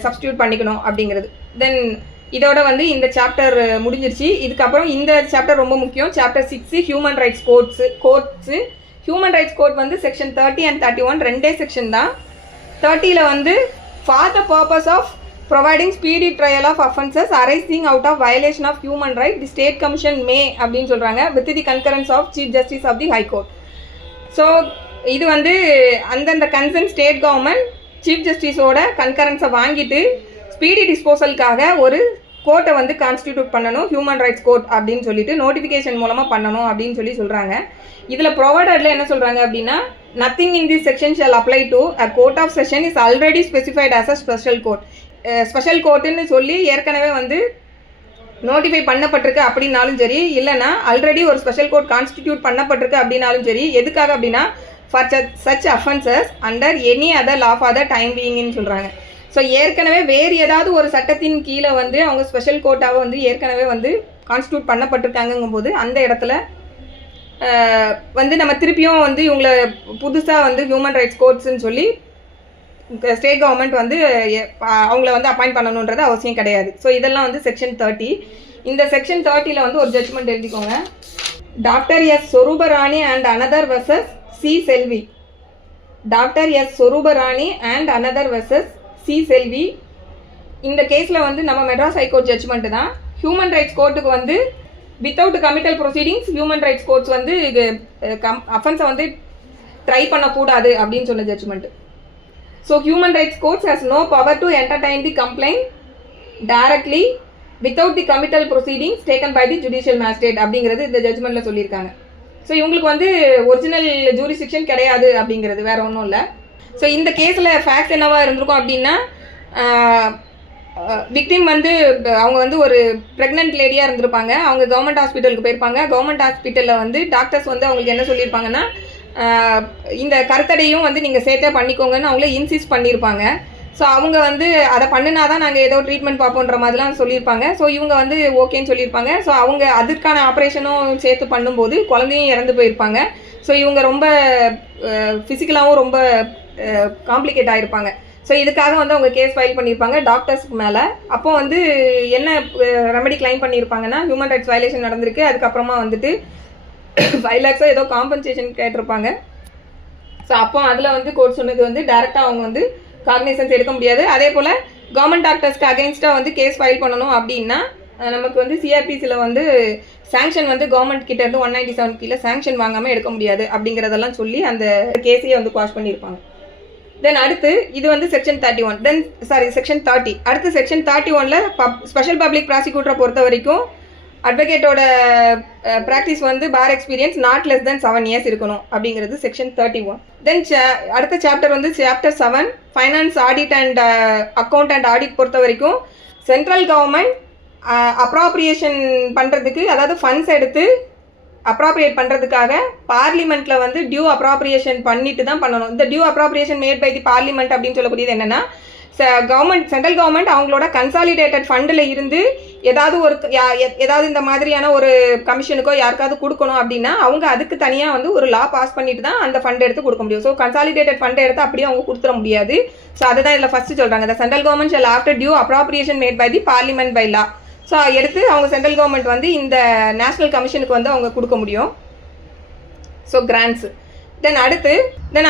சப்ஸ்டியூட் பண்ணிக்கணும் அப்படிங்கிறது. தென் இதோட வந்து இந்த சாப்டர் முடிஞ்சிருச்சு. இதுக்கப்புறம் இந்த சாப்டர் ரொம்ப முக்கியம். Chapter 6 human rights courts. Human rights court வந்து செக்ஷன் 30 அண்ட் 31 2 செக்ஷன் தான். 30ல் வந்து for the purpose of providing speedy trial of offences arising out of violation of human right the state commission may அப்படின்னு சொல்கிறாங்க with the concurrence of chief justice of the high court. So இது வந்து அந்தந்த concern state government chief ஜஸ்டிஸோட கன்கரன்ஸை வாங்கிட்டு speedy டிஸ்போசலுக்காக ஒரு கோர்ட்டை வந்து கான்ஸ்டிடியூட் பண்ணணும், ஹியூமன் ரைட்ஸ் கோர்ட் அப்படின்னு சொல்லிட்டு நோட்டிஃபிகேஷன் மூலமாக பண்ணணும் அப்படின்னு சொல்கிறாங்க. இதில் ப்ரொவைடரில் என்ன சொல்கிறாங்க அப்படின்னா nothing in this section shall apply to a court of session is already specified as a special court. Special கோர்ட்டுன்னு சொல்லி ஏற்கனவே வந்து நோட்டிஃபை பண்ணப்பட்டிருக்கு அப்படின்னாலும் சரி, இல்லைனா ஆல்ரெடி ஒரு ஸ்பெஷல் கோர்ட் கான்ஸ்டிடியூட் பண்ணப்பட்டிருக்கு அப்படின்னாலும் சரி, எதுக்காக அப்படின்னா for such offences under any other law for the time பீயிங்னு சொல்கிறாங்க. ஸோ ஏற்கனவே வேறு ஏதாவது ஒரு சட்டத்தின் கீழே வந்து அவங்க ஸ்பெஷல் கோர்ட்டாக வந்து ஏற்கனவே வந்து கான்ஸ்டியூட் பண்ணப்பட்டிருக்காங்கங்கும் போது அந்த இடத்துல வந்து நம்ம திருப்பியும் வந்து இவங்களை புதுசாக வந்து ஹியூமன் ரைட்ஸ் கோர்ட்ஸ்ன்னு சொல்லி ஸ்டேட் கவர்மெண்ட் வந்து அவங்கள வந்து அப்பாயிண்ட் பண்ணணுன்றது அவசியம் கிடையாது. ஸோ இதெல்லாம் வந்து செக்ஷன் 30. இந்த செக்ஷன் 30ல் வந்து ஒரு ஜட்ஜ்மெண்ட் எழுதிக்கோங்க. Doctor S Sorubarani and another versus C Selvi. Doctor S Sorubarani and another versus C Selvi. இந்த கேஸில் வந்து நம்ம மெட்ராஸ் ஹைகோர்ட் ஜட்ஜ்மெண்ட் தான். ஹியூமன் ரைட்ஸ் கோர்ட்டுக்கு வந்து without committal proceedings human rights courts வந்து அஃபென்ஸை வந்து ட்ரை பண்ணக்கூடாது அப்படின்னு சொன்ன judgment. So human rights courts has no power to entertain the complaint directly without the committal proceedings taken by the judicial magistrate அப்படிங்கிறது இந்த ஜட்ஜ்மெண்ட்டில் சொல்லியிருக்காங்க. ஸோ இவங்களுக்கு வந்து ஒரிஜினல் ஜூரிஸ்டிக்ஷன் கிடையாது அப்படிங்கிறது வேற ஒன்றும் இல்லை. ஸோ இந்த கேஸில் ஃபேக்ட்ஸ் என்னவா இருந்திருக்கும் அப்படின்னா விக்டிம் வந்து அவங்க வந்து ஒரு ப்ரெக்னென்ட் லேடியாக இருந்திருப்பாங்க. அவங்க கவர்மெண்ட் ஹாஸ்பிட்டலுக்கு போயிருப்பாங்க. கவர்மெண்ட் ஹாஸ்பிட்டலில் வந்து டாக்டர்ஸ் வந்து அவங்களுக்கு என்ன சொல்லியிருப்பாங்கன்னா இந்த கருத்தடையும் வந்து நீங்கள் சேர்த்தே பண்ணிக்கோங்கன்னு அவங்களே இன்சிஸ்ட் பண்ணியிருப்பாங்க. ஸோ அவங்க வந்து அதை பண்ணினா தான் நாங்கள் ஏதோ ட்ரீட்மெண்ட் பார்ப்போன்ற மாதிரிலாம் சொல்லியிருப்பாங்க. ஸோ இவங்க வந்து ஓகேன்னு சொல்லியிருப்பாங்க. ஸோ அவங்க அதுக்கான ஆப்ரேஷனும் சேர்த்து பண்ணும்போது குழந்தையும் இறந்து போயிருப்பாங்க. ஸோ இவங்க ரொம்ப ஃபிசிக்கலாகவும் ரொம்ப காம்ப்ளிகேட் ஆகிருப்பாங்க. ஸோ இதுக்காக வந்து அவங்க கேஸ் ஃபைல் பண்ணியிருப்பாங்க டாக்டர்ஸ்க்கு மேலே. அப்போ வந்து என்ன ரெமெடி கிளைம் பண்ணியிருப்பாங்கன்னா ஹியூமன் ரைட்ஸ் வயலேஷன் நடந்திருக்கு, அதுக்கப்புறமா வந்துட்டு 5 lakhs ஏதோ காம்பன்சேஷன் கேட்டிருப்பாங்க. ஸோ அப்போ அதில் வந்து கோர்ட் சொன்னது வந்து டைரெக்டாக அவங்க வந்து காக்னிசன்ஸ் எடுக்க முடியாது. அதே போல் கவர்மெண்ட் டாக்டர்ஸ்க்கு அகெயின்ஸ்டாக வந்து கேஸ் ஃபைல் பண்ணணும் அப்படின்னா நமக்கு வந்து சிஆர்பிசியில் வந்து சாங்ஷன் வந்து கவர்மெண்ட் கிட்ட இருந்து 197 கீழே சாங்ஷன் வாங்காமல் எடுக்க முடியாது அப்படிங்கிறதெல்லாம் சொல்லி அந்த கேஸையே வந்து குவாஷ் பண்ணியிருப்பாங்க. தென் அடுத்து இது வந்து செக்ஷன் 31, தென் செக்ஷன் 30. அடுத்து செக்ஷன் 31ல் ஸ்பெஷல் பப்ளிக் ப்ராசிக்யூட்டரை பொறுத்த வரைக்கும் அட்வொகேட்டோட ப்ராக்டிஸ் வந்து bar experience not less than 7 years இருக்கணும் அப்படிங்கிறது செக்ஷன் 31. தென் அடுத்த சாப்டர் வந்து chapter 7 finance audit and account and audit பொறுத்த வரைக்கும் சென்ட்ரல் கவர்மெண்ட் அப்ராப்ரியேஷன் பண்ணுறதுக்கு, அதாவது ஃபண்ட்ஸ் எடுத்து அப்ராப்ரியேட் பண்ணுறதுக்காக பார்லிமெண்ட்டில் வந்து டியூ அப்ராப்ரியேஷன் பண்ணிட்டு தான் பண்ணணும். இந்த due appropriation made by the parliament அப்படின்னு சொல்லக்கூடியது என்னென்னா, சென்ட்ரல் கவர்மெண்ட் அவங்களோட கன்சாலிடேட்டட் ஃபண்டில் இருந்து ஏதாவது இந்த மாதிரியான ஒரு கமிஷனுக்கோ யாருக்காவது கொடுக்கணும் அப்படின்னா அவங்க அதுக்கு தனியாக வந்து ஒரு லா பாஸ் பண்ணிட்டு தான் அந்த ஃபண்ட் எடுத்து கொடுக்க முடியும். ஸோ கன்சாலிடேட்டட் ஃபண்டை எடுத்து அப்படியே அவங்க கொடுத்துட முடியாது. ஸோ அதுதான் இதில் ஃபஸ்ட்டு சொல்கிறாங்க, the central government shall after due appropriation made by the parliament by law. So எடுத்து அவங்க சென்ட்ரல் கவர்மெண்ட் வந்து இந்த நேஷ்னல் கமிஷனுக்கு வந்து அவங்க கொடுக்க முடியும். ஸோ கிராண்ட்ஸு. தென் அடுத்து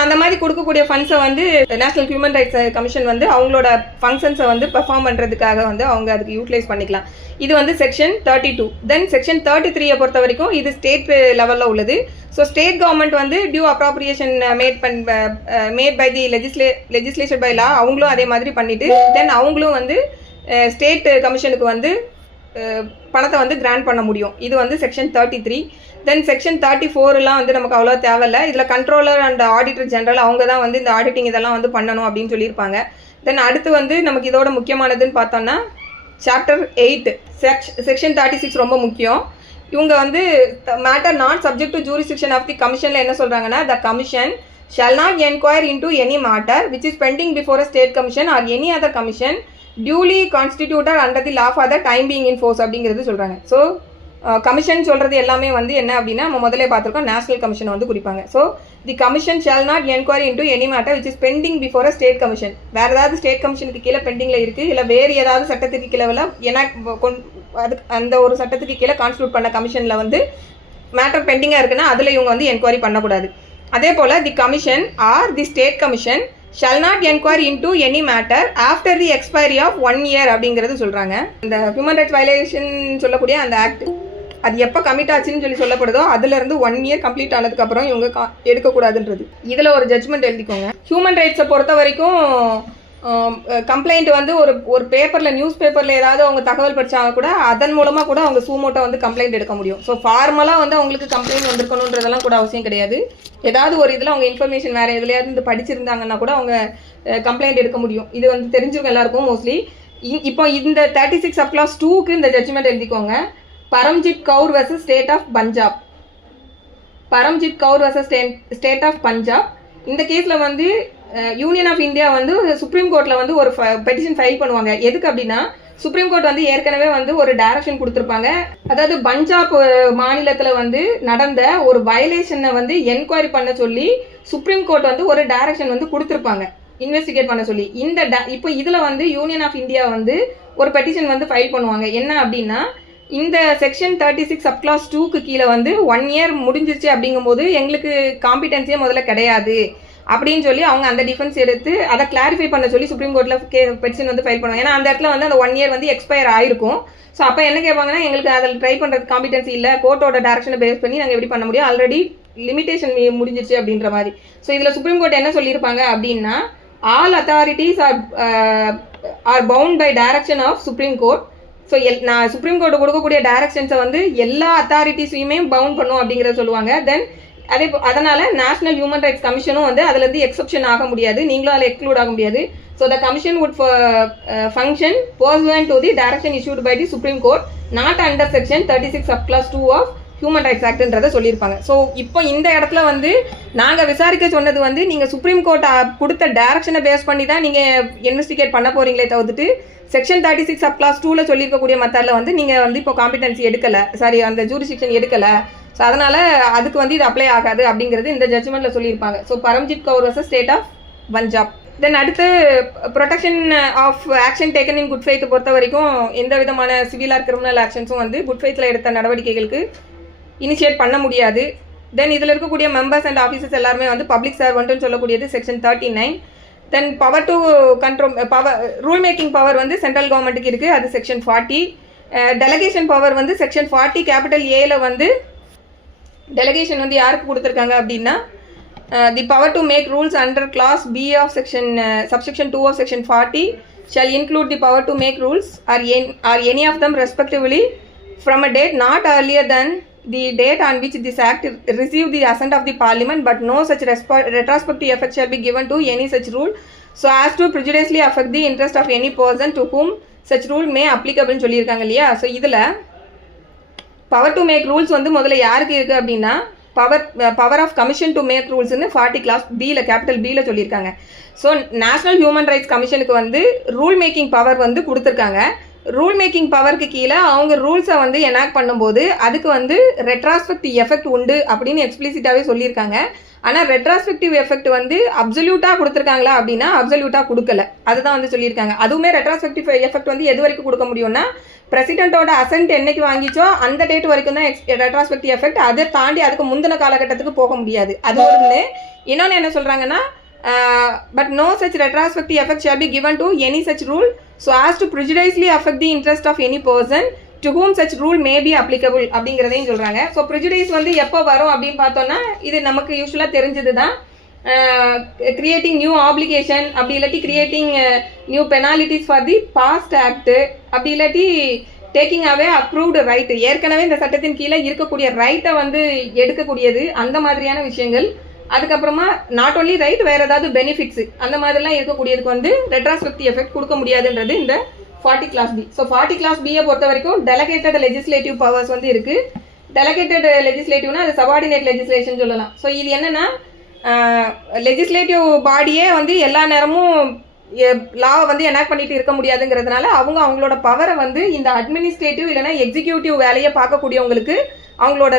அந்த மாதிரி கொடுக்கக்கூடிய ஃபண்ட்ஸை வந்து நேஷனல் ஹியூமன் ரைட்ஸ் கமிஷன் வந்து அவங்களோட ஃபங்க்ஷன்ஸை வந்து பெர்ஃபார்ம் பண்ணுறதுக்காக வந்து அவங்க அதுக்கு யூட்டிலைஸ் பண்ணிக்கலாம். இது வந்து செக்ஷன் 32. தென் செக்ஷன் 33 பொறுத்த வரைக்கும் இது ஸ்டேட் லெவலில் உள்ளது. ஸோ ஸ்டேட் கவர்மெண்ட் வந்து due appropriation made by the legislature by law அவங்களும் அதே மாதிரி பண்ணிவிட்டு தென் அவங்களும் வந்து ஸ்டேட் கமிஷனுக்கு வந்து பணத்தை வந்து கிராண்ட் பண்ண முடியும். இது வந்து செக்ஷன் 33. தென் செக்ஷன் 34லாம் வந்து நமக்கு அவ்வளோ தேவையில்லை. இதில் கண்ட்ரோலர் அண்ட் ஆடிட்டர் ஜெனரல் அவங்க தான் வந்து இந்த ஆடிட்டிங் இதெல்லாம் வந்து பண்ணணும் அப்படின்னு சொல்லியிருப்பாங்க. தென் அடுத்து வந்து நமக்கு இதோட முக்கியமானதுன்னு பார்த்தோம்னா சாப்டர் 8 செக்ஷன் 36 ரொம்ப முக்கியம். இவங்க வந்து matter not subject to jurisdiction of the கமிஷனில் என்ன சொல்கிறாங்கன்னா, the commission shall not enquire into any matter which is pending before a state commission or any other commission duly constituted under the law for the time being in force அப்படிங்கிறது சொல்கிறாங்க. So commission சொல்கிறது எல்லாமே வந்து என்ன அப்படின்னா நம்ம முதலே பார்த்துருக்கோம், நேஷனல் கமிஷனை வந்து குறிப்பாங்க. So the commission shall not enquiry into any matter which is pending before a state commission. வேறு ஏதாவது ஸ்டேட் கமிஷனுக்கு கீழே பெண்டிங்கில் இருக்குது, இல்லை வேறு ஏதாவது சட்டத்துக்கு கீழே அதுக்கு அந்த ஒரு சட்டத்துக்கு கீழே கான்ஸ்டியூட் பண்ண கமிஷனில் வந்து மேட்டர் பெண்டிங்காக இருக்குன்னா அதில் இவங்க வந்து என்கொயரி பண்ணக்கூடாது. அதே போல் the commission or the state commission shall not inquire into any matter after the expiry of 1 year அப்படிங்கிறது சொல்கிறாங்க. இந்த ஹியூமன் ரைட்ஸ் வயலேஷன் சொல்லக்கூடிய அந்த ஆக்ட் அது எப்போ கமிட் ஆச்சுன்னு சொல்லப்படுதோ அதுலேருந்து 1 year கம்ப்ளீட் ஆனதுக்கப்புறம் இவங்க எடுக்கக்கூடாதுன்றது. இதில் ஒரு ஜட்ஜ்மெண்ட் எழுதிக்கோங்க. ஹியூமன் ரைட்ஸை பொறுத்த வரைக்கும் கம்ப்ளைண்ட் வந்து ஒரு பேப்பரில் நியூஸ் பேப்பரில் ஏதாவது அவங்க தகவல் படித்தாங்க கூட அதன் மூலமாக கூட அவங்க சூமோட்டை வந்து கம்ப்ளைண்ட் எடுக்க முடியும். ஸோ ஃபார்மலாக வந்து அவங்களுக்கு கம்ப்ளைண்ட் வந்திருக்கணுன்றதெல்லாம் கூட அவசியம் கிடையாது. ஏதாவது ஒரு இதில் அவங்க இன்ஃபர்மேஷன் வேறு எதுலையாவது படிச்சிருந்தாங்கன்னா கூட அவங்க கம்ப்ளைண்ட் எடுக்க முடியும். இது வந்து தெரிஞ்சுக்க எல்லாருக்கும் மோஸ்ட்லி. இப்போ இந்த 36 சப்க்ளாஸ் 2க்கு இந்த ஜட்ஜ்மெண்ட் எழுதிக்கோங்க. Paramjit Kaur versus state of Punjab. Paramjit Kaur versus state of Punjab. இந்த கேஸில் வந்து யூனியன் ஆஃப் இந்தியா வந்து சுப்ரீம் கோர்ட்டில் வந்து ஒரு பெட்டிஷன் ஃபைல் பண்ணுவாங்க. எதுக்கு அப்படின்னா சுப்ரீம் கோர்ட் வந்து ஏற்கனவே வந்து ஒரு டைரக்ஷன் கொடுத்துருப்பாங்க. அதாவது பஞ்சாப் மாநிலத்தில் வந்து நடந்த ஒரு வயலேஷனை வந்து என்கொயரி பண்ண சொல்லி சுப்ரீம் கோர்ட் வந்து ஒரு டைரக்ஷன் வந்து கொடுத்துருப்பாங்க இன்வெஸ்டிகேட் பண்ண சொல்லி. இப்போ இதில் வந்து யூனியன் ஆஃப் இந்தியா வந்து ஒரு பெட்டிஷன் வந்து ஃபைல் பண்ணுவாங்க. என்ன அப்படின்னா இந்த செக்ஷன் 36 சப்க்ளாஸ் 2க்கு கீழே வந்து 1 year முடிஞ்சிருச்சு அப்படிங்கும்போது எங்களுக்கு காம்பிடன்ஸே முதல்ல கிடையாது அப்படின்னு சொல்லி அவங்க அந்த டிஃபென்ஸ் எடுத்து அதை கிளாரிஃபை பண்ண சொல்லி சுப்ரீம் கோர்ட்டில் பெட்டிஷன் வந்து ஃபைல் பண்ணுவாங்க. ஏன்னா அந்த இடத்துல வந்து அந்த 1 year வந்து எக்ஸ்பயர் ஆயிருக்கும். ஸோ அப்போ என்ன கேட்பாங்கன்னா, எங்களுக்கு அதில் ட்ரை பண்ணுறது காம்பிடன்சி இல்லை, கோர்ட்டோட டேரக்ஷனை பேஸ் பண்ணி நாங்கள் எப்படி பண்ண முடியும், ஆல்ரெடி லிமிடேஷன் முடிஞ்சிருச்சு அப்படின்ற மாதிரி. ஸோ இதில் சுப்ரீம் கோர்ட் என்ன சொல்லியிருப்பாங்க அப்படின்னா, all authorities are bound by direction of supreme court. So நான் சுப்ரீம் கோர்ட்டு கொடுக்கக்கூடிய டைரக்ஷன்ஸை வந்து எல்லா அத்தாரிட்டிஸையுமே பவுண்ட் பண்ணும் அப்படிங்கிறத சொல்லுவாங்க. தென் அதனால நேஷனல் ஹியூமன் ரைட்ஸ் கமிஷனும் வந்து அதுலேருந்து எக்ஸப்ஷன் ஆக முடியாது, நீங்களும் அதில் எக்ஸ்க்ளூட் ஆக முடியாது. So the commission would function pursuant to the direction issued by the supreme court not under section 36 subclause 2 of human rights ஆக்ட்ன்றதை சொல்லியிருப்பாங்க. ஸோ இப்போ இந்த இடத்துல வந்து நாங்கள் விசாரிக்க சொன்னது வந்து நீங்கள் சுப்ரீம் கோர்ட் கொடுத்த டைரக்ஷனை பேஸ் பண்ணி தான் நீங்கள் இன்வெஸ்டிகேட் பண்ண போகிறீங்களே தவிர்த்துட்டு செக்ஷன் 36 சப்க்ளாஸ் 2ல் சொல்லியிருக்கக்கூடிய மெத்தடில் வந்து நீங்கள் வந்து இப்போ காம்பிடன்சி எடுக்கலை, சாரி அந்த ஜூரிஸ்டிக்ஷன் எடுக்கலை. ஸோ அதனால் அதுக்கு வந்து இது அப்ளை ஆகாது அப்படிங்கிறது இந்த ஜட்ஜ்மெண்ட்டில் சொல்லியிருப்பாங்க. So Paramjit Kaur versus state of Punjab. Then அடுத்து protection of action taken in good faith பொறுத்த வரைக்கும் எந்த விதமான சிவில் ஆர் கிரிமினல் ஆக்ஷன்ஸும் வந்து குட் ஃபெய்த்தில் எடுத்த நடவடிக்கைகளுக்கு இனிஷியேட் பண்ண முடியாது. தென் இதில் இருக்கக்கூடிய மெம்பர்ஸ் அண்ட் ஆஃபீஸர்ஸ் எல்லாருமே வந்து பப்ளிக் சர்வெண்ட்டுன்னு சொல்லக்கூடியது section 39. Then power to control rule making power வந்து சென்ட்ரல் கவர்மெண்ட்டுக்கு இருக்குது, அது செக்ஷன் 40. டெலகேஷன் பவர் வந்து செக்ஷன் 40 கேபிட்டல் ஏல வந்து டெலகேஷன் வந்து யாருக்கு கொடுத்துருக்காங்க அப்படின்னா the power to make rules under clause B of section subsection 2 of section 40 shall include the power to make rules or any of them respectively from a date not earlier than the date on which this act received the assent of the parliament, but no such retrospective effect shall be given to any such rule so as to prejudicially affect the interest of any person to whom such rule may applicable சொல்லியிருக்காங்க இல்லையா. So இதில் power to make rules வந்து முதல்ல யாருக்கு இருக்குது அப்படின்னா power of commission to make ரூல்ஸ்னு 40 clause பியில் கேபிட்டல் பியில் சொல்லியிருக்காங்க. ஸோ நேஷனல் ஹியூமன் ரைட்ஸ் கமிஷனுக்கு வந்து ரூல் மேக்கிங் பவர் வந்து கொடுத்துருக்காங்க. ரூல் மேக்கிங் பவருக்கு கீழே அவங்க ரூல்ஸை வந்து எனாக்ட் பண்ணும்போது அதுக்கு வந்து ரெட்ராஸ்பெக்டிவ் எஃபெக்ட் உண்டு அப்படின்னு எக்ஸ்பிளிசிட்டாகவே சொல்லியிருக்காங்க. ஆனால் ரெட்ராஸ்பெக்டிவ் எஃபெக்ட் வந்து அப்சல்யூட்டாக கொடுத்துருக்காங்களா அப்படின்னா அப்சல்யூட்டாக கொடுக்கல. அதுதான் வந்து சொல்லியிருக்காங்க. அதுவுமே ரெட்ராஸ்பெக்டிவ் எஃபெக்ட் வந்து எது வரைக்கும் கொடுக்க முடியும்னா பிரசிடென்ட்டோட அசென்ட் என்னைக்கு வாங்கிச்சோ அந்த டேட் வரைக்கும் தான் ரெட்ராஸ்பெக்டிவ் எஃபெக்ட். அதை தாண்டி அதுக்கு முந்தின காலகட்டத்துக்கு போக முடியாது. அது ஒன்று. இன்னொன்று என்ன சொல்கிறாங்கன்னா but no such retrospective effect shall be given to any such rule so as to prejudicially affect the interest of any person to whom such rule may be applicable அப்படிங்கிறதையும் சொல்கிறாங்க. ஸோ ப்ரிஜுடைஸ் வந்து எப்போ வரும் அப்படின்னு பார்த்தோன்னா இது நமக்கு யூஸ்வலாக தெரிஞ்சது தான். கிரியேட்டிங் நியூ ஆப்ளிகேஷன், அப்படி இல்லாட்டி creating new penalties for the past act, அப்படி இல்லாட்டி டேக்கிங் அவே அப்ரூவ்டு ரைட்டு, ஏற்கனவே இந்த சட்டத்தின் கீழே இருக்கக்கூடிய ரைட்டை வந்து எடுக்கக்கூடியது, அந்த மாதிரியான விஷயங்கள். அதுக்கப்புறமா நாட் ஓன்லி ரைட், வேறு ஏதாவது பெனிஃபிட்ஸு அந்த மாதிரிலாம் இருக்கக்கூடியதுக்கு வந்து ரெட்ராஸ்பெக்டிவ் எஃபெக்ட் கொடுக்க முடியாதுன்றது இந்த 40 கிளாஸ் பி. ஸோ 40 கிளாஸ் பியை பொறுத்த வரைக்கும் டெலகேட்டட் லெஜிஸ்லேட்டிவ் பவர்ஸ் வந்து இருக்குது. டெலகேட்டட் லெஜிஸ்லேட்டிவ்னா அது சபார்டினேட் லெஜிஸ்லேஷன் சொல்லலாம். ஸோ இது என்னென்னா லெஜிஸ்லேட்டிவ் பாடியே வந்து எல்லா நேரமும் லாவை வந்து எனாக்ட் பண்ணிட்டு இருக்க முடியாதுங்கிறதுனால அவங்களோட பவரை வந்து இந்த அட்மினிஸ்ட்ரேட்டிவ் இல்லைனா எக்ஸிக்யூட்டிவ் வேலையை பார்க்கக்கூடியவங்களுக்கு அவங்களோட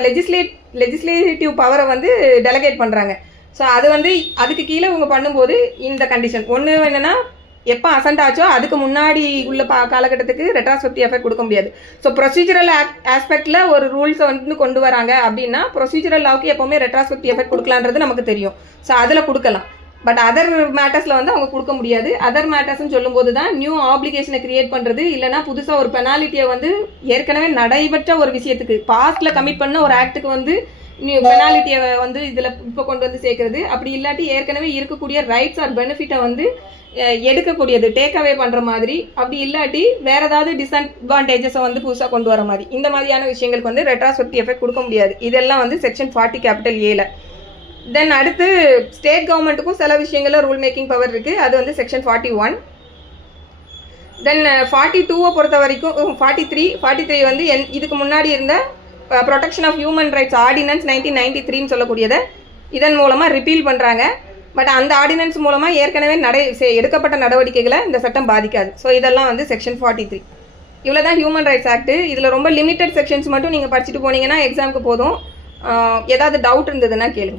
லெஜிஸ்லேட்டிவ் பவரை வந்து டெலகேட் பண்ணுறாங்க. ஸோ அது வந்து அதுக்கு கீழே இவங்க பண்ணும்போது இந்த கண்டிஷன் ஒன்று என்னென்னா எப்போ அசென்ட் ஆச்சோ அதுக்கு முன்னாடி உள்ள காலகட்டத்துக்கு ரெட்ராஸ்பெக்டிவ் எஃபெக்ட் கொடுக்க முடியாது. ஸோ ப்ரொசீஜரல் ஆஸ்பெக்டில் ஒரு ரூல்ஸை வந்து கொண்டு வராங்க அப்படின்னா ப்ரொசீஜரல் லாவுக்கு எப்போவுமே ரெட்ராஸ்பெக்டிவ் எஃபெக்ட் கொடுக்கலான்றது நமக்கு தெரியும். ஸோ அதில் கொடுக்கலாம். பட் அதர் மேட்டர்ஸில் வந்து அவங்க கொடுக்க முடியாது. அதர் மேட்டர்ஸ்ன்னு சொல்லும்போது தான் நியூ ஆப்ளிகேஷனை கிரியேட் பண்ணுறது, இல்லைனா புதுசாக ஒரு பெனாலிட்டியை வந்து ஏற்கனவே நடைபெற்ற ஒரு விஷயத்துக்கு பாஸ்ட்டில் கமிட் பண்ண ஒரு ஆக்டுக்கு வந்து நியூ பெனாலிட்டியை வந்து இதில் இப்போ கொண்டு வந்து சேர்க்கறது, அப்படி இல்லாட்டி ஏற்கனவே இருக்கக்கூடிய ரைட்ஸ் ஆர் பெனிஃபிட்டை வந்து எடுக்கக்கூடியது, டேக் அவே பண்ணுற மாதிரி, அப்படி இல்லாட்டி வேறு ஏதாவது டிஸ்அட்வான்டேஜஸை வந்து புதுசாக கொண்டு வர மாதிரி, இந்த மாதிரியான விஷயங்களுக்கு வந்து ரெட்ராஸ்பெக்டிவ் எஃபெக்ட் கொடுக்க முடியாது. இதெல்லாம் வந்து செக்ஷன் 40 கேபிட்டல் ஏல. தென் அடுத்து ஸ்டேட் கவர்மெண்ட்டுக்கும் சில விஷயங்களில் ரூல் மேக்கிங் பவர் இருக்குது. அது வந்து செக்ஷன் 41. தென் 42 பொறுத்த வரைக்கும் 43 வந்து இதுக்கு முன்னாடி இருந்த protection of human rights ordinance 1993 சொல்லக்கூடியதை இதன் மூலமாக ரிப்பீல் பண்ணுறாங்க. பட் அந்த ஆர்டினன்ஸ் மூலமாக ஏற்கனவே எடுக்கப்பட்ட நடவடிக்கைகளை இந்த சட்டம் பாதிக்காது. ஸோ இதெல்லாம் வந்து செக்ஷன் 43. இவ்வளோ தான் ஹியூமன் ரைட்ஸ் ஆக்ட். இதில் ரொம்ப லிமிட்டட் செக்ஷன்ஸ் மட்டும் நீங்கள் படிச்சுட்டு போனீங்கன்னா எக்ஸாமுக்கு போதும். ஏதாவது டவுட் இருந்ததுன்னா கேளுங்க.